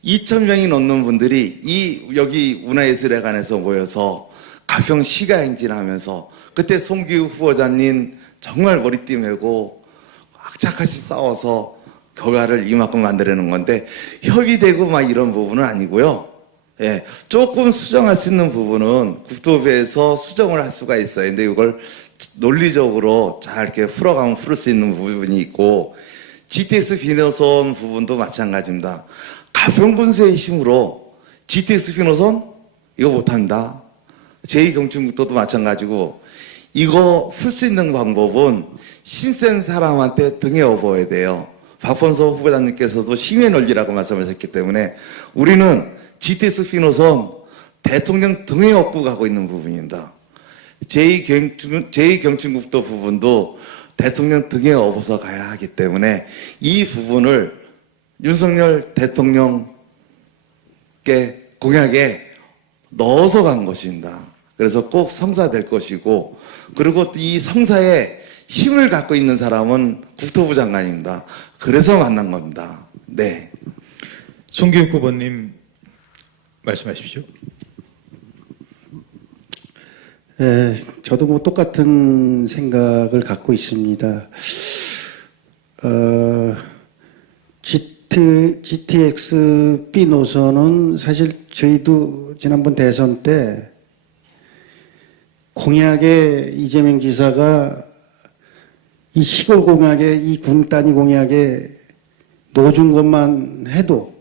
2,000명이 넘는 분들이 여기 문화예술회관에서 모여서 가평 시가 행진하면서 그때 송기욱 후보자님 정말 머리띠 메고 악착같이 싸워서 결과를 이만큼 만들어내는 건데 협의되고 막 이런 부분은 아니고요. 예, 조금 수정할 수 있는 부분은 국토부에서 수정을 할 수가 있어요. 근데 이걸 논리적으로 잘 이렇게 풀어가면 풀을 수 있는 부분이 있고 GTX 비노선 부분도 마찬가지입니다. 가평군수의 힘으로 GTX 비노선 이거 못한다. 제2경춘국도도 마찬가지고 이거 풀 수 있는 방법은 신센 사람한테 등에 업어야 돼요. 박범서 후보자님께서도 힘의 논리라고 말씀하셨기 때문에 우리는 GTX 비노선 대통령 등에 업고 가고 있는 부분입니다. 제2경춘국도 부분도 대통령 등에 업어서 가야 하기 때문에 이 부분을 윤석열 대통령께 공약에 넣어서 간 것입니다. 그래서 꼭 성사될 것이고 그리고 이 성사에 힘을 갖고 있는 사람은 국토부 장관입니다. 그래서 만난 겁니다. 네. 송기욱 후보님 말씀하십시오. 예, 저도 뭐 똑같은 생각을 갖고 있습니다. GTX B 노선은 사실 저희도 지난번 대선 때 공약에 이재명 지사가 이 시골 공약에 이 군 단위 공약에 넣어준 것만 해도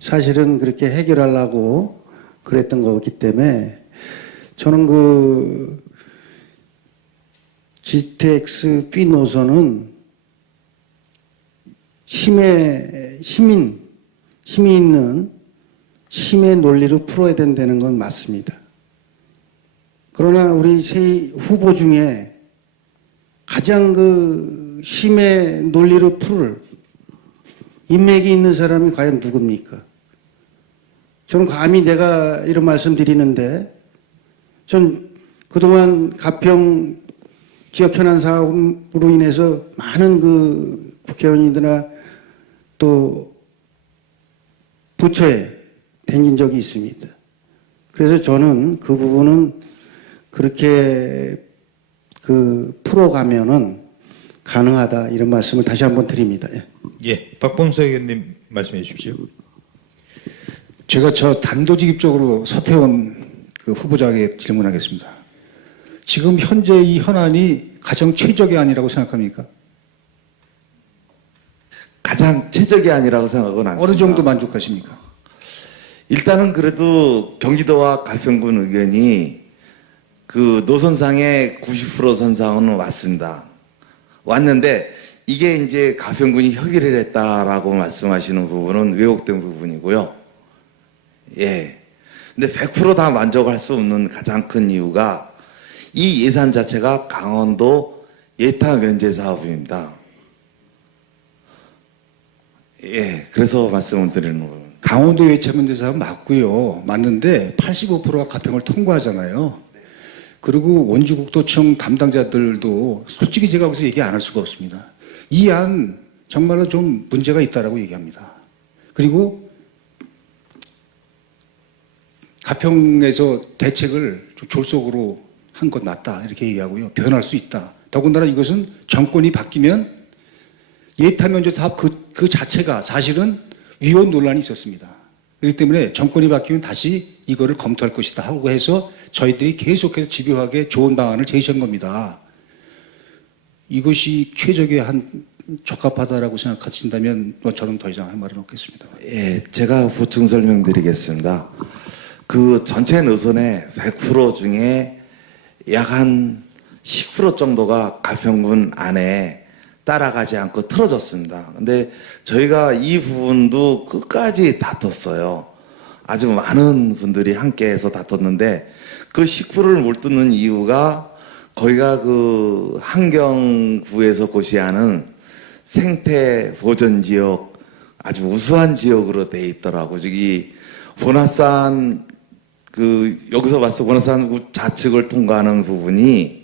사실은 그렇게 해결하려고 그랬던 거기 때문에 저는 GTX B 노선은 힘이 있는 힘의 논리로 풀어야 된다는 건 맞습니다. 그러나 우리 세 후보 중에 가장 힘의 논리로 풀을 인맥이 있는 사람이 과연 누굽니까? 저는 감히 내가 이런 말씀 드리는데 전 그동안 가평 지역 현안 사업으로 인해서 많은 국회의원이나 또 부처에 다닌 적이 있습니다. 그래서 저는 그 부분은 그렇게 풀어가면은 가능하다 이런 말씀을 다시 한번 드립니다. 예. 예, 박범서 의원님 말씀해 주십시오. 제가 단도직입적으로 서태원 후보자에게 질문하겠습니다. 지금 현재 이 현안이 가장 최적의 안이라고 생각합니까? 가장 최적이 아니라고 생각은 않습니다. 어느 정도 만족하십니까? 일단은 그래도 경기도와 가평군 의견이 노선상의 90% 선상은 왔습니다. 왔는데 이게 이제 가평군이 협의를 했다라고 말씀하시는 부분은 왜곡된 부분이고요. 예. 근데 100% 만족할 수 없는 가장 큰 이유가 이 예산 자체가 강원도 예타 면제 사업입니다. 예, 그래서 말씀을 드리는 거예요. 강원도 예체면제 사업 맞고요. 맞는데 85%가 가평을 통과하잖아요. 그리고 원주국토청 담당자들도 솔직히 제가 거기서 얘기 안 할 수가 없습니다. 이 안 정말로 좀 문제가 있다라고 얘기합니다. 그리고 가평에서 대책을 좀 졸속으로 한 것 맞다 이렇게 얘기하고요. 변할 수 있다. 더군다나 이것은 정권이 바뀌면 예타면제 사업 그 자체가 사실은 위헌 논란이 있었습니다. 그렇기 때문에 정권이 바뀌면 다시 이거를 검토할 것이다 하고 해서 저희들이 계속해서 집요하게 좋은 방안을 제시한 겁니다. 이것이 최적의 적합하다라고 생각하신다면 저는 더 이상 할 말은 없겠습니다. 예, 제가 보충 설명드리겠습니다. 그 전체 노선의 100% 중에 약 한 10% 정도가 가평군 안에 따라가지 않고 틀어졌습니다. 근데 저희가 이 부분도 끝까지 다퉜어요. 아주 많은 분들이 함께해서 다퉜는데 그 10%를 못 듣는 이유가 거기가 그 환경부에서 고시하는 생태 보전 지역 아주 우수한 지역으로 돼 있더라고. 저기 본화산 여기서 봤을 때 본화산 좌측을 통과하는 부분이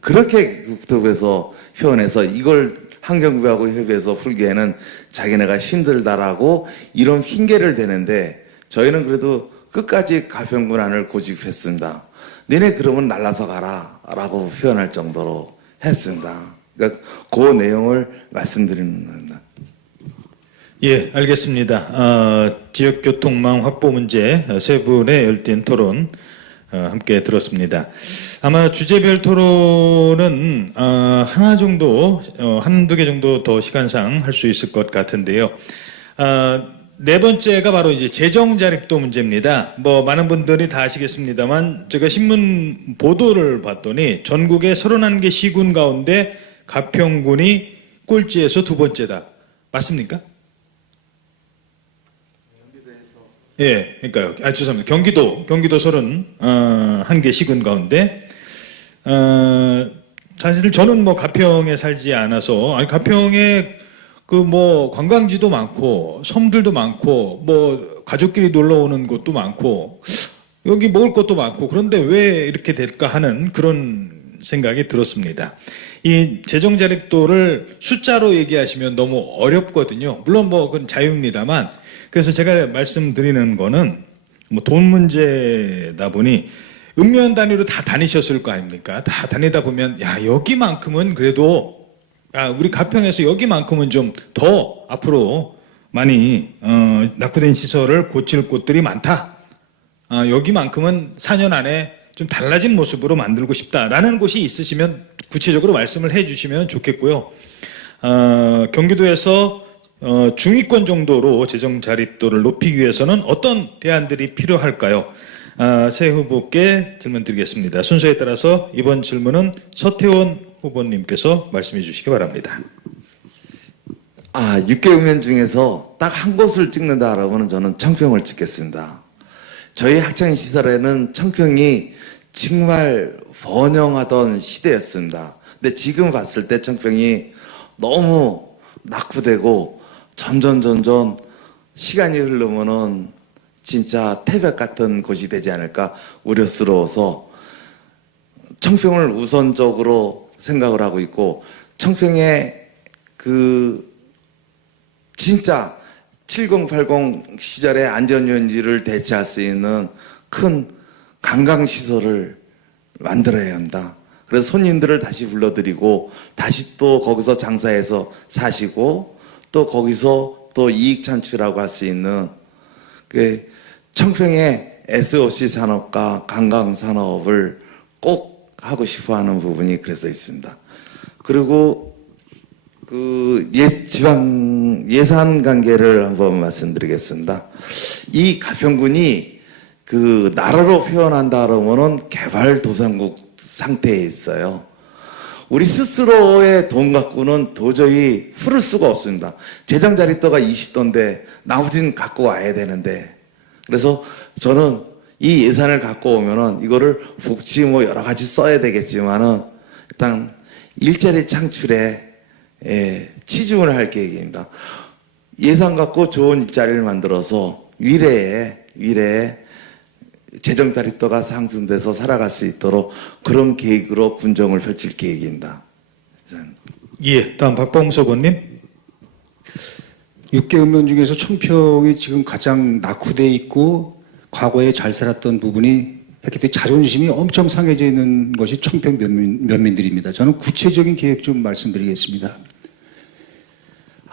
그렇게 국토부에서 표현해서 이걸 환경부하고 협의해서 풀기에는 자기네가 힘들다라고 이런 핑계를 대는데 저희는 그래도 끝까지 가평군 안을 고집했습니다. 너네 그러면 날라서 가라라고 표현할 정도로 했습니다. 그러니까 그 내용을 말씀드리는 겁니다. 예, 알겠습니다. 지역교통망 확보 문제 세 분의 열띤 토론 함께 들었습니다. 아마 주제별 토론은 하나 정도, 한두 개 정도 더 시간상 할 수 있을 것 같은데요. 네 번째가 바로 이제 재정 자립도 문제입니다. 뭐 많은 분들이 다 아시겠습니다만 제가 신문 보도를 봤더니 전국의 31개 시군 가운데 가평군이 꼴찌에서 두 번째다. 맞습니까? 예, 그러니까요. 죄송합니다. 경기도 31개 시군 가운데, 사실 저는 뭐 가평에 살지 않아서, 가평에 관광지도 많고, 섬들도 많고, 가족끼리 놀러 오는 곳도 많고, 여기 먹을 것도 많고, 그런데 왜 이렇게 될까 하는 그런 생각이 들었습니다. 이 재정 자립도를 숫자로 얘기하시면 너무 어렵거든요. 물론 그건 자유입니다만, 그래서 제가 말씀드리는 거는 돈 문제다 보니 읍면 단위로 다 다니셨을 거 아닙니까? 다 다니다 보면 여기만큼은 그래도 우리 가평에서 여기만큼은 좀 더 앞으로 많이 낙후된 시설을 고칠 곳들이 많다. 여기만큼은 4년 안에 좀 달라진 모습으로 만들고 싶다라는 곳이 있으시면 구체적으로 말씀을 해주시면 좋겠고요. 경기도에서 중위권 정도로 재정 자립도를 높이기 위해서는 어떤 대안들이 필요할까요? 새 후보께 질문 드리겠습니다. 순서에 따라서 이번 질문은 서태원 후보님께서 말씀해 주시기 바랍니다. 6개 읍면 중에서 딱 한 곳을 찍는다라고는 저는 청평을 찍겠습니다. 저희 학창시설에는 청평이 정말 번영하던 시대였습니다. 근데 지금 봤을 때 청평이 너무 낙후되고 점점 시간이 흐르면은 진짜 태백 같은 곳이 되지 않을까 우려스러워서 청평을 우선적으로 생각을 하고 있고, 청평의 진짜 7080 시절의 안전유지를 대체할 수 있는 큰 관광시설을 만들어야 한다. 그래서 손님들을 다시 불러들이고 다시 또 거기서 장사해서 사시고 또 거기서 또 이익 창출하고 할 수 있는 청평의 SOC 산업과 관광 산업을 꼭 하고 싶어하는 부분이 그래서 있습니다. 그리고 지방 예산 관계를 한번 말씀드리겠습니다. 이 가평군이 나라로 표현한다 그러면은 개발도상국 상태에 있어요. 우리 스스로의 돈 갖고는 도저히 풀을 수가 없습니다. 재정 자립도가 20도인데 나머지는 갖고 와야 되는데, 그래서 저는 이 예산을 갖고 오면은 이거를 복지 여러 가지 써야 되겠지만은 일단 일자리 창출에 치중을 할 계획입니다. 예산 갖고 좋은 일자리를 만들어서 미래에 재정 자립도가 상승돼서 살아갈 수 있도록 그런 계획으로 군정을 펼칠 계획입니다. 예, 다음 박범석 의원님. 6개 읍면 중에서 청평이 지금 가장 낙후돼 있고 과거에 잘 살았던 부분이 했기 때문에 자존심이 엄청 상해져 있는 것이 청평 면민들입니다. 저는 구체적인 계획 좀 말씀드리겠습니다.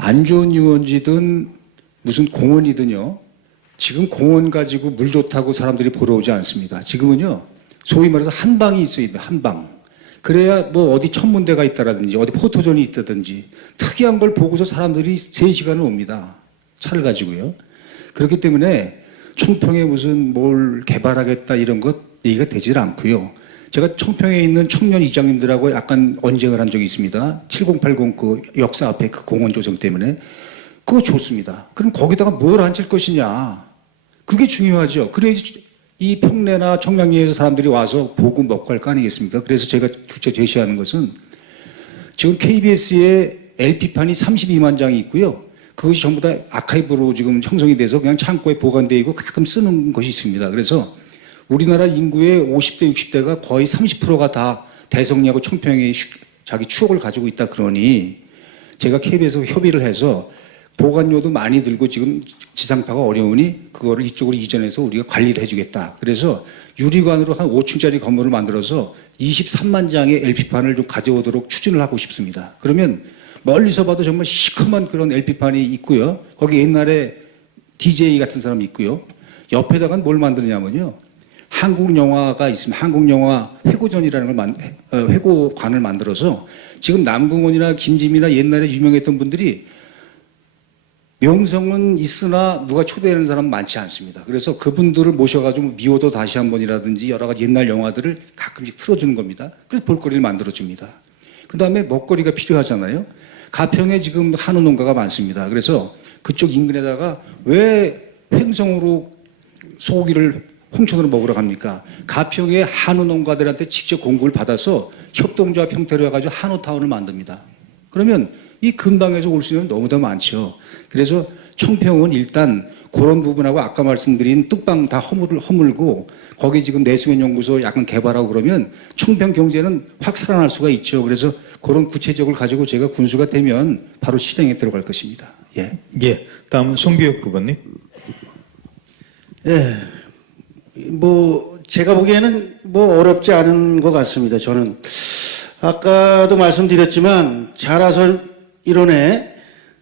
안 좋은 유원지든 무슨 공원이든요. 지금 공원 가지고 물 좋다고 사람들이 보러 오지 않습니다. 지금은요. 소위 말해서 한 방이 있어야 돼요. 한 방. 그래야 뭐 어디 천문대가 있다라든지 어디 포토존이 있다든지 특이한 걸 보고서 사람들이 3시간을 옵니다. 차를 가지고요. 그렇기 때문에 청평에 무슨 뭘 개발하겠다 이런 것 얘기가 되질 않고요. 제가 청평에 있는 청년 이장님들하고 약간 언쟁을 한 적이 있습니다. 7080 그 역사 앞에 그 공원 조성 때문에. 그거 좋습니다. 그럼 거기다가 뭘 앉힐 것이냐. 그게 중요하죠. 그래야지 이 평내나 청량리에서 사람들이 와서 보고 먹고 할 거 아니겠습니까? 그래서 제가 주체 제시하는 것은 지금 KBS에 LP판이 32만 장이 있고요. 그것이 전부 다 아카이브로 지금 형성이 돼서 그냥 창고에 보관되어 있고 가끔 쓰는 것이 있습니다. 그래서 우리나라 인구의 50대, 60대가 거의 30%가 다 대성리하고 청평에 자기 추억을 가지고 있다 그러니 제가 KBS에서 협의를 해서 보관료도 많이 들고 지금 지상파가 어려우니 그거를 이쪽으로 이전해서 우리가 관리를 해주겠다. 그래서 유리관으로 한 5층짜리 건물을 만들어서 23만 장의 LP판을 좀 가져오도록 추진을 하고 싶습니다. 그러면 멀리서 봐도 정말 시커먼 그런 LP판이 있고요. 거기 옛날에 DJ 같은 사람이 있고요. 옆에다가는 뭘 만드냐면요. 한국 영화가 있으면 한국 영화 회고전이라는 걸 회고관을 만들어서 지금 남궁원이나 김지미나 옛날에 유명했던 분들이 명성은 있으나 누가 초대하는 사람은 많지 않습니다. 그래서 그분들을 모셔가지고 미워도 다시 한 번이라든지 여러 가지 옛날 영화들을 가끔씩 틀어주는 겁니다. 그래서 볼거리를 만들어줍니다. 그 다음에 먹거리가 필요하잖아요. 가평에 지금 한우 농가가 많습니다. 그래서 그쪽 인근에다가 왜 횡성으로 소고기를 홍천으로 먹으러 갑니까? 가평의 한우 농가들한테 직접 공급을 받아서 협동조합 형태로 해가지고 한우타운을 만듭니다. 그러면 이 근방에서 올 수 있는 너무 더 많죠. 그래서 청평은 일단 그런 부분하고 아까 말씀드린 뚝방 다 허물고 거기 지금 내수면 연구소 약간 개발하고 그러면 청평 경제는 확 살아날 수가 있죠. 그래서 그런 구체적을 가지고 제가 군수가 되면 바로 실행에 들어갈 것입니다. 예. 예. 다음은 송기욱 후보님. 예. 뭐 제가 보기에는 뭐 어렵지 않은 것 같습니다. 저는 아까도 말씀드렸지만 자라설 일원에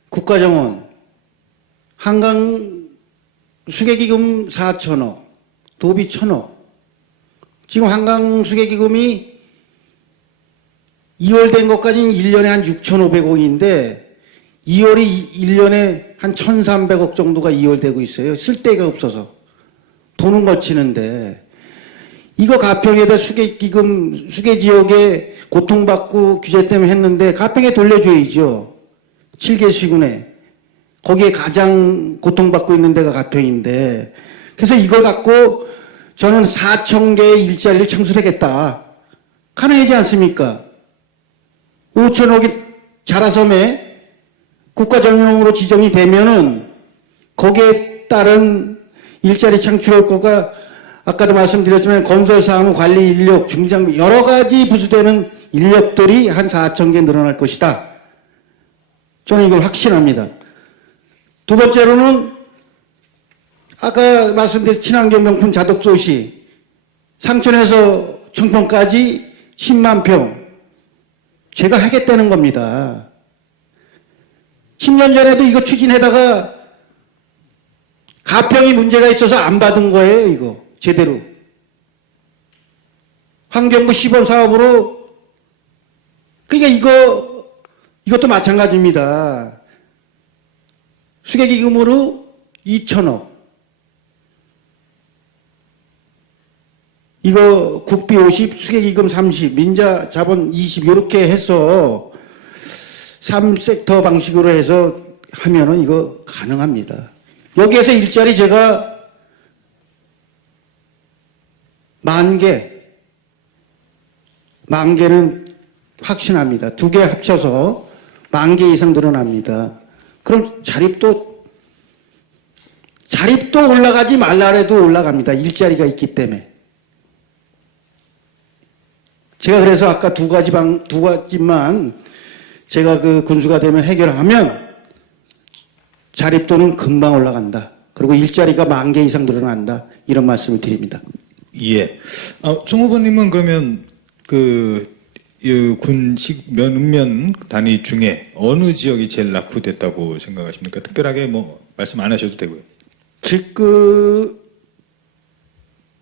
국가정원 한강 수계기금 4천억, 도비 1,000억. 지금 한강 수계기금이 2월 된 것까지는 1년에 한 6,500억인데 2월이 1년에 한 1,300억 정도가 2월 되고 있어요. 쓸 데가 없어서. 돈은 거치는데 이거 가평에다 수계기금 수계지역에 고통받고 규제 때문에 했는데 가평에 돌려줘야죠. 7개 시군에 거기에 가장 고통받고 있는 데가 가평인데 그래서 이걸 갖고 저는 4,000개의 일자리를 창출하겠다. 가능하지 않습니까? 5천억이 자라섬에 국가정용으로 지정이 되면은 거기에 따른 일자리 창출할 거가 아까도 말씀드렸지만 건설 사무 관리 인력 중장비 여러 가지 부수되는 인력들이 한 4,000개 늘어날 것이다. 저는 이걸 확신합니다. 두 번째로는 아까 말씀드린 친환경 명품 자덕도시 상천에서 청평까지 10만 평 제가 하겠다는 겁니다. 10년 전에도 이거 추진하다가 가평이 문제가 있어서 안 받은 거예요, 이거. 제대로. 환경부 시범 사업으로. 그러니까 이것도 마찬가지입니다. 수계기금으로 2천억. 이거 국비 50, 수계기금 30, 민자 자본 20 이렇게 해서 3섹터 방식으로 해서 하면은 이거 가능합니다. 여기에서 일자리 제가 10,000개는 확신합니다. 2개 합쳐서 10,000개 이상 늘어납니다. 그럼 자립도 올라가지 말라래도 올라갑니다. 일자리가 있기 때문에. 제가 그래서 아까 두 가지만 제가 그 군수가 되면 해결하면 자립도는 금방 올라간다. 그리고 일자리가 10,000개 이상 늘어난다. 이런 말씀을 드립니다. 예. 송 후보님은 그러면 그 몇몇 단위 중에 어느 지역이 제일 낙후됐다고 생각하십니까? 특별하게 뭐 말씀 안 하셔도 되고요. 즉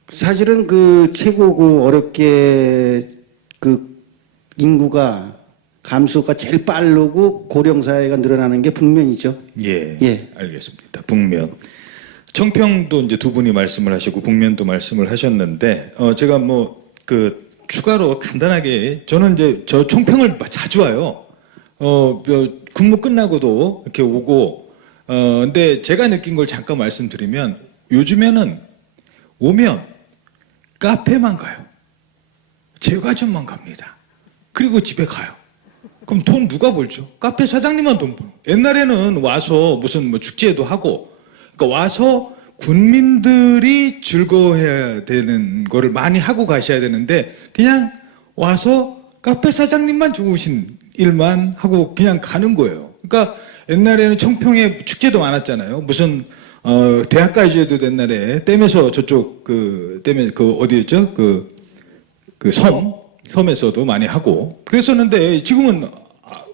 사실은 최고 어렵게 인구가 감소가 제일 빠르고 고령 사회가 늘어나는 게 북면이죠. 예, 예. 알겠습니다. 북면. 청평도 이제 두 분이 말씀을 하시고 북면도 말씀을 하셨는데 제가 추가로 간단하게 저는 이제 저 청평을 자주 와요. 근무 끝나고도 이렇게 오고 근데 제가 느낀 걸 잠깐 말씀드리면 요즘에는 오면 카페만 가요. 제과점만 갑니다. 그리고 집에 가요. 그럼 돈 누가 벌죠? 카페 사장님만 돈 벌어. 옛날에는 와서 무슨 축제도 하고, 그러니까 와서 군민들이 즐거워해야 되는 거를 많이 하고 가셔야 되는데, 그냥 와서 카페 사장님만 좋으신 일만 하고 그냥 가는 거예요. 그러니까 옛날에는 청평에 축제도 많았잖아요. 무슨 대학가요제도 옛날에 댐에서 저쪽 댐에 어디였죠? 섬에서도 많이 하고 그랬었는데 지금은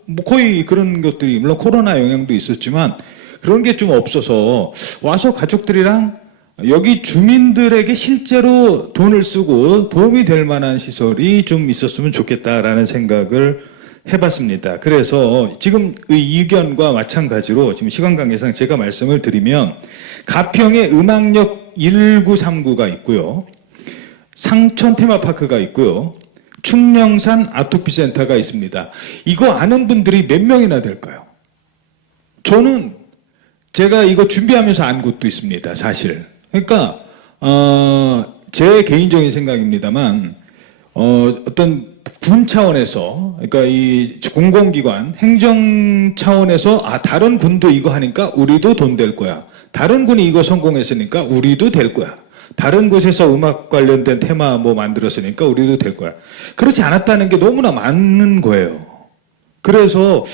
뭐 거의 그런 것들이 물론 코로나 영향도 있었지만 그런 게 좀 없어서 와서 가족들이랑 여기 주민들에게 실제로 돈을 쓰고 도움이 될 만한 시설이 좀 있었으면 좋겠다라는 생각을 해봤습니다. 그래서 지금 이 의견과 마찬가지로 지금 시간 관계상 제가 말씀을 드리면 가평에 음악역 1939가 있고요. 상천 테마파크가 있고요. 충령산 아토피센터가 있습니다. 이거 아는 분들이 몇 명이나 될까요? 저는 제가 이거 준비하면서 안 곳도 있습니다. 사실. 그러니까 제 개인적인 생각입니다만 어떤 군 차원에서 그러니까 이 공공기관 행정 차원에서 다른 군도 이거 하니까 우리도 돈 될 거야. 다른 군이 이거 성공했으니까 우리도 될 거야. 다른 곳에서 음악 관련된 테마 만들었으니까 우리도 될 거야. 그렇지 않았다는 게 너무나 많은 거예요. 그래서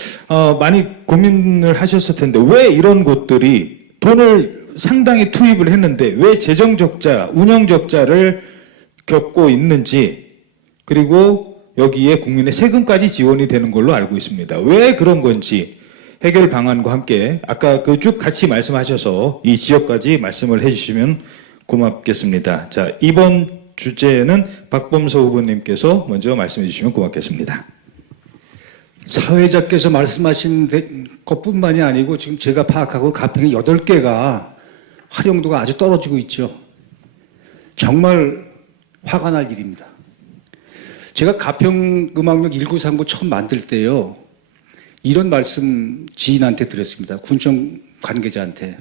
많이 고민을 하셨을 텐데 왜 이런 곳들이 돈을 상당히 투입을 했는데 왜 재정 적자, 운영 적자를 겪고 있는지 그리고 여기에 국민의 세금까지 지원이 되는 걸로 알고 있습니다. 왜 그런 건지 해결 방안과 함께 아까 쭉 같이 말씀하셔서 이 지역까지 말씀을 해주시면 고맙겠습니다. 자, 이번 주제는 박범서 후보님께서 먼저 말씀해 주시면 고맙겠습니다. 사회자께서 말씀하신 것뿐만이 아니고 지금 제가 파악하고 가평이 8개가 활용도가 아주 떨어지고 있죠. 정말 화가 날 일입니다. 제가 가평 음악역 1939 처음 만들 때요. 이런 말씀 지인한테 드렸습니다. 군청 관계자한테.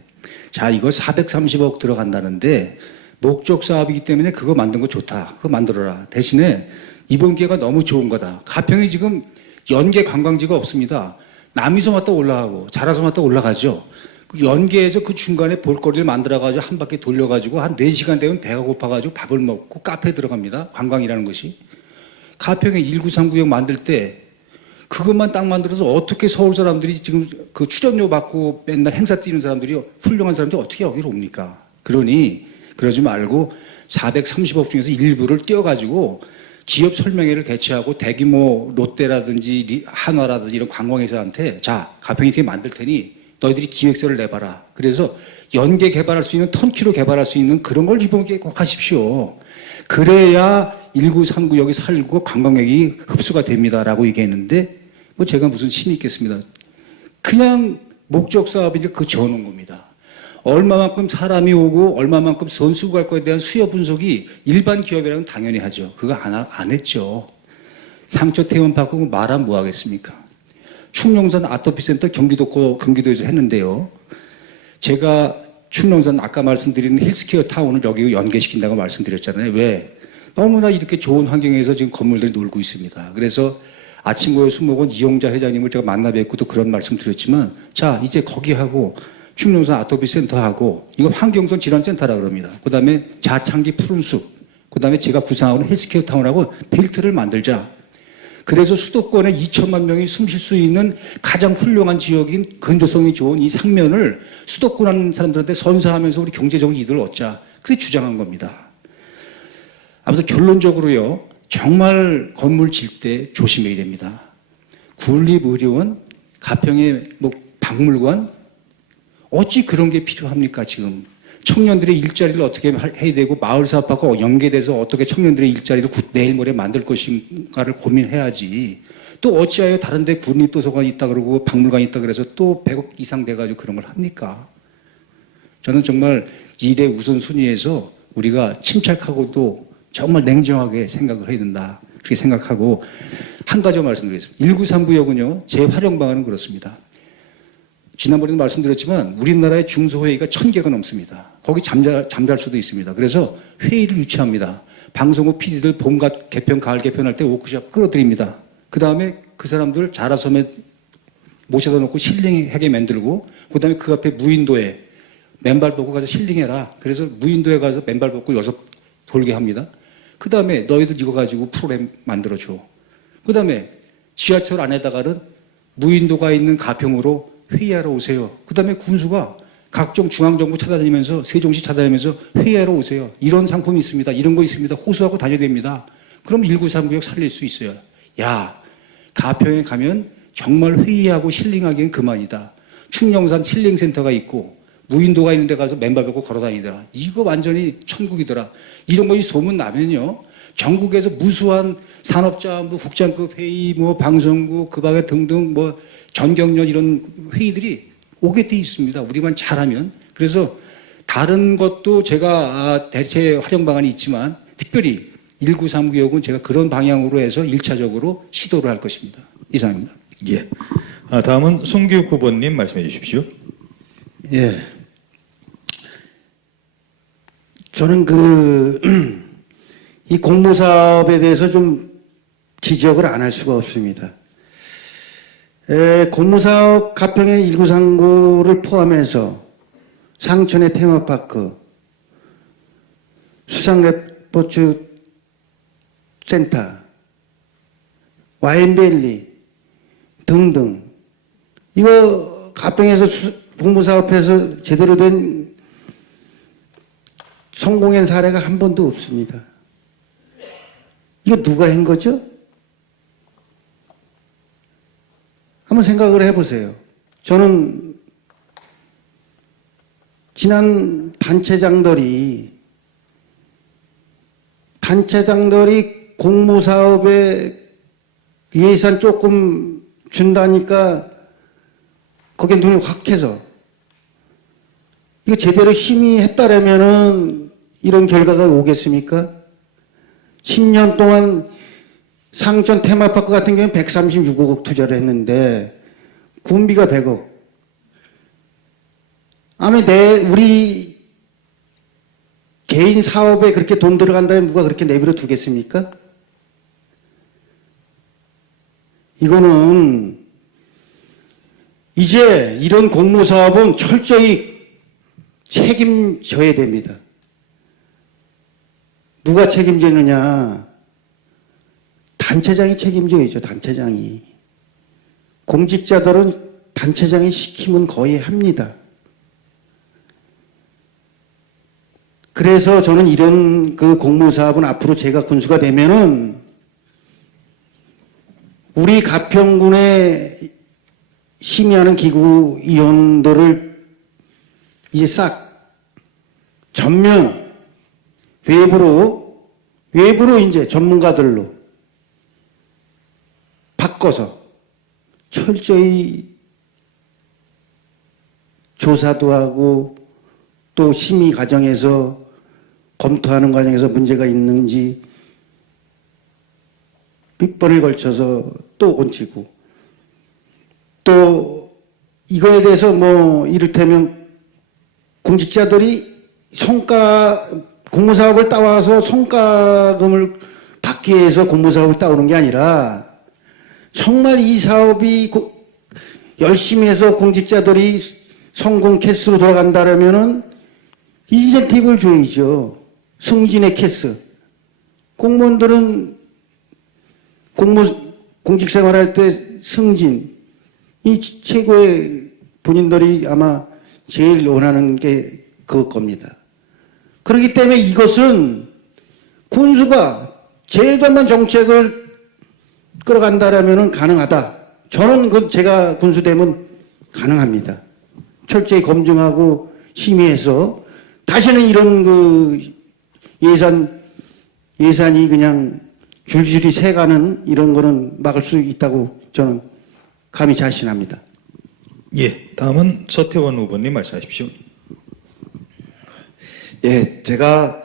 자, 이거 430억 들어간다는데 목적 사업이기 때문에 그거 만든 거 좋다. 그거 만들어라. 대신에 이번 기회가 너무 좋은 거다. 가평이 지금 연계 관광지가 없습니다. 남이섬 왔다 올라가고 자라섬 왔다 올라가죠. 그 연계에서 그 중간에 볼거리를 만들어가지고 한 바퀴 돌려가지고 한 4시간 되면 배가 고파가지고 밥을 먹고 카페에 들어갑니다. 관광이라는 것이. 가평에 1939역 만들 때 그것만 딱 만들어서 어떻게 서울 사람들이 지금 그 출연료 받고 맨날 행사 뛰는 사람들이 훌륭한 사람들이 어떻게 여기로 옵니까? 그러니 그러지 말고 430억 중에서 일부를 떼어가지고 기업 설명회를 개최하고 대규모 롯데라든지 한화라든지 이런 관광회사한테 자, 가평이 이렇게 만들 테니 너희들이 기획서를 내봐라. 그래서 연계 개발할 수 있는 턴키로 개발할 수 있는 그런 걸 이번에 꼭 하십시오. 그래야 1939역이 살고 관광객이 흡수가 됩니다라고 얘기했는데 제가 무슨 힘이 있겠습니다. 그냥 목적 사업이니까 그 지어놓은 겁니다. 얼마만큼 사람이 오고 얼마만큼 선수가 갈 거에 대한 수요 분석이 일반 기업이라면 당연히 하죠. 그거 안 했죠. 상초 테마파크 말하면 뭐 하겠습니까? 충령산 아토피센터 경기도에서 했는데요. 제가 충령산 아까 말씀드린 헬스케어 타운을 여기 연계시킨다고 말씀드렸잖아요. 왜? 너무나 이렇게 좋은 환경에서 지금 건물들이 놀고 있습니다. 그래서 아침고요 수목원 이용자 회장님을 제가 만나 뵙고 또 그런 말씀 드렸지만 자, 이제 거기하고 충령산 아토피센터하고 이거 환경성 질환센터라 그럽니다. 그 다음에 자창기 푸른숲, 그 다음에 제가 구상하는 헬스케어 타운하고 벨트를 만들자. 그래서 수도권에 2천만 명이 숨쉴 수 있는 가장 훌륭한 지역인 근조성이 좋은 이 상면을 수도권 하는 사람들한테 선사하면서 우리 경제적으로 이득을 얻자. 그렇게 주장한 겁니다. 아무튼 결론적으로요. 정말 건물 질 때 조심해야 됩니다. 군립의료원, 가평의 뭐 박물관, 어찌 그런 게 필요합니까, 지금? 청년들의 일자리를 어떻게 해야 되고, 마을 사업하고 연계돼서 어떻게 청년들의 일자리를 내일 모레 만들 것인가를 고민해야지. 또 어찌하여 다른 데 군립도서관이 있다 그러고 박물관이 있다 그래서 또 100억 이상 돼가지고 그런 걸 합니까? 저는 정말 일의 우선순위에서 우리가 침착하고도 정말 냉정하게 생각을 해야 된다. 그렇게 생각하고 한 가지 말씀드리겠습니다. 1939역은요, 제 활용 방안은 그렇습니다. 지난번에도 말씀드렸지만 우리나라의 중소회의가 1000개가 넘습니다. 거기 잠잘 수도 있습니다. 그래서 회의를 유치합니다. 방송국 PD들 봄 개편, 가을 개편할 때 워크숍 끌어들입니다. 그 다음에 그 사람들 자라섬에 모셔다 놓고 힐링하게 만들고, 그 다음에 그 앞에 무인도에 맨발 벗고 가서 힐링해라. 그래서 무인도에 가서 맨발 벗고 여기서 돌게 합니다. 그 다음에 너희들 이거 가지고 프로그램 만들어줘. 그 다음에 지하철 안에다가는 무인도가 있는 가평으로 회의하러 오세요. 그 다음에 군수가 각종 중앙정부 찾아다니면서, 세종시 찾아다니면서 회의하러 오세요. 이런 상품이 있습니다. 이런 거 있습니다. 호소하고 다녀야 됩니다. 그럼 1939역 살릴 수 있어요. 야, 가평에 가면 정말 회의하고 힐링하기엔 그만이다. 충령산 힐링센터가 있고 무인도가 있는 데 가서 맨발 벗고 걸어다니더라. 이거 완전히 천국이더라. 이런 거 소문 나면요, 전국에서 무수한 산업자원부 국장급 회의, 뭐 방송국, 그 밖에 등등 뭐 전경련 이런 회의들이 오게 돼 있습니다. 우리만 잘하면. 그래서 다른 것도 제가 대체 활용 방안이 있지만 특별히 1939역은 제가 그런 방향으로 해서 1차적으로 시도를 할 것입니다. 이상입니다. 예. 다음은 송기욱 후보님 말씀해 주십시오. 예. 저는 이 공모사업에 대해서 좀 지적을 안 할 수가 없습니다. 공모사업 가평의 1939를 포함해서 상천의 테마파크, 수상레포츠 센터, 와인밸리 등등, 이거 가평에서 공모사업에서 제대로 된 성공한 사례가 한 번도 없습니다. 이거 누가 한 거죠? 한번 생각을 해보세요. 저는 지난 단체장들이 공모사업에 예산 조금 준다니까 거기에 눈이 확 해서 이거 제대로 심의했다라면은 이런 결과가 오겠습니까? 10년 동안 상천 테마파크 같은 경우는 136억 투자를 했는데 군비가 100억. 아마 우리 개인 사업에 그렇게 돈 들어간다면 누가 그렇게 내버려 두겠습니까? 이거는 이제 이런 공모사업은 철저히 책임져야 됩니다. 누가 책임지느냐? 단체장이 책임져야죠. 단체장이. 공직자들은 단체장이 시키면 거의 합니다. 그래서 저는 이런 공모사업은 앞으로 제가 군수가 되면은 우리 가평군에 심의하는 기구 위원들을 이제 싹 전면 외부로 이제 전문가들로 바꿔서 철저히 조사도 하고 또 심의 과정에서 검토하는 과정에서 문제가 있는지 몇 번을 걸쳐서 또 얹히고 또 이거에 대해서 뭐 이를테면 공직자들이 공모사업을 따와서 성과금을 받기 위해서 공모사업을 따오는 게 아니라 정말 이 사업이 열심히 해서 공직자들이 성공 케이스로 돌아간다라면은 인센티브를 줘야죠. 승진의 케이스. 공무원들은 공직 생활할 때 승진, 이 최고의 본인들이 아마 제일 원하는 게 그것 겁니다. 그렇기 때문에 이것은 군수가 제도만 정책을 끌어간다라면 가능하다. 저는 제가 군수되면 가능합니다. 철저히 검증하고 심의해서 다시는 이런 예산이 그냥 줄줄이 새가는 이런 거는 막을 수 있다고 저는 감히 자신합니다. 예, 다음은 서태원 후보님 말씀하십시오. 예, 제가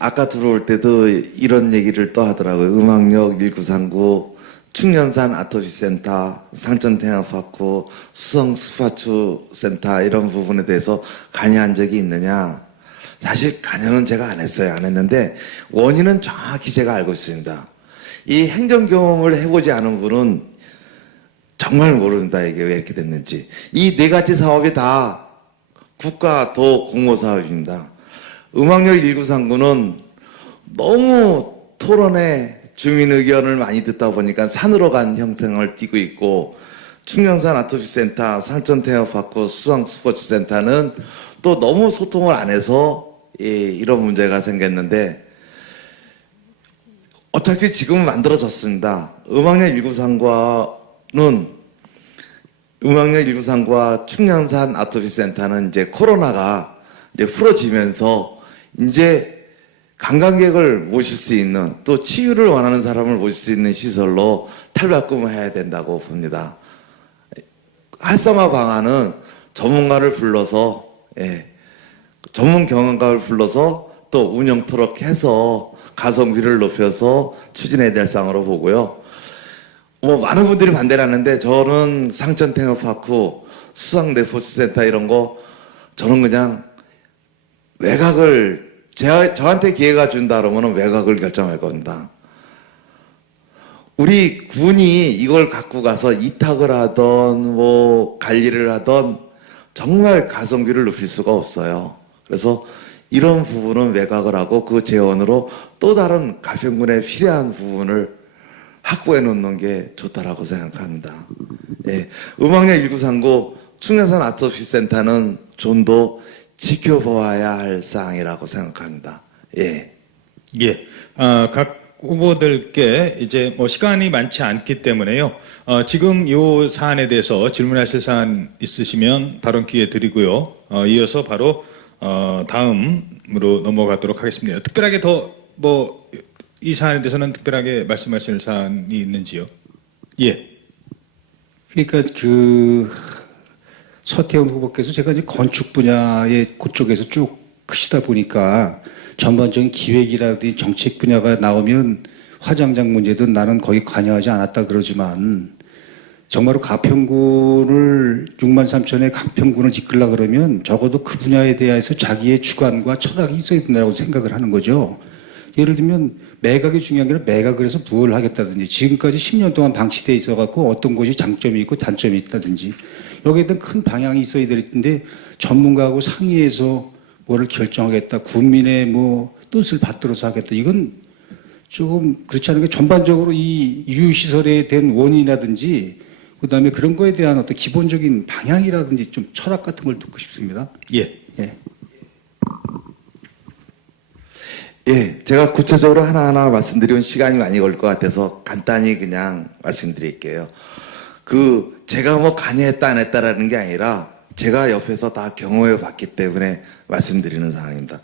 아까 들어올 때도 이런 얘기를 또 하더라고요. 음악역 1939, 충년산 아토피센터, 상천테마파크, 수성 스파츠 센터 이런 부분에 대해서 관여한 적이 있느냐? 사실 관여는 제가 안 했어요. 안 했는데 원인은 정확히 제가 알고 있습니다. 이 행정 경험을 해보지 않은 분은 정말 모른다, 이게 왜 이렇게 됐는지. 이 네 가지 사업이 다 국가 도 공모 사업입니다. 음악역 1939는 너무 토론에 주민 의견을 많이 듣다 보니까 산으로 간 형상을 띠고 있고, 충녕산 아토피센터, 상천테마파크, 수상 스포츠센터는 또 너무 소통을 안 해서 이런 문제가 생겼는데, 어차피 지금은 만들어졌습니다. 음악역 1939와 충녕산 아토피센터는 이제 코로나가 이제 풀어지면서 이제 관광객을 모실 수 있는, 또 치유를 원하는 사람을 모실 수 있는 시설로 탈바꿈해야 된다고 봅니다. 활성화 방안은 전문가를 불러서, 전문 경영가를 불러서 또 운영토록 해서 가성비를 높여서 추진해야 될 사항으로 보고요. 많은 분들이 반대를 하는데 저는 상천 테마파크, 수상 레포츠센터 이런 거 저는 그냥 외곽을 저한테 기회가 준다 그러면 외곽을 결정할 겁니다. 우리 군이 이걸 갖고 가서 이탁을 하던 관리를 하던 정말 가성비를 높일 수가 없어요. 그래서 이런 부분은 외곽을 하고 그 재원으로 또 다른 가평군에 필요한 부분을 확보해 놓는 게 좋다라고 생각합니다. 예. 음악역 1939 충녕산 아토피센터는 좀 더 지켜보아야 할 사항이라고 생각합니다. 예. 예, 각 후보들께 이제 시간이 많지 않기 때문에요. 지금 이 사안에 대해서 질문하실 사안 있으시면 발언 기회 드리고요. 이어서 바로 다음으로 넘어가도록 하겠습니다. 특별하게 더 이 사안에 대해서는 특별하게 말씀하실 사안이 있는지요? 예. 그러니까 서태원 후보께서 제가 이제 건축 분야의 그쪽에서 쭉 크시다 보니까 전반적인 기획이라든지 정책 분야가 나오면 화장장 문제든 나는 거의 관여하지 않았다 그러지만, 정말로 가평군을 6만 3천의 가평군을 이끌려 그러면 적어도 그 분야에 대해서 자기의 주관과 철학이 있어야 된다고 생각을 하는 거죠. 예를 들면 매각이 중요한 게 아니라 매각을 해서 무엇을 하겠다든지, 지금까지 10년 동안 방치돼 있어 갖고 어떤 곳이 장점이 있고 단점이 있다든지 여기에 대한 큰 방향이 있어야 될 텐데, 전문가하고 상의해서 뭐를 결정하겠다, 국민의 뜻을 받들어서 하겠다, 이건 조금 그렇지 않은 게, 전반적으로 이 유시설에 대한 원인이라든지 그다음에 그런 거에 대한 어떤 기본적인 방향이라든지 좀 철학 같은 걸 듣고 싶습니다. 예. 예. 예, 제가 구체적으로 하나하나 말씀드리면 시간이 많이 걸릴 것 같아서 간단히 그냥 말씀드릴게요. 제가 관여했다 안 했다라는 게 아니라 제가 옆에서 다 경험해 봤기 때문에 말씀드리는 상황입니다.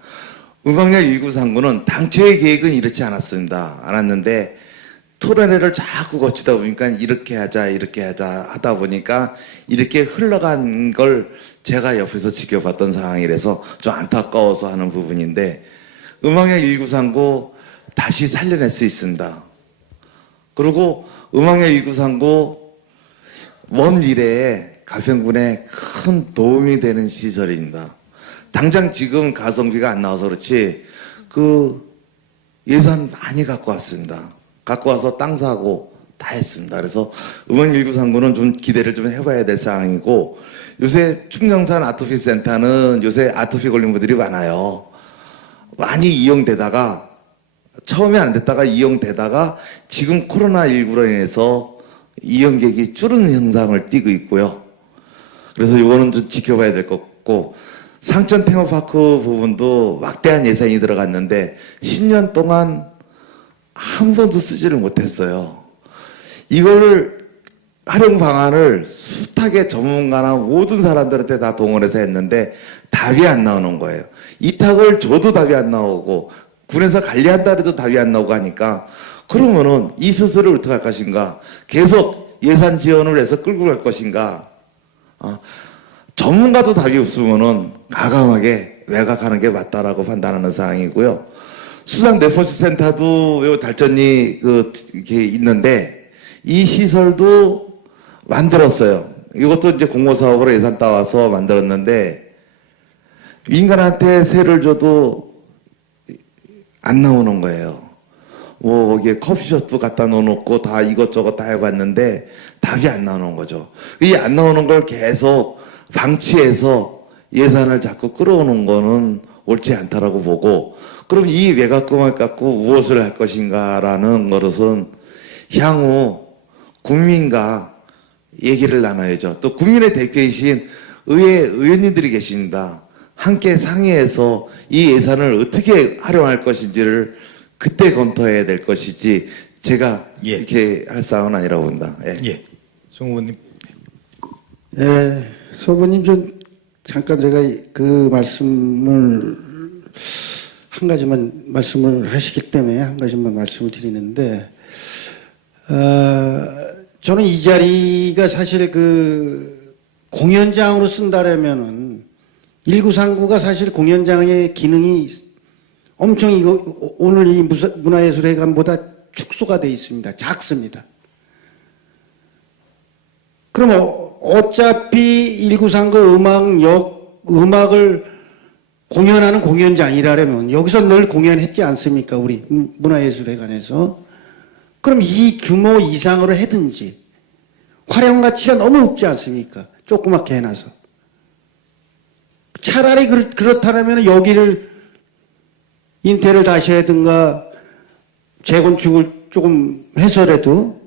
음악역 1939는 당초의 계획은 이렇지 않았는데 토론회를 자꾸 거치다 보니까 이렇게 하자 하다 보니까 이렇게 흘러간 걸 제가 옆에서 지켜봤던 상황이라서 좀 안타까워서 하는 부분인데, 음악역 1939 다시 살려낼 수 있습니다. 그리고 음악역 1939 먼 미래에 가평군에 큰 도움이 되는 시설입니다. 당장 지금 가성비가 안 나와서 그렇지 예산 많이 갖고 왔습니다. 갖고 와서 땅 사고 다 했습니다. 그래서 음악역 1939는 좀 기대를 좀 해봐야 될 상황이고, 요새 충녕산 아토피센터는 요새 아토피 걸린 분들이 많아요. 많이 이용되다가 처음에 안 됐다가 이용되다가 지금 코로나19로 인해서 이용객이 줄은 현상을 띠고 있고요. 그래서 이거는 좀 지켜봐야 될 것 같고, 상천 테마파크 부분도 막대한 예산이 들어갔는데 10년 동안 한 번도 쓰지를 못했어요. 이걸 활용 방안을 숱하게 전문가나 모든 사람들한테 다 동원해서 했는데 답이 안 나오는 거예요. 이탁을 줘도 답이 안 나오고 군에서 관리한다 해도 답이 안 나오고 하니까 그러면은 이 수술을 어떻게 할 것인가? 계속 예산 지원을 해서 끌고 갈 것인가? 전문가도 답이 없으면은 과감하게 외곽하는 게 맞다라고 판단하는 사항이고요. 수상 네포스 센터도 요 달전이 이렇게 있는데 이 시설도 만들었어요. 이것도 이제 공모사업으로 예산 따와서 만들었는데 민간한테 세를 줘도 안 나오는 거예요. 뭐 거기에 커피숍도 갖다 놓고 다 이것저것 다 해봤는데 답이 안 나오는 거죠. 이 안 나오는 걸 계속 방치해서 예산을 자꾸 끌어오는 거는 옳지 않다라고 보고, 그럼 이 외곽금을 갖고 무엇을 할 것인가라는 것은 향후 국민과 얘기를 나눠야죠. 또 국민의 대표이신 의회 의원님들이 계십니다. 함께 상의해서 이 예산을 어떻게 활용할 것인지를 그때 검토해야 될 것이지 제가 예. 이렇게 할 사항은 아니라고 본다. 예. 예. 송 후보님. 예, 소 후보님 좀 잠깐 제가 그 말씀을 한 가지만 말씀을 하시기 때문에 한 가지만 말씀을 드리는데, 저는 이 자리가 사실 그 공연장으로 쓴다라면은 1939가 사실 공연장의 기능이 엄청 오늘 이 문화예술회관보다 축소가 돼 있습니다. 작습니다. 그럼 어차피 1939 음악을 공연하는 공연장이라면 여기서 늘 공연했지 않습니까? 우리 문화예술회관에서. 그럼 이 규모 이상으로 해든지, 활용 가치가 너무 없지 않습니까? 조그맣게 해놔서. 차라리 그렇다면 여기를 인테리어를 다시 하든가 재건축을 조금 해서라도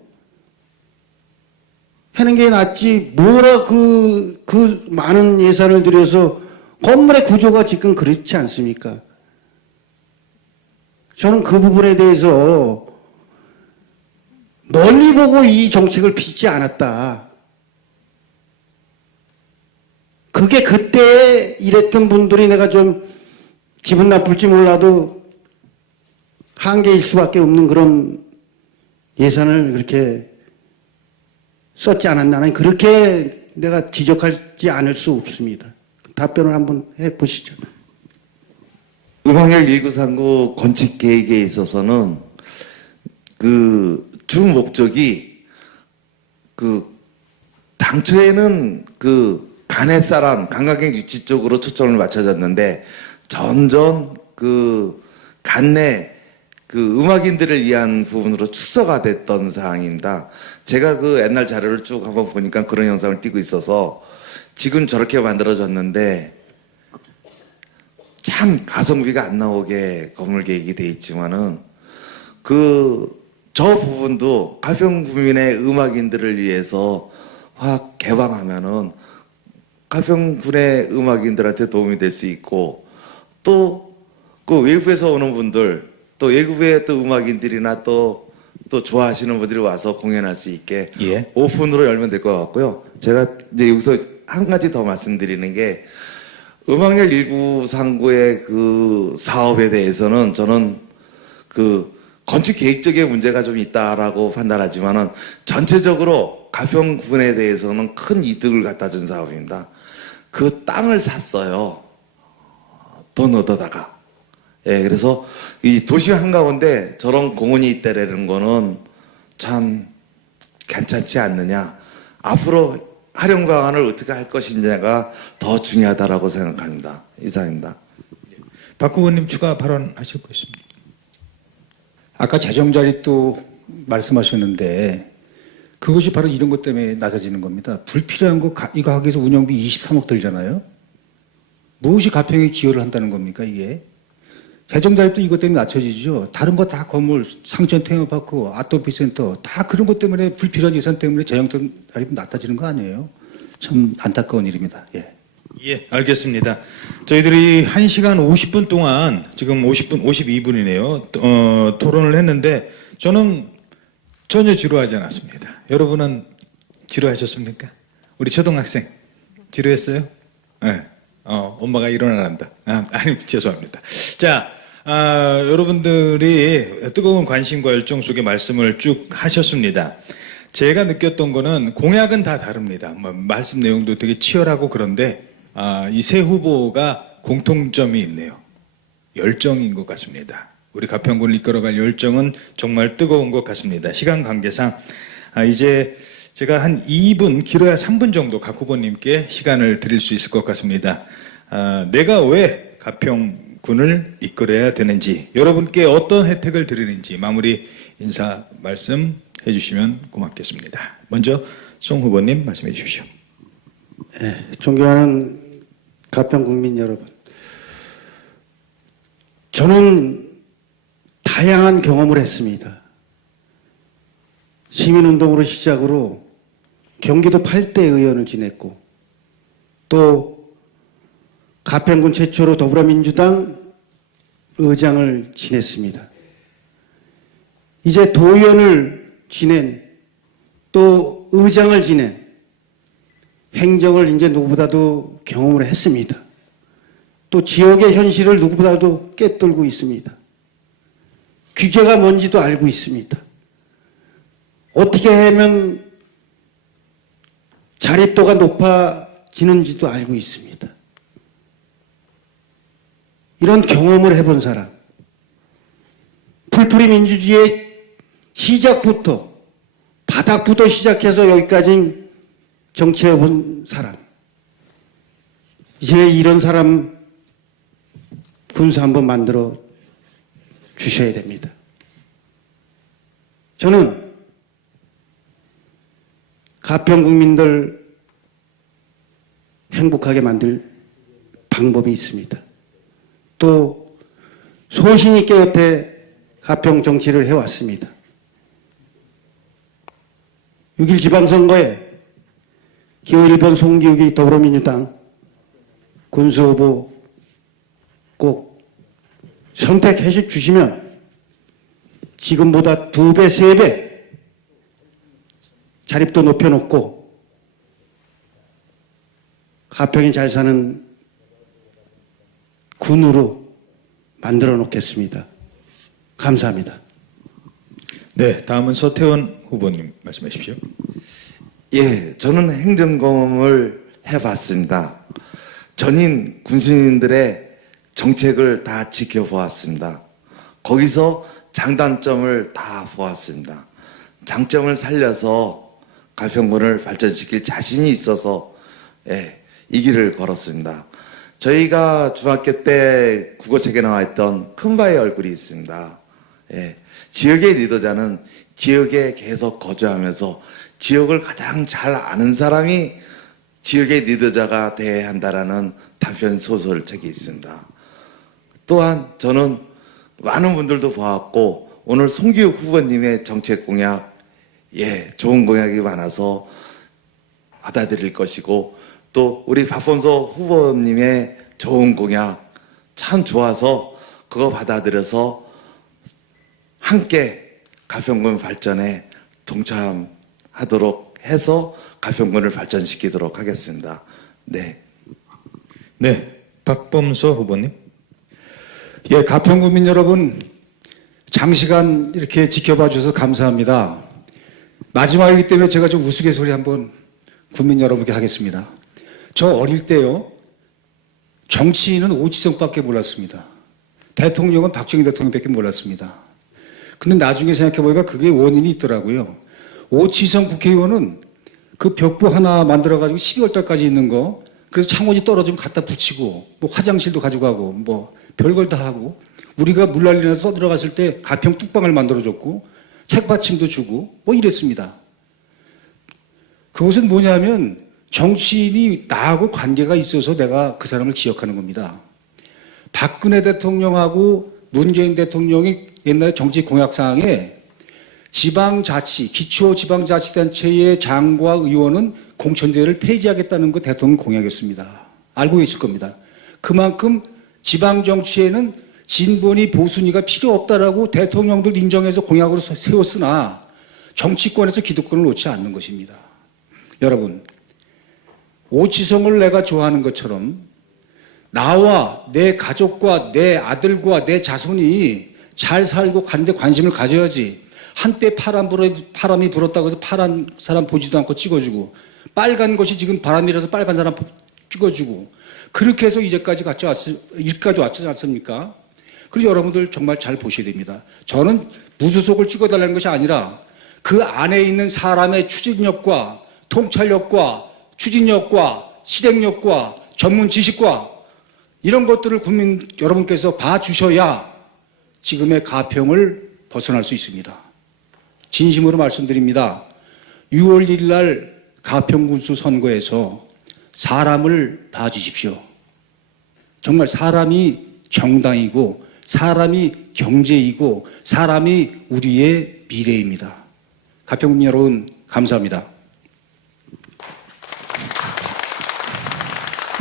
하는 게 낫지, 뭐라 그 많은 예산을 들여서 건물의 구조가 지금 그렇지 않습니까? 저는 그 부분에 대해서 멀리 보고 이 정책을 빚지 않았다. 그게 그때 이랬던 분들이 내가 좀 기분 나쁠지 몰라도 한계일 수밖에 없는 그런 예산을 그렇게 썼지 않았나. 나는 그렇게 내가 지적하지 않을 수 없습니다. 답변을 한번 해보시죠. 음악역 1939 건축 계획에 있어서는 그 주 목적이 당초에는 간햇사람, 관광객 유치 쪽으로 초점을 맞춰졌는데 점점 간내 음악인들을 위한 부분으로 축소가 됐던 사항입니다. 제가 옛날 자료를 쭉 한번 보니까 그런 현상을 띠고 있어서 지금 저렇게 만들어졌는데 참 가성비가 안 나오게 건물 계획이 돼 있지만은 저 부분도 가평 구민의 음악인들을 위해서 확 개방하면은 가평군의 음악인들한테 도움이 될 수 있고, 또 외국에서 오는 분들, 또 외국의 또 음악인들이나 또 좋아하시는 분들이 와서 공연할 수 있게 예. 오픈으로 열면 될 것 같고요. 제가 이제 여기서 한 가지 더 말씀드리는 게, 음악역 1939의 그 사업에 대해서는 저는 건축 계획적인 문제가 좀 있다라고 판단하지만은 전체적으로 가평군에 대해서는 큰 이득을 갖다 준 사업입니다. 그 땅을 샀어요. 돈 얻어다가. 예, 그래서 이 도시 한가운데 저런 공원이 있다라는 거는 참 괜찮지 않느냐. 앞으로 활용 방안을 어떻게 할 것이냐가 더 중요하다라고 생각합니다. 이상입니다. 박 후보님 추가 발언하실 거 있습니다. 아까 재정자립도 말씀하셨는데 그것이 바로 이런 것 때문에 낮아지는 겁니다. 불필요한 거 이 가게에서 운영비 23억 들잖아요. 무엇이 가평에 기여를 한다는 겁니까 이게? 재정자립도 이것 때문에 낮춰지죠. 다른 거 다 건물, 상천 테마파크, 아토피센터 다 그런 것 때문에 불필요한 예산 때문에 재정자립이 낮아지는 거 아니에요? 참 안타까운 일입니다. 예. 예, 알겠습니다. 저희들이 1시간 50분 동안 지금 52분이네요. 토론을 했는데 저는 전혀 지루하지 않았습니다. 여러분은 지루하셨습니까? 우리 초등학생 지루했어요? 네. 엄마가 일어나란다. 아니, 죄송합니다. 자, 여러분들이 뜨거운 관심과 열정 속에 말씀을 쭉 하셨습니다. 제가 느꼈던 거는 공약은 다 다릅니다. 말씀 내용도 되게 치열하고 그런데 이 세 후보가 공통점이 있네요. 열정인 것 같습니다. 우리 가평군을 이끌어갈 열정은 정말 뜨거운 것 같습니다. 시간 관계상 이제 제가 한 2분, 길어야 3분 정도 각 후보님께 시간을 드릴 수 있을 것 같습니다. 내가 왜 가평군을 이끌어야 되는지, 여러분께 어떤 혜택을 드리는지 마무리 인사 말씀 해주시면 고맙겠습니다. 먼저 송 후보님 말씀해 주십시오. 존경하는 가평 국민 여러분, 저는 다양한 경험을 했습니다. 시민운동으로 시작으로 경기도 8대 의원을 지냈고 또 가평군 최초로 더불어민주당 의장을 지냈습니다. 이제 도의원을 지낸 또 의장을 지낸 행정을 이제 누구보다도 경험을 했습니다. 또 지역의 현실을 누구보다도 꿰뚫고 있습니다. 규제가 뭔지도 알고 있습니다. 어떻게 하면 자립도가 높아지는지도 알고 있습니다. 이런 경험을 해본 사람, 풀뿌리 민주주의의 시작부터 바닥부터 시작해서 여기까지 정치해본 사람, 이제 이런 사람 군수 한번 만들어 주셔야 됩니다. 저는 가평 국민들 행복하게 만들 방법이 있습니다. 또 소신 있게 여태 가평 정치를 해왔습니다. 6.1 지방선거에 기호 1번 송기욱이 더불어민주당 군수후보 꼭 선택해 주시면 지금보다 2배, 3배 자립도 높여놓고 가평이 잘 사는 군으로 만들어 놓겠습니다. 감사합니다. 네, 다음은 서태원 후보님 말씀해 주십시오. 예, 저는 행정검을 해봤습니다. 전인 군수님들의 정책을 다 지켜보았습니다. 거기서 장단점을 다 보았습니다. 장점을 살려서 가평군을 발전시킬 자신이 있어서 이 길을 걸었습니다. 저희가 중학교 때 국어책에 나와 있던 큰바의 얼굴이 있습니다. 지역의 리더자는 지역에 계속 거주하면서 지역을 가장 잘 아는 사람이 지역의 리더자가 돼야 한다라는 단편 소설책이 있습니다. 또한 저는 많은 분들도 보았고 오늘 송기욱 후보님의 정책 공약, 좋은 공약이 많아서 받아들일 것이고 또 우리 박범서 후보님의 좋은 공약 참 좋아서 그거 받아들여서 함께 가평군 발전에 동참하도록 해서 가평군을 발전시키도록 하겠습니다. 네. 네, 박범서 후보님. 예, 가평구민 여러분, 장시간 이렇게 지켜봐 주셔서 감사합니다. 마지막이기 때문에 제가 좀 우스갯소리 한번 국민 여러분께 하겠습니다. 저 어릴 때요, 정치인은 오치성밖에 몰랐습니다. 대통령은 박정희 대통령밖에 몰랐습니다. 근데 나중에 생각해보니까 그게 원인이 있더라고요. 오치성 국회의원은 그 벽보 하나 만들어가지고 12월 달까지 있는 거, 그래서 창호지 떨어지면 갖다 붙이고, 뭐 화장실도 가져가고, 뭐 별걸 다 하고, 우리가 물난리나서 떠들어갔을 때 가평 뚝방을 만들어줬고, 책받침도 주고, 뭐 이랬습니다. 그것은 뭐냐면 정치인이 나하고 관계가 있어서 내가 그 사람을 기억하는 겁니다. 박근혜 대통령하고 문재인 대통령이 옛날에 정치 공약사항에 지방자치, 기초지방자치단체의 장과 의원은 공천제를 폐지하겠다는 거 대통령 공약이었습니다. 알고 있을 겁니다. 그만큼 지방 정치에는 진보니 보수니가 필요 없다라고 대통령들 인정해서 공약으로 세웠으나 정치권에서 기득권을 놓지 않는 것입니다. 여러분, 오치성을 내가 좋아하는 것처럼 나와 내 가족과 내 아들과 내 자손이 잘 살고 가는데 관심을 가져야지. 한때 바람이 불었다고 해서 파란 사람 보지도 않고 찍어주고, 빨간 것이 지금 바람이라서 빨간 사람 찍어주고, 그렇게 해서 이제까지 여기까지 왔지 않습니까? 그래서 여러분들 정말 잘 보셔야 됩니다. 저는 무소속을 찍어달라는 것이 아니라 그 안에 있는 사람의 추진력과 통찰력과 추진력과 실행력과 전문 지식과 이런 것들을 국민 여러분께서 봐주셔야 지금의 가평을 벗어날 수 있습니다. 진심으로 말씀드립니다. 6월 1일 날 가평군수 선거에서 사람을 봐주십시오. 정말 사람이 정당이고 사람이 경제이고 사람이 우리의 미래입니다. 가평군 여러분 감사합니다.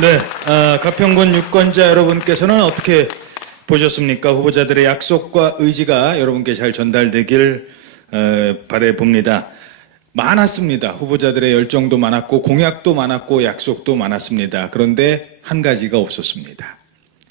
네, 가평군 유권자 여러분께서는 어떻게 보셨습니까? 후보자들의 약속과 의지가 여러분께 잘 전달되길 바라봅니다. 많았습니다. 후보자들의 열정도 많았고 공약도 많았고 약속도 많았습니다. 그런데 한 가지가 없었습니다.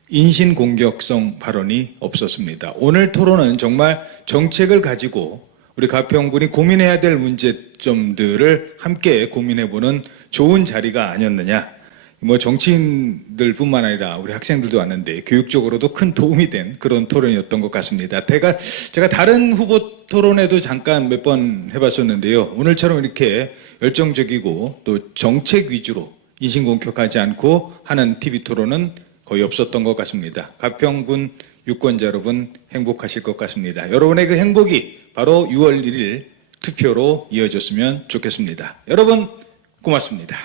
인신공격성 발언이 없었습니다. 오늘 토론은 정말 정책을 가지고 우리 가평군이 고민해야 될 문제점들을 함께 고민해보는 좋은 자리가 아니었느냐. 뭐 정치인들뿐만 아니라 우리 학생들도 왔는데 교육적으로도 큰 도움이 된 그런 토론이었던 것 같습니다. 제가 다른 후보 토론에도 잠깐 몇 번 해봤었는데요. 오늘처럼 이렇게 열정적이고 또 정책 위주로 인신공격하지 않고 하는 TV 토론은 거의 없었던 것 같습니다. 가평군 유권자 여러분 행복하실 것 같습니다. 여러분의 그 행복이 바로 6월 1일 투표로 이어졌으면 좋겠습니다. 여러분 고맙습니다.